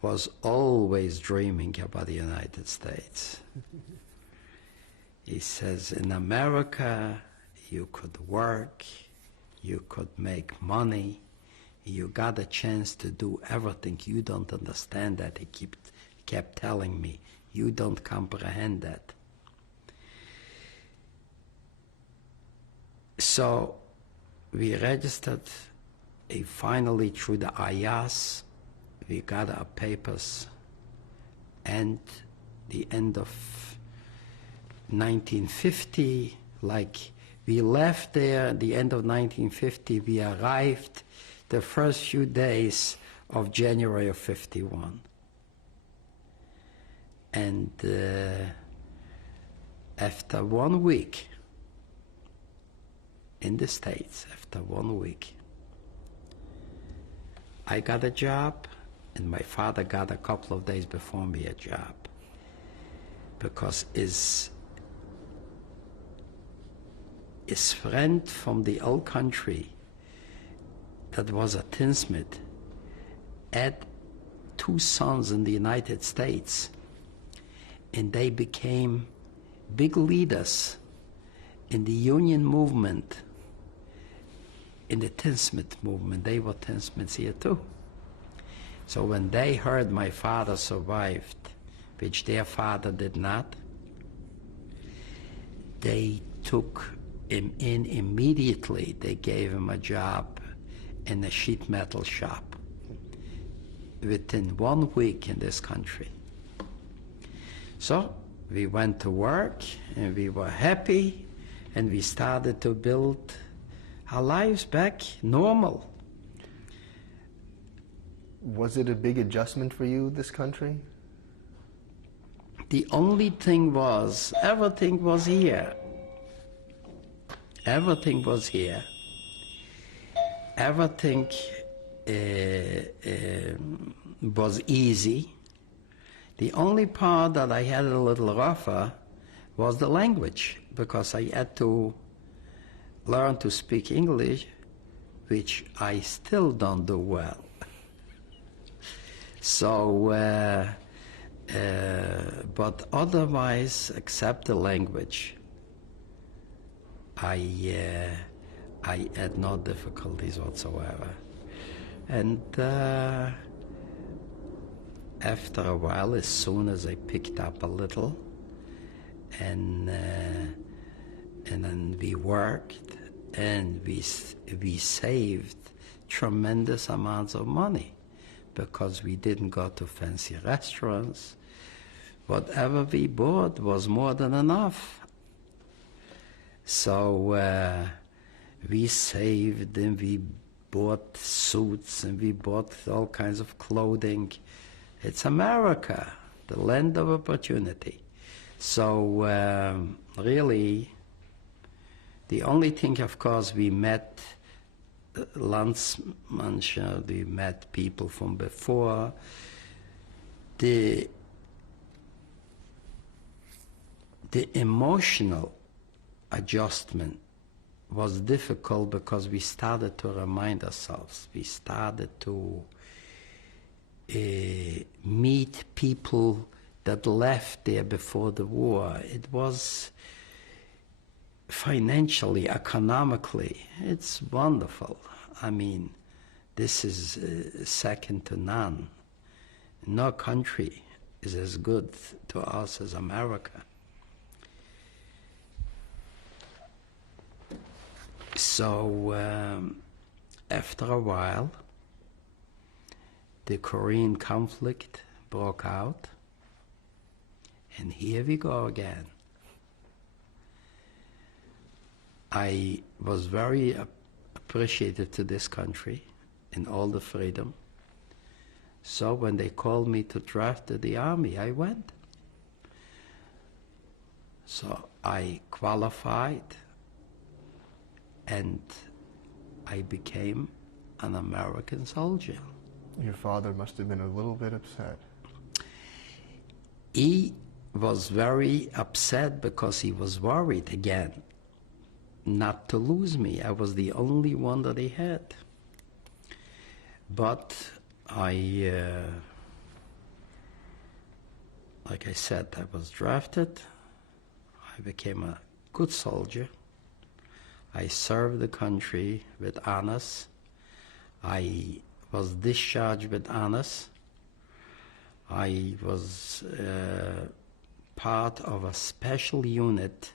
was always dreaming about the United States. He says, in America, you could work, you could make money, you got a chance to do everything. You don't understand that, he kept telling me. You don't comprehend that. So we registered, finally through the IAS, we got our papers, and the end of 1950, we left there at the end of 1950, we arrived the first few days of January of 51. And after 1 week in the States, after 1 week, I got a job, and my father got a couple of days before me a job, because his friend from the old country that was a tinsmith had 2 sons in the United States, and they became big leaders in the union movement, in the tinsmith movement. They were tinsmiths here too. So when they heard my father survived, which their father did not, they took him in immediately. They gave him a job in a sheet metal shop within 1 week in this country. So we went to work, and we were happy, and we started to build our lives back normal. Was it a big adjustment for you, this country? The only thing was, everything was here. Everything was here. Everything was easy. The only part that I had a little rougher was the language, because I had to learn to speak English, which I still don't do well. So, but otherwise, except the language, I had no difficulties whatsoever. And after a while, as soon as I picked up a little, and then we worked, and we saved tremendous amounts of money, because we didn't go to fancy restaurants. Whatever we bought was more than enough. So we saved, and we bought suits, and we bought all kinds of clothing. It's America, the land of opportunity. So really, the only thing, of course, we met Landsmannschaft, we met people from before. The emotional adjustment was difficult, because we started to remind ourselves. We started to meet people that left there before the war. It was financially, economically, it's wonderful. I mean, this is second to none. No country is as good to us as America. So after a while, the Korean conflict broke out, and here we go again. I was very appreciative to this country in all the freedom. So when they called me to draft to the army, I went. So I qualified, and I became an American soldier. Your father must have been a little bit upset. He was very upset, because he was worried again not to lose me. I was the only one that he had. But like I said, I was drafted. I became a good soldier. I served the country with honors. I was discharged with honors. I was part of a special unit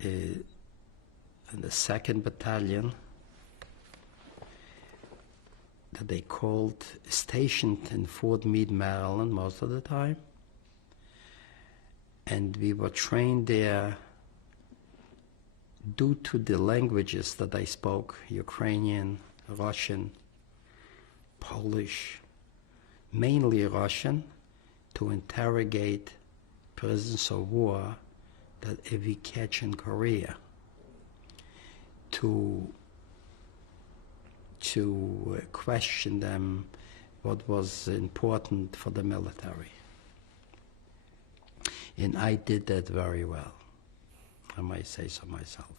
in the 2nd Battalion that they called, stationed in Fort Meade, Maryland most of the time. And we were trained there due to the languages that I spoke, Ukrainian, Russian, Polish, mainly Russian, to interrogate prisoners of war that we catch in Korea, to question them what was important for the military. And I did that very well, I might say so myself.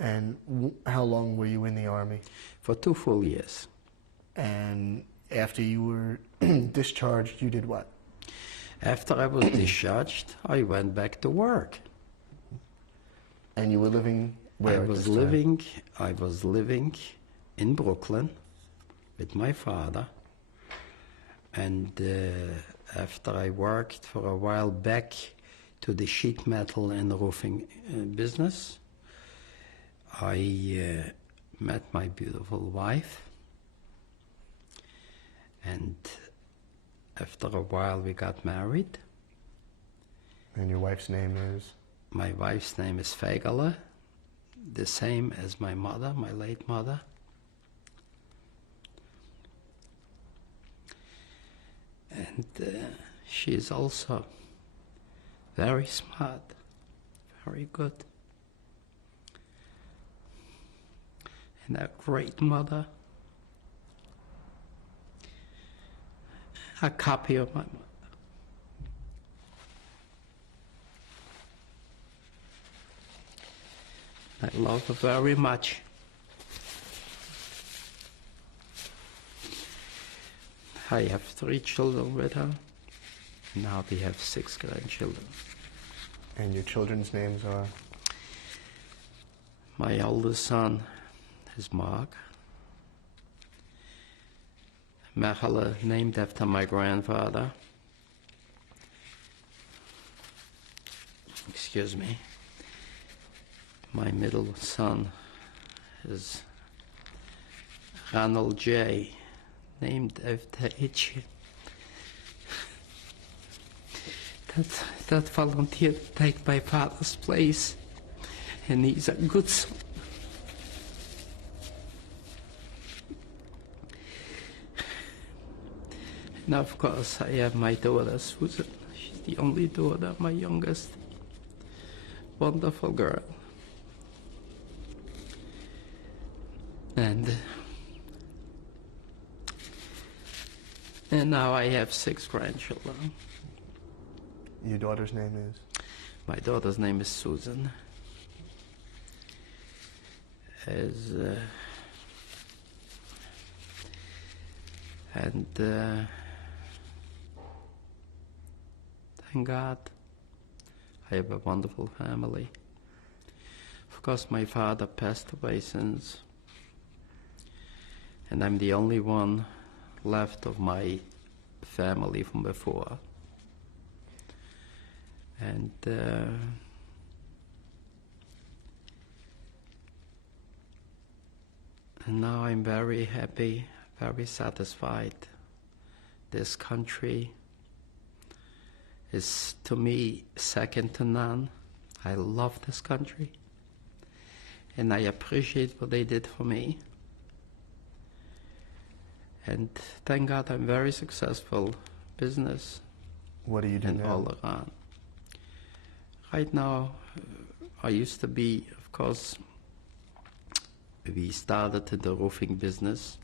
And how long were you in the Army? For 2 full years. And after you were discharged, you did what? After I was discharged, I went back to work. And you were living where? I was living in Brooklyn with my father. And after I worked for a while back to the sheet metal and roofing business, I met my beautiful wife, and after a while we got married. And your wife's name is? My wife's name is Fegele, the same as my mother, my late mother. And she is also very smart, very good, and a great mother. a copy of my mother. I love her very much. I have 3 children with her. Now we have 6 grandchildren. And your children's names are? My oldest son is Mark. Mechele, named after my grandfather. Excuse me. My middle son is Ronald J., named after Itchy. That volunteered to take my father's place, and he's a good son. And of course, I have my daughter, Susan. She's the only daughter, my youngest. Wonderful girl. And now I have 6 grandchildren. Your daughter's name is? My daughter's name is Susan. Thank God, I have a wonderful family. Of course, my father passed away since, and I'm the only one left of my family from before. And now I'm very happy, very satisfied. This country is, to me, second to none. I love this country, and I appreciate what they did for me. And thank God I'm very successful business. What do you do and now? all around. Right now, I used to be, of course, we started in the roofing business.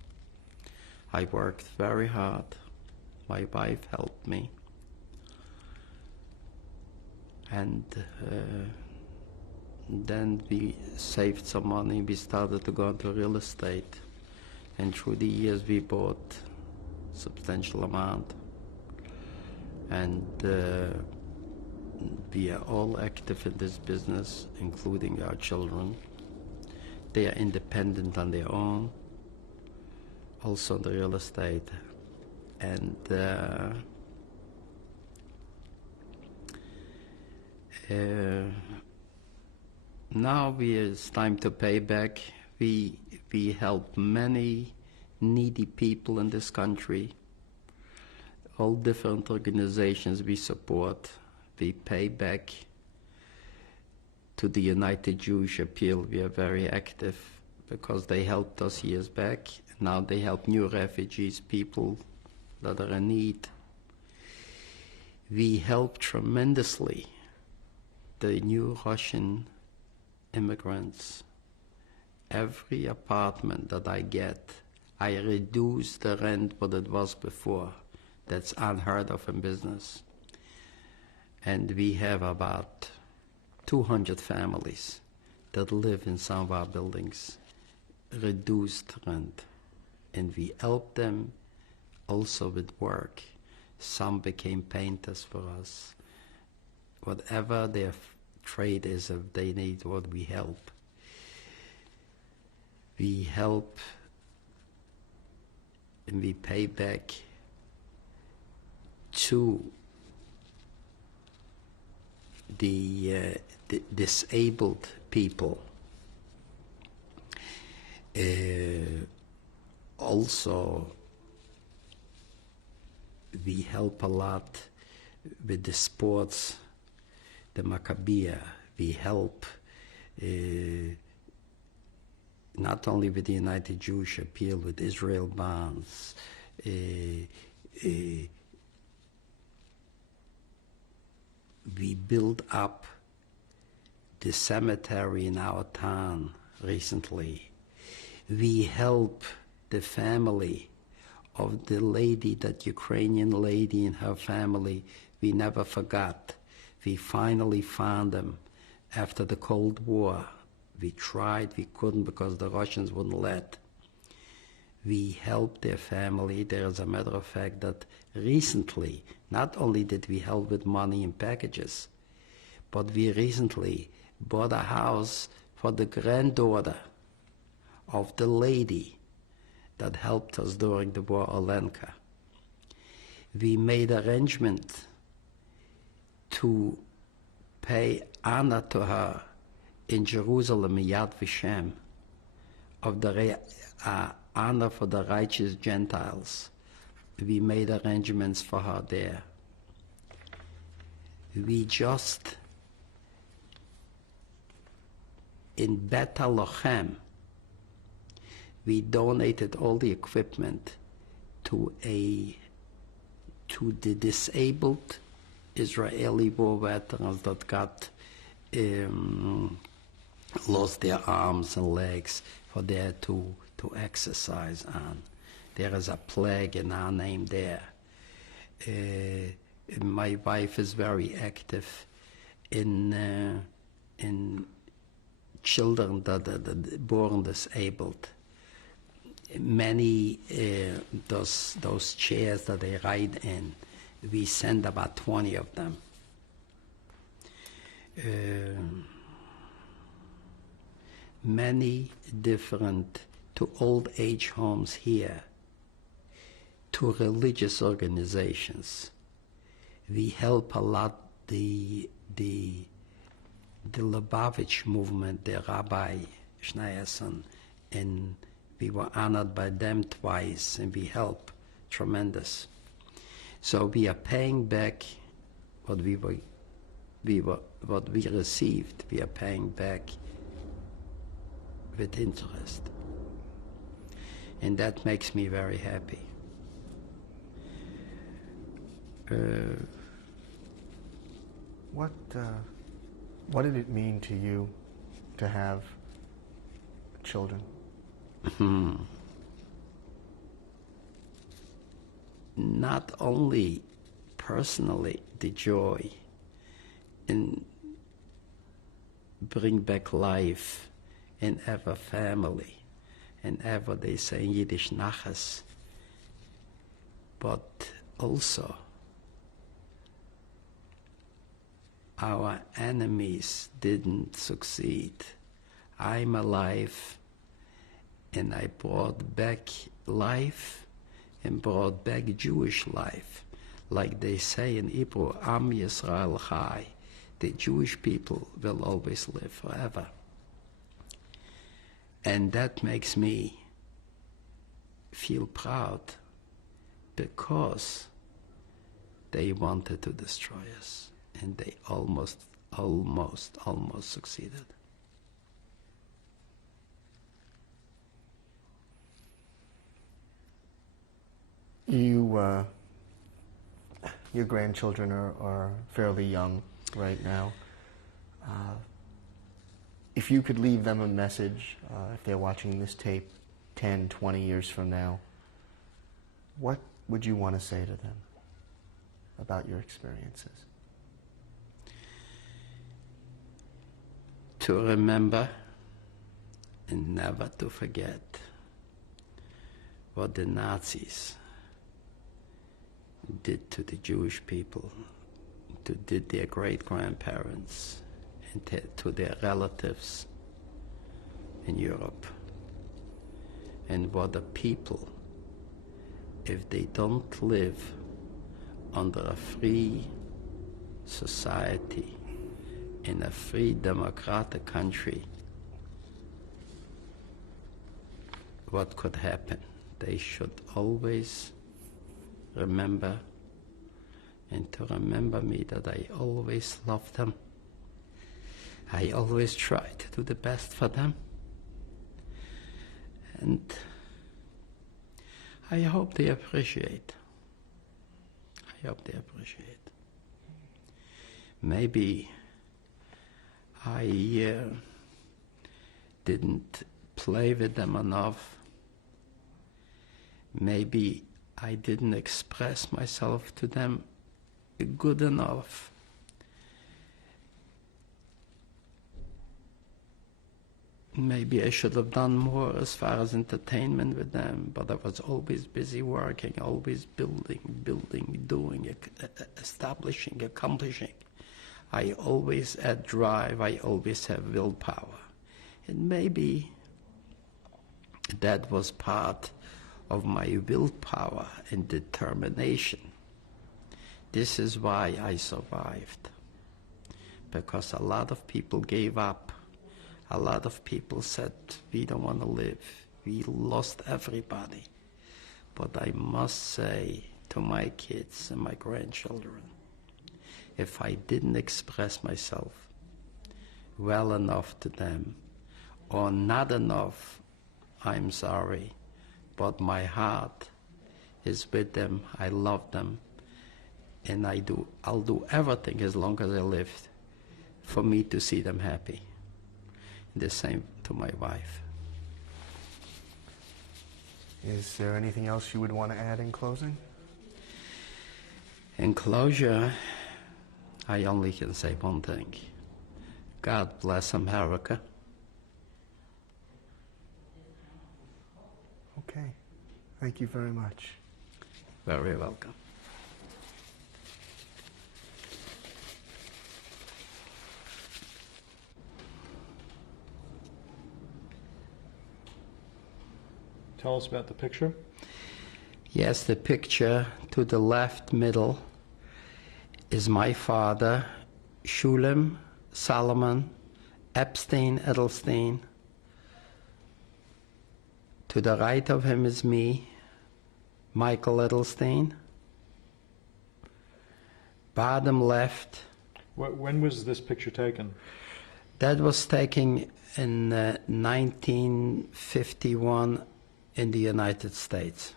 I worked very hard. My wife helped me. And then we saved some money. We started to go into real estate. And through the years, we bought a substantial amount. And we are all active in this business, including our children. They are independent on their own, also in the real estate. And now it's time to pay back. We help many needy people in this country. All different organizations we support. We pay back to the United Jewish Appeal. We are very active because they helped us years back. Now they help new refugees, people that are in need. We help tremendously the new Russian immigrants. Every apartment that I get, I reduce the rent what it was before. That's unheard of in business. And we have about 200 families that live in some of our buildings, reduced rent. And we help them also with work. Some became painters for us. Whatever their trade is, if they need what we help. We help and we pay back to the disabled people. Also, we help a lot with the sports, the Maccabea. We help not only with the United Jewish Appeal, with Israel Bonds. We build up the cemetery in our town recently. We help the family of the lady, that Ukrainian lady and her family, we never forgot. We finally found them after the Cold War. We tried, we couldn't because the Russians wouldn't let. We helped their family. There is a matter of fact that recently, not only did we help with money and packages, but we recently bought a house for the granddaughter of the lady that helped us during the war, Olenka. We made arrangement to pay honor to her in Jerusalem, Yad Vashem, of the honor for the righteous Gentiles. We made arrangements for her there. We just, in Bet HaLochem, we donated all the equipment to the disabled Israeli war veterans that got lost their arms and legs for there to exercise on. There is a plague in our name there. My wife is very active in children that are born disabled. Many those chairs that they ride in, we send about 20 of them. Many different, to old age homes here, to religious organizations. We help a lot the Lubavitch movement, the Rabbi Schneerson, and we were honored by them twice, and we help tremendous. So we are paying back what we received. We are paying back with interest, and that makes me very happy. What did it mean to you to have children? Not only personally the joy in bring back life in ever family, and ever they say in Yiddish nachas, but also our enemies didn't succeed. I'm alive, and I brought back life and brought back Jewish life. Like they say in Hebrew, Am Yisrael Chai, the Jewish people will always live forever. And that makes me feel proud, because they wanted to destroy us, and they almost succeeded. Your grandchildren are fairly young right now. If you could leave them a message, if they're watching this tape 10, 20 years from now, what would you want to say to them about your experiences? To remember and never to forget what the Nazis did to the Jewish people, did their great-grandparents, and to their relatives in Europe. And what the people, if they don't live under a free society, in a free democratic country, what could happen? They should always remember, and to remember me, that I always loved them. I always try to do the best for them. And I hope they appreciate. I hope they appreciate. Maybe I didn't play with them enough. Maybe I didn't express myself to them good enough. Maybe I should have done more as far as entertainment with them, but I was always busy working, always building, doing, establishing, accomplishing. I always had drive, I always have willpower. And maybe that was part of my willpower and determination. This is why I survived, because a lot of people gave up. A lot of people said, we don't want to live. We lost everybody. But I must say to my kids and my grandchildren, if I didn't express myself well enough to them, or not enough, I'm sorry, but my heart is with them. I love them, and I'll do everything as long as I live for me to see them happy. The same to my wife. Is there anything else you would want to add in closing? In closure, I only can say one thing. God bless America. Okay. Thank you very much. Very welcome. Tell us about the picture. Yes, the picture to the left middle is my father, Shulem Solomon Epstein Edelstein. To the right of him is me, Michael Edelstein. Bottom left. When was this picture taken? That was taken in 1951 in the United States.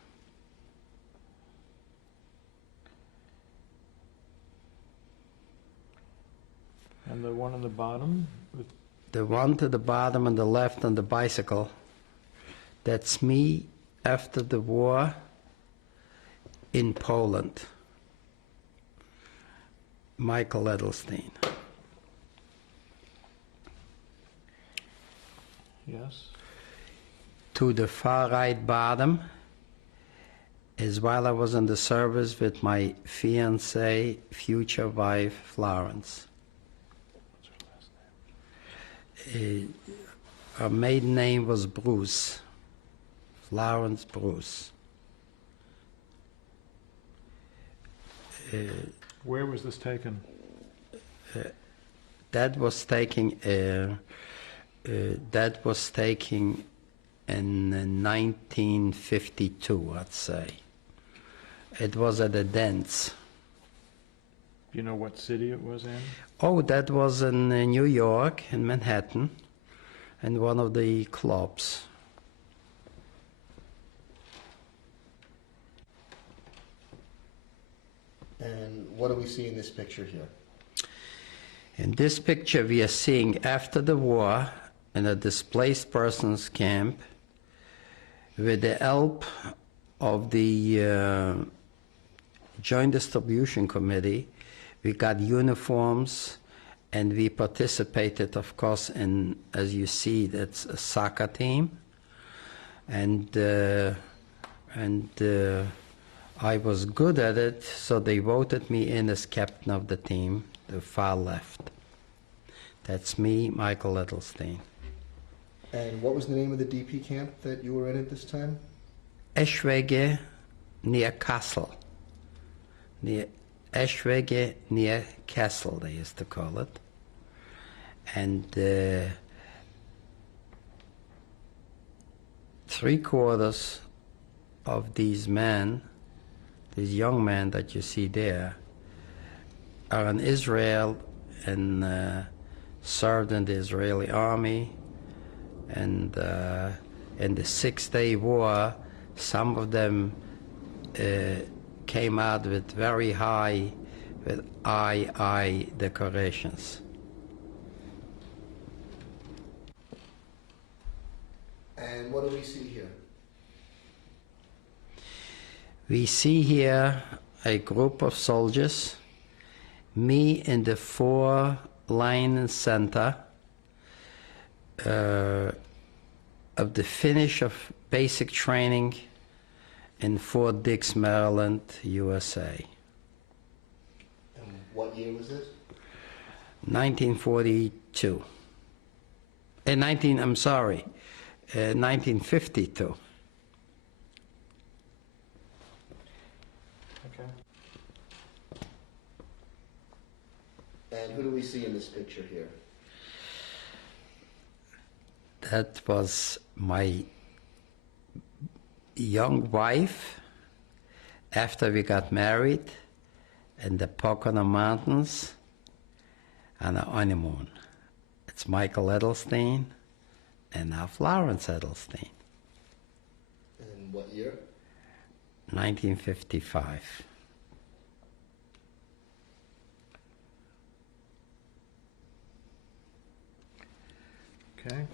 And the one on the bottom? The one to the bottom on the left on the bicycle, that's me after the war in Poland. Michael Edelstein. Yes. To the far right bottom is while I was in the service with my fiancée, future wife, Florence. What's her last name? Her maiden name was Bruce, Florence Bruce. Where was this taken? That was taken in 1952, I'd say. It was at a dance. Do you know what city it was in? Oh, that was in New York, in Manhattan, in one of the clubs. And what do we see in this picture here? In this picture, we are seeing after the war in a displaced persons camp with the help of the Joint Distribution Committee. We got uniforms and we participated, of course, in, as you see, that's a soccer team. And I was good at it, so they voted me in as captain of the team, the far left. That's me, Michael Edelstein. And what was the name of the DP camp that you were in at this time? Eschwege near Kassel. Near Eschwege near Kassel, they used to call it. And 3/4 of these men, these young men that you see there, are in Israel and served in the Israeli army. And in the 6-day war, some of them came out with very high, with II decorations. And what do we see here? We see here a group of soldiers, me in the four-line center of the finish of basic training in Fort Dix, Maryland, USA. And what year was this? 1942. 1952. Okay. And who do we see in this picture here? That was my young wife after we got married in the Pocono Mountains on a honeymoon. It's Michael Edelstein and now Florence Edelstein. And what year? 1955. Okay.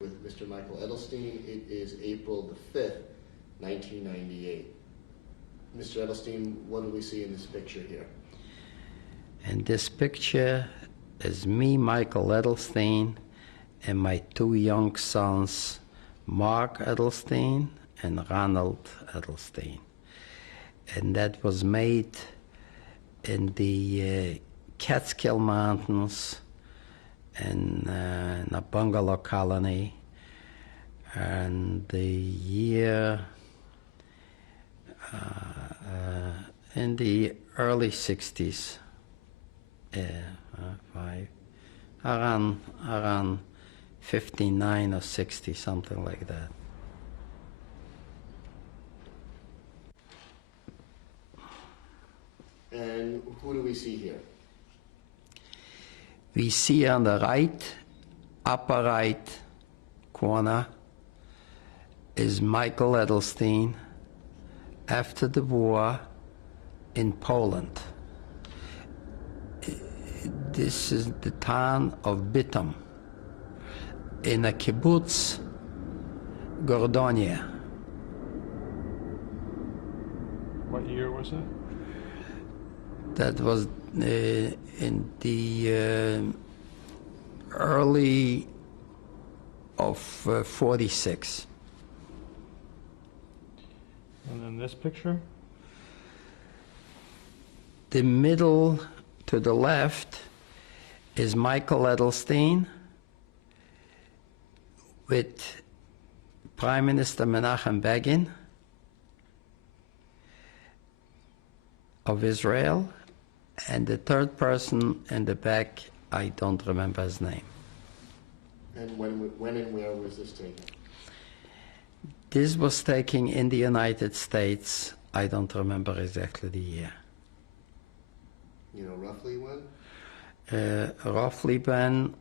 With Mr. Michael Edelstein, it is April the 5th, 1998. Mr. Edelstein, what do we see in this picture here? And this picture is me, Michael Edelstein, and my two young sons, Mark Edelstein and Ronald Edelstein. And that was made in the Catskill Mountains in a bungalow colony, and the year in the early 60s, around 59 or 60, something like that. And who do we see here? We see on the right, upper right corner, is Michael Edelstein after the war in Poland. This is the town of Bytom in a kibbutz, Gordonia. What year was it? That was in the early of 46. And then this picture? The middle to the left is Michael Edelstein with Prime Minister Menachem Begin of Israel, and the third person in the back, I don't remember his name. And when and where was this taken? This was taken in the United States. I don't remember exactly the year. You know roughly when? Roughly when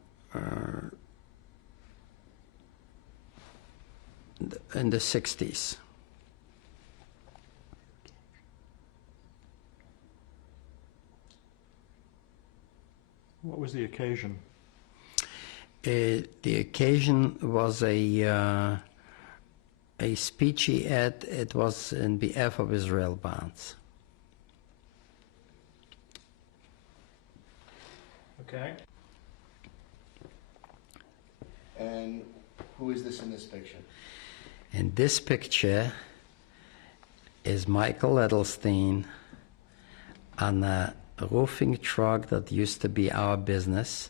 in the 60s. What was the occasion? The occasion was a speech he had. It was in behalf of Israel bonds. Okay. And who is this in this picture? And this picture is Michael Edelstein on a roofing truck that used to be our business,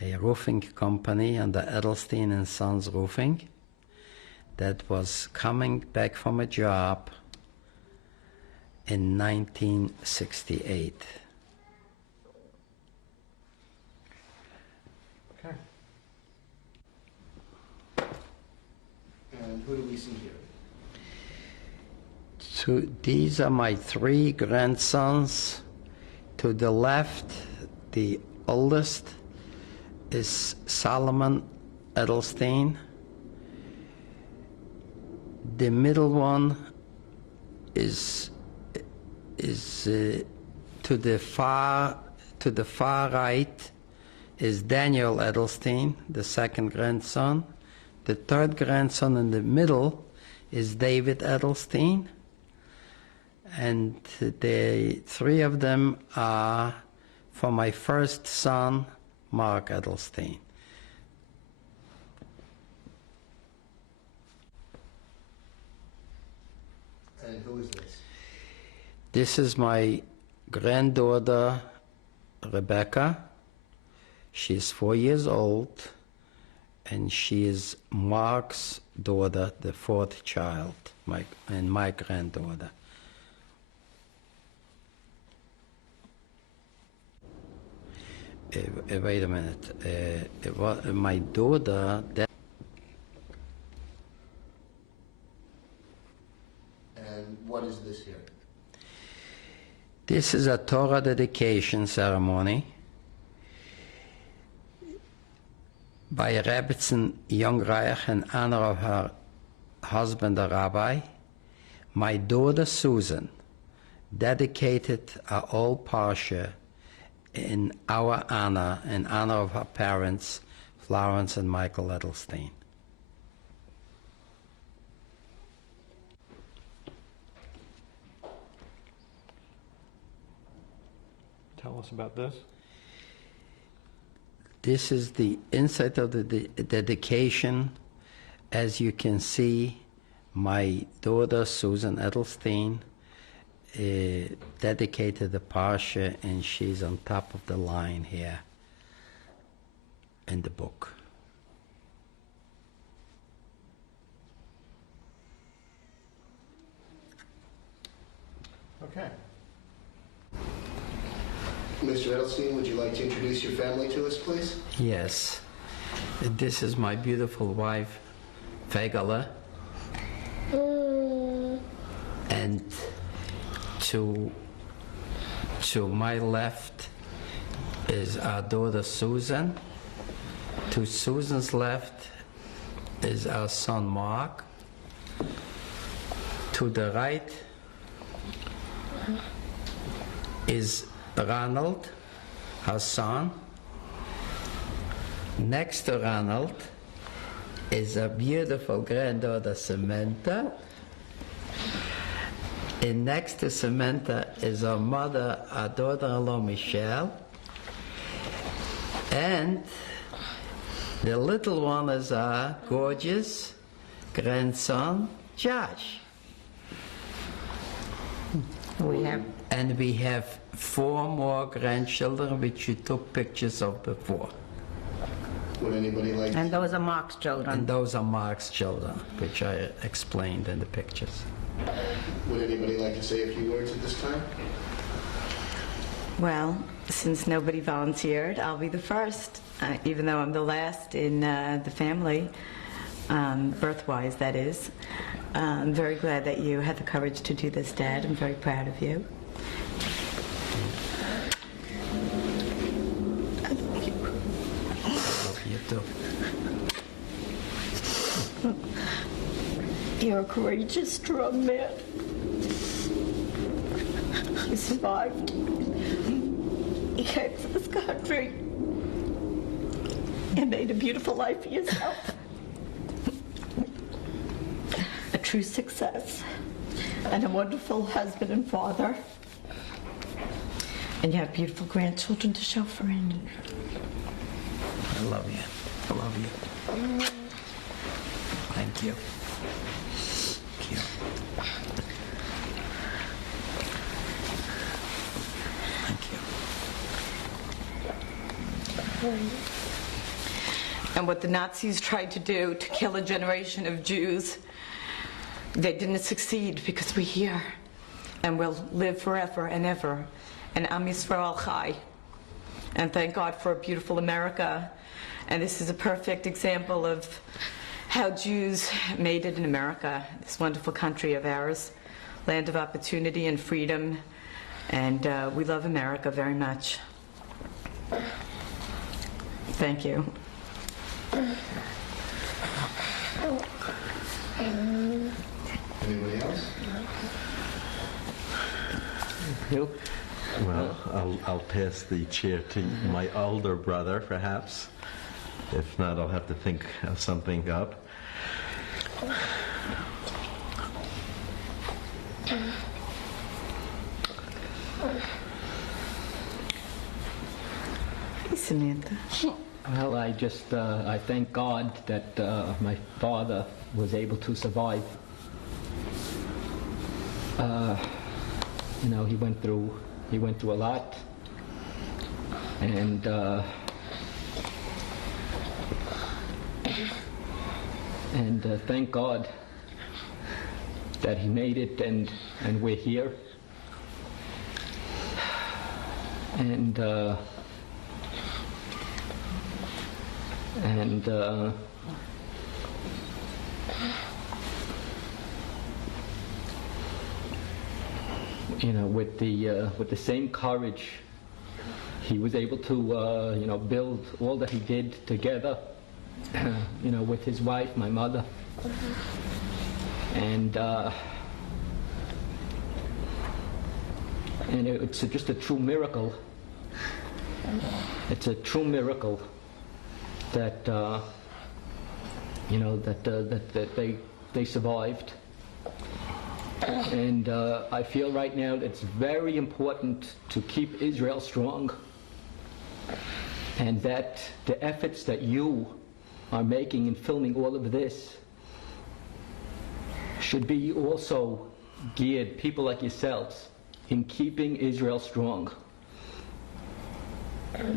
a roofing company under Edelstein and Sons Roofing that was coming back from a job in 1968. Okay. And who do we see here? So these are my three grandsons. To the left, the oldest is Solomon Edelstein. The middle one is to the far right is Daniel Edelstein, the second grandson. The third grandson in the middle is David Edelstein. And the three of them are for my first son, Mark Edelstein. And who is this? This is my granddaughter, Rebecca. She's 4 years old, and she is Mark's daughter, the fourth child, and my granddaughter. Wait a minute. My daughter. And what is this here? This is a Torah dedication ceremony by Rebbetzin Jungreich in honor of her husband, the rabbi. My daughter Susan dedicated a old parsha in our honor, in honor of her parents, Florence and Michael Edelstein. Tell us about this. This is the inside of the dedication. As you can see, my daughter Susan Edelstein dedicated the parsha, and she's on top of the line here in the book. Okay. Mr. Edelstein, would you like to introduce your family to us, please? Yes. This is my beautiful wife, Fegala. And to my left is our daughter Susan. To Susan's left is our son Mark. To the right is Ronald, her son. Next to Ronald is a beautiful granddaughter Samantha. And next to Samantha is our mother, our daughter-in-law Michelle. And the little one is our gorgeous grandson, Josh. We have 4 more grandchildren, which you took pictures of before. Would anybody like to? And those are Mark's children. And those are Mark's children, which I explained in the pictures. Would anybody like to say a few words at this time? Well, since nobody volunteered, I'll be the first, even though I'm the last in the family, birth-wise, that is. I'm very glad that you had the courage to do this, Dad. I'm very proud of you. You too. You're a courageous, strong man. You survived. You came to this country and made a beautiful life for yourself. A true success. And a wonderful husband and father. And you have beautiful grandchildren to show for it. I love you. I love you. Thank you. And what the Nazis tried to do to kill a generation of Jews, they didn't succeed because we're here and we'll live forever and ever. And Am Yisrael Chai. And thank God for a beautiful America. And this is a perfect example of how Jews made it in America, this wonderful country of ours, land of opportunity and freedom. And we love America very much. Thank you. Anybody else? You? Well, I'll pass the chair to my older brother, perhaps. If not, I'll have to think of something up. Hey, Samantha. Well, I thank God that my father was able to survive. You know, he went through a lot, and thank God that he made it, and we're here, and you know, with the same courage, he was able to you know, build all that he did together, you know, with his wife, my mother, and it's just a true miracle. It's a true miracle that you know, that they survived. And I feel right now it's very important to keep Israel strong, and that the efforts that you are making in filming all of this should be also geared, people like yourselves, in keeping Israel strong.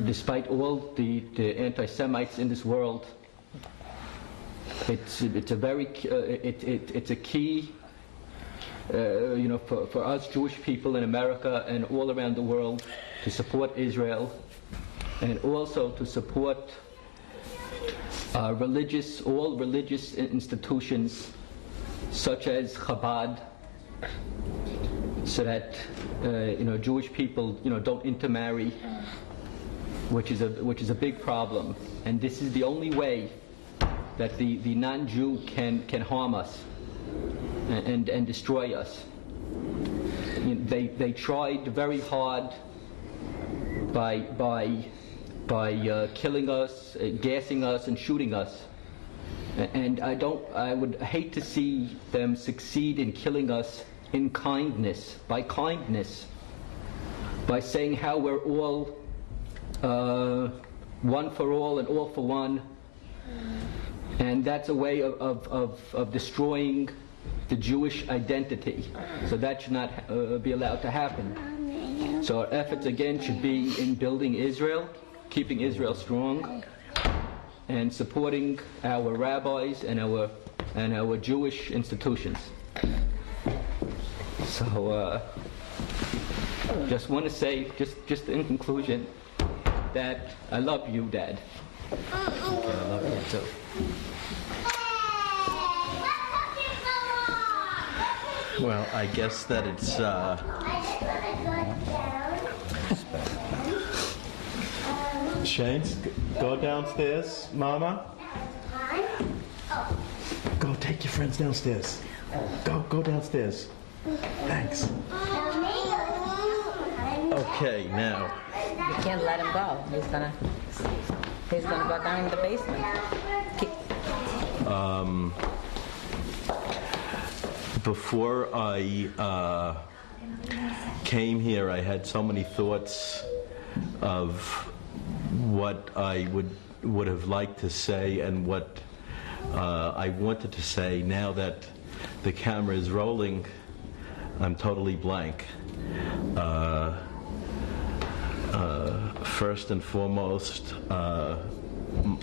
Despite all the anti-Semites in this world, it's a key, you know, for us Jewish people in America and all around the world to support Israel, and also to support all religious institutions such as Chabad, so that you know, Jewish people, you know, don't intermarry, which is a big problem. And this is the only way that the non-Jew can harm us and destroy us. You know, they tried very hard by killing us, gassing us, and shooting us. And I would hate to see them succeed in killing us in kindness, by saying how we're all one for all and all for one. And that's a way of destroying the Jewish identity. So that should not be allowed to happen. So our efforts again should be in building Israel, keeping Israel strong, and supporting our rabbis and our Jewish institutions. So just want to say, just in conclusion, that I love you, Dad. Okay, I love you too. Well, I guess that it's Shane, go downstairs, Mama. Go take your friends downstairs. Go downstairs. Thanks. okay now. You can't let him go. He's gonna go down in the basement. Before I came here, I had so many thoughts of what I would have liked to say and what I wanted to say, now that the camera is rolling, I'm totally blank. First and foremost,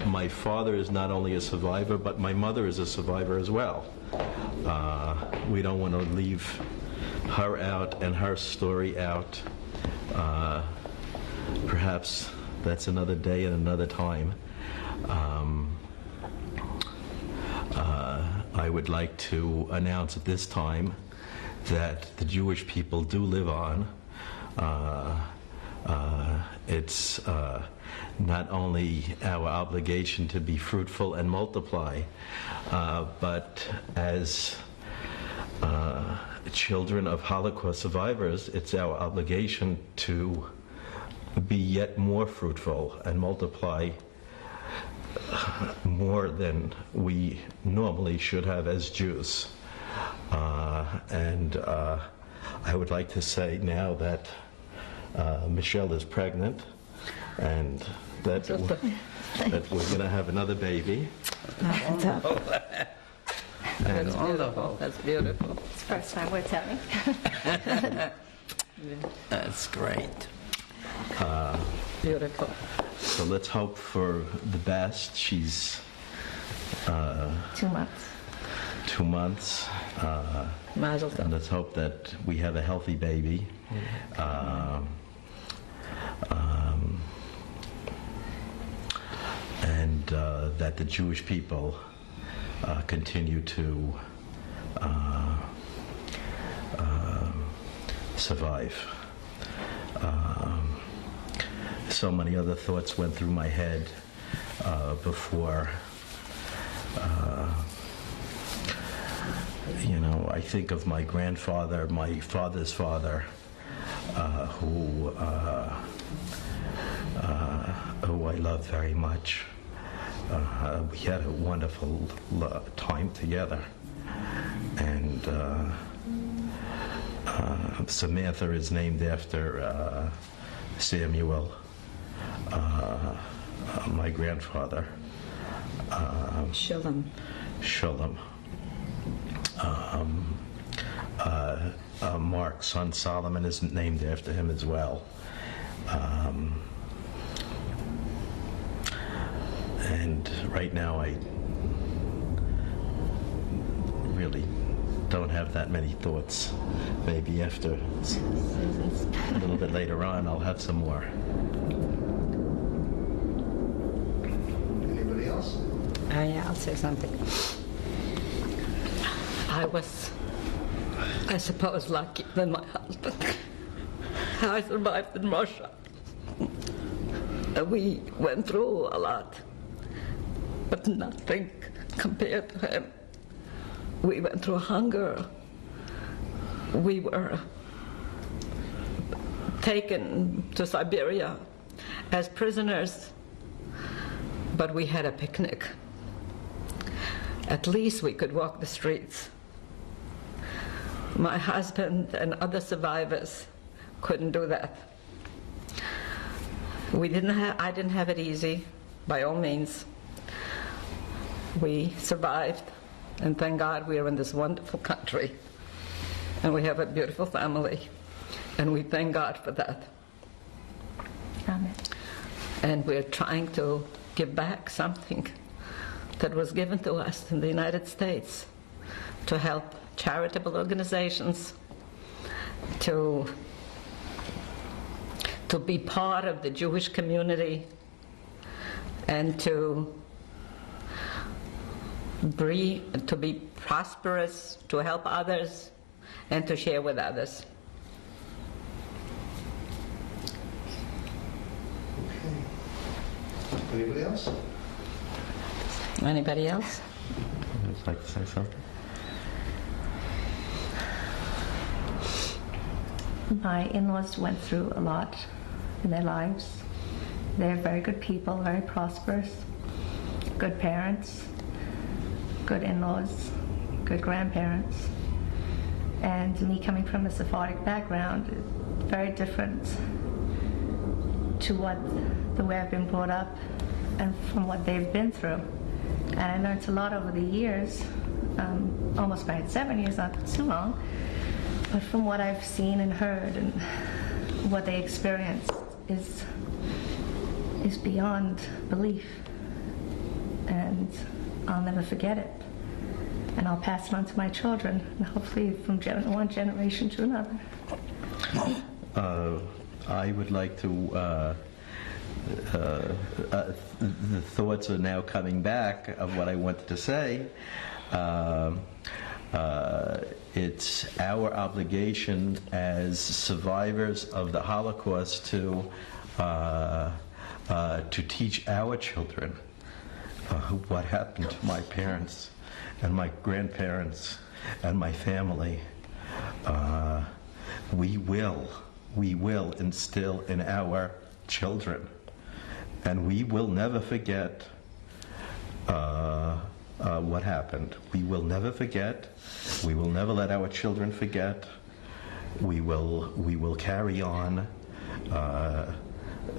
my father is not only a survivor, but my mother is a survivor as well. We don't want to leave her out and her story out. Perhaps that's another day and another time. I would like to announce at this time that the Jewish people do live on. It's not only our obligation to be fruitful and multiply, but as children of Holocaust survivors, it's our obligation to be yet more fruitful and multiply more than we normally should have as Jews. And I would like to say now that Michelle is pregnant, and that we're going to have another baby. That's beautiful. That's beautiful. It's the first time we're telling. That's great. Beautiful. So let's hope for the best. She's 2 months. 2 months. Mazel tov. And let's hope that we have a healthy baby. And that the Jewish people continue to survive. So many other thoughts went through my head before. I think of my grandfather, my father's father, who I love very much. We had a wonderful time together, and Samantha is named after Samuel, my grandfather. Shalom. Shalom. Mark's son Solomon is named after him as well. And right now I really don't have that many thoughts. Maybe after a little bit later on I'll have some more. Anybody else? Yeah, I'll say something. I suppose, lucky than my husband. I survived in Russia. We went through a lot, but nothing compared to him. We went through hunger. We were taken to Siberia as prisoners, but we had a picnic. At least we could walk the streets. My husband and other survivors couldn't do that. I didn't have it easy, by all means. We survived, and thank God we are in this wonderful country, and we have a beautiful family, and we thank God for that. Amen. And we're trying to give back something that was given to us in the United States to help charitable organizations, to be part of the Jewish community, and to be prosperous, to help others, and to share with others. Okay. Anybody else? Anybody else? Would like to say something? My in-laws went through a lot in their lives. They're very good people, very prosperous, good parents, good in-laws, good grandparents. And me coming from a Sephardic background, very different to the way I've been brought up and from what they've been through. And I learned a lot over the years. Almost married 7 years, not too long. But from what I've seen and heard and what they experienced is beyond belief. And I'll never forget it. And I'll pass it on to my children, and hopefully from one generation to another. I would like to, the thoughts are now coming back of what I wanted to say. It's our obligation as survivors of the Holocaust to teach our children what happened to my parents and my grandparents and my family. We will instill in our children, and we will never forget what happened. We will never forget. We will never let our children forget. We will carry on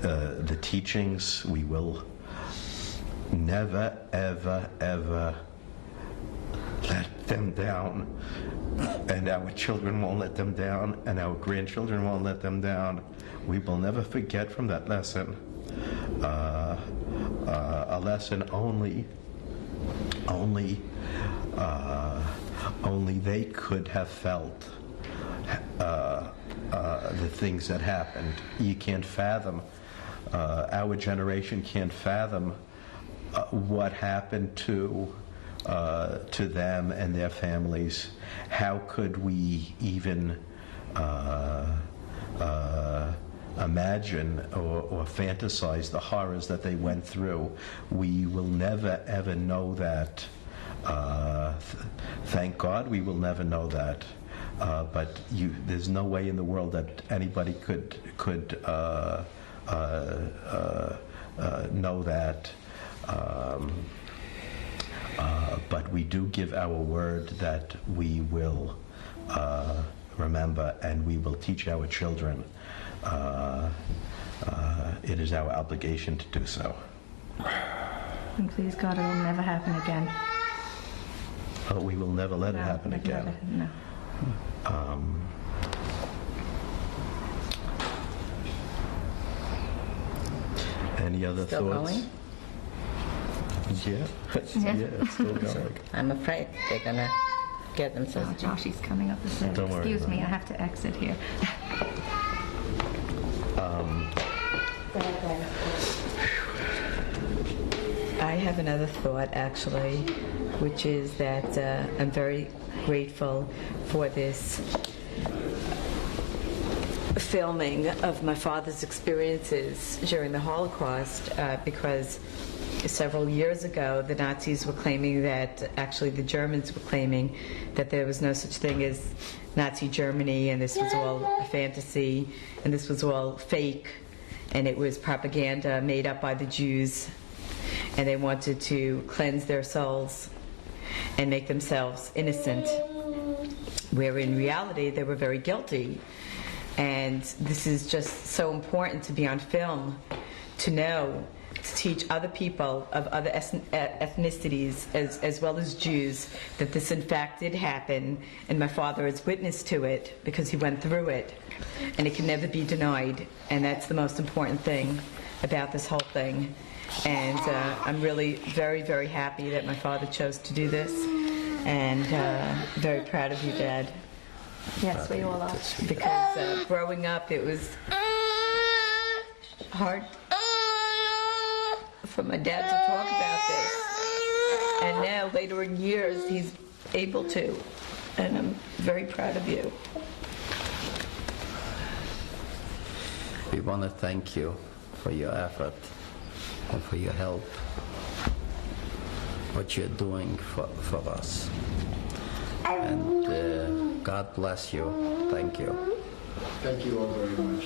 the teachings. We will never, ever, ever let them down, and our children won't let them down, and our grandchildren won't let them down. We will never forget from that lesson. A lesson only they could have felt the things that happened. You can't fathom. Our generation can't fathom what happened to them and their families. How could we even imagine or fantasize the horrors that they went through? We will never ever know that. Thank God we will never know that. But there's no way in the world that anybody could know that. But we do give our word that we will remember, and we will teach our children. It is our obligation to do so. And please God, it will never happen again. We will never let it happen again. No. Any other Still thoughts? going? Yeah, it's still going. I'm afraid they're gonna get themselves. Oh, Josh, he's coming up the stairs. Don't worry Excuse about me, it. I have to exit here. I have another thought, actually, which is that I'm very grateful for this filming of my father's experiences during the Holocaust, because several years ago the Nazis were claiming that, actually the Germans were claiming that there was no such thing as Nazi Germany, and this was all a fantasy, and this was all fake, and it was propaganda made up by the Jews, and they wanted to cleanse their souls and make themselves innocent, where in reality they were very guilty. And this is just so important to be on film, to know, to teach other people of other ethnicities as well as Jews that this in fact did happen, and my father is witness to it because he went through it, and it can never be denied, and that's the most important thing about this whole thing. And I'm really very, very happy that my father chose to do this, and very proud of you, Dad. Yes, we all are. Because growing up, it was hard for my dad to talk about this. And now, later in years, he's able to. And I'm very proud of you. We want to thank you for your effort and for your help, what you're doing for us. And God bless you. Thank you. Thank you all very much.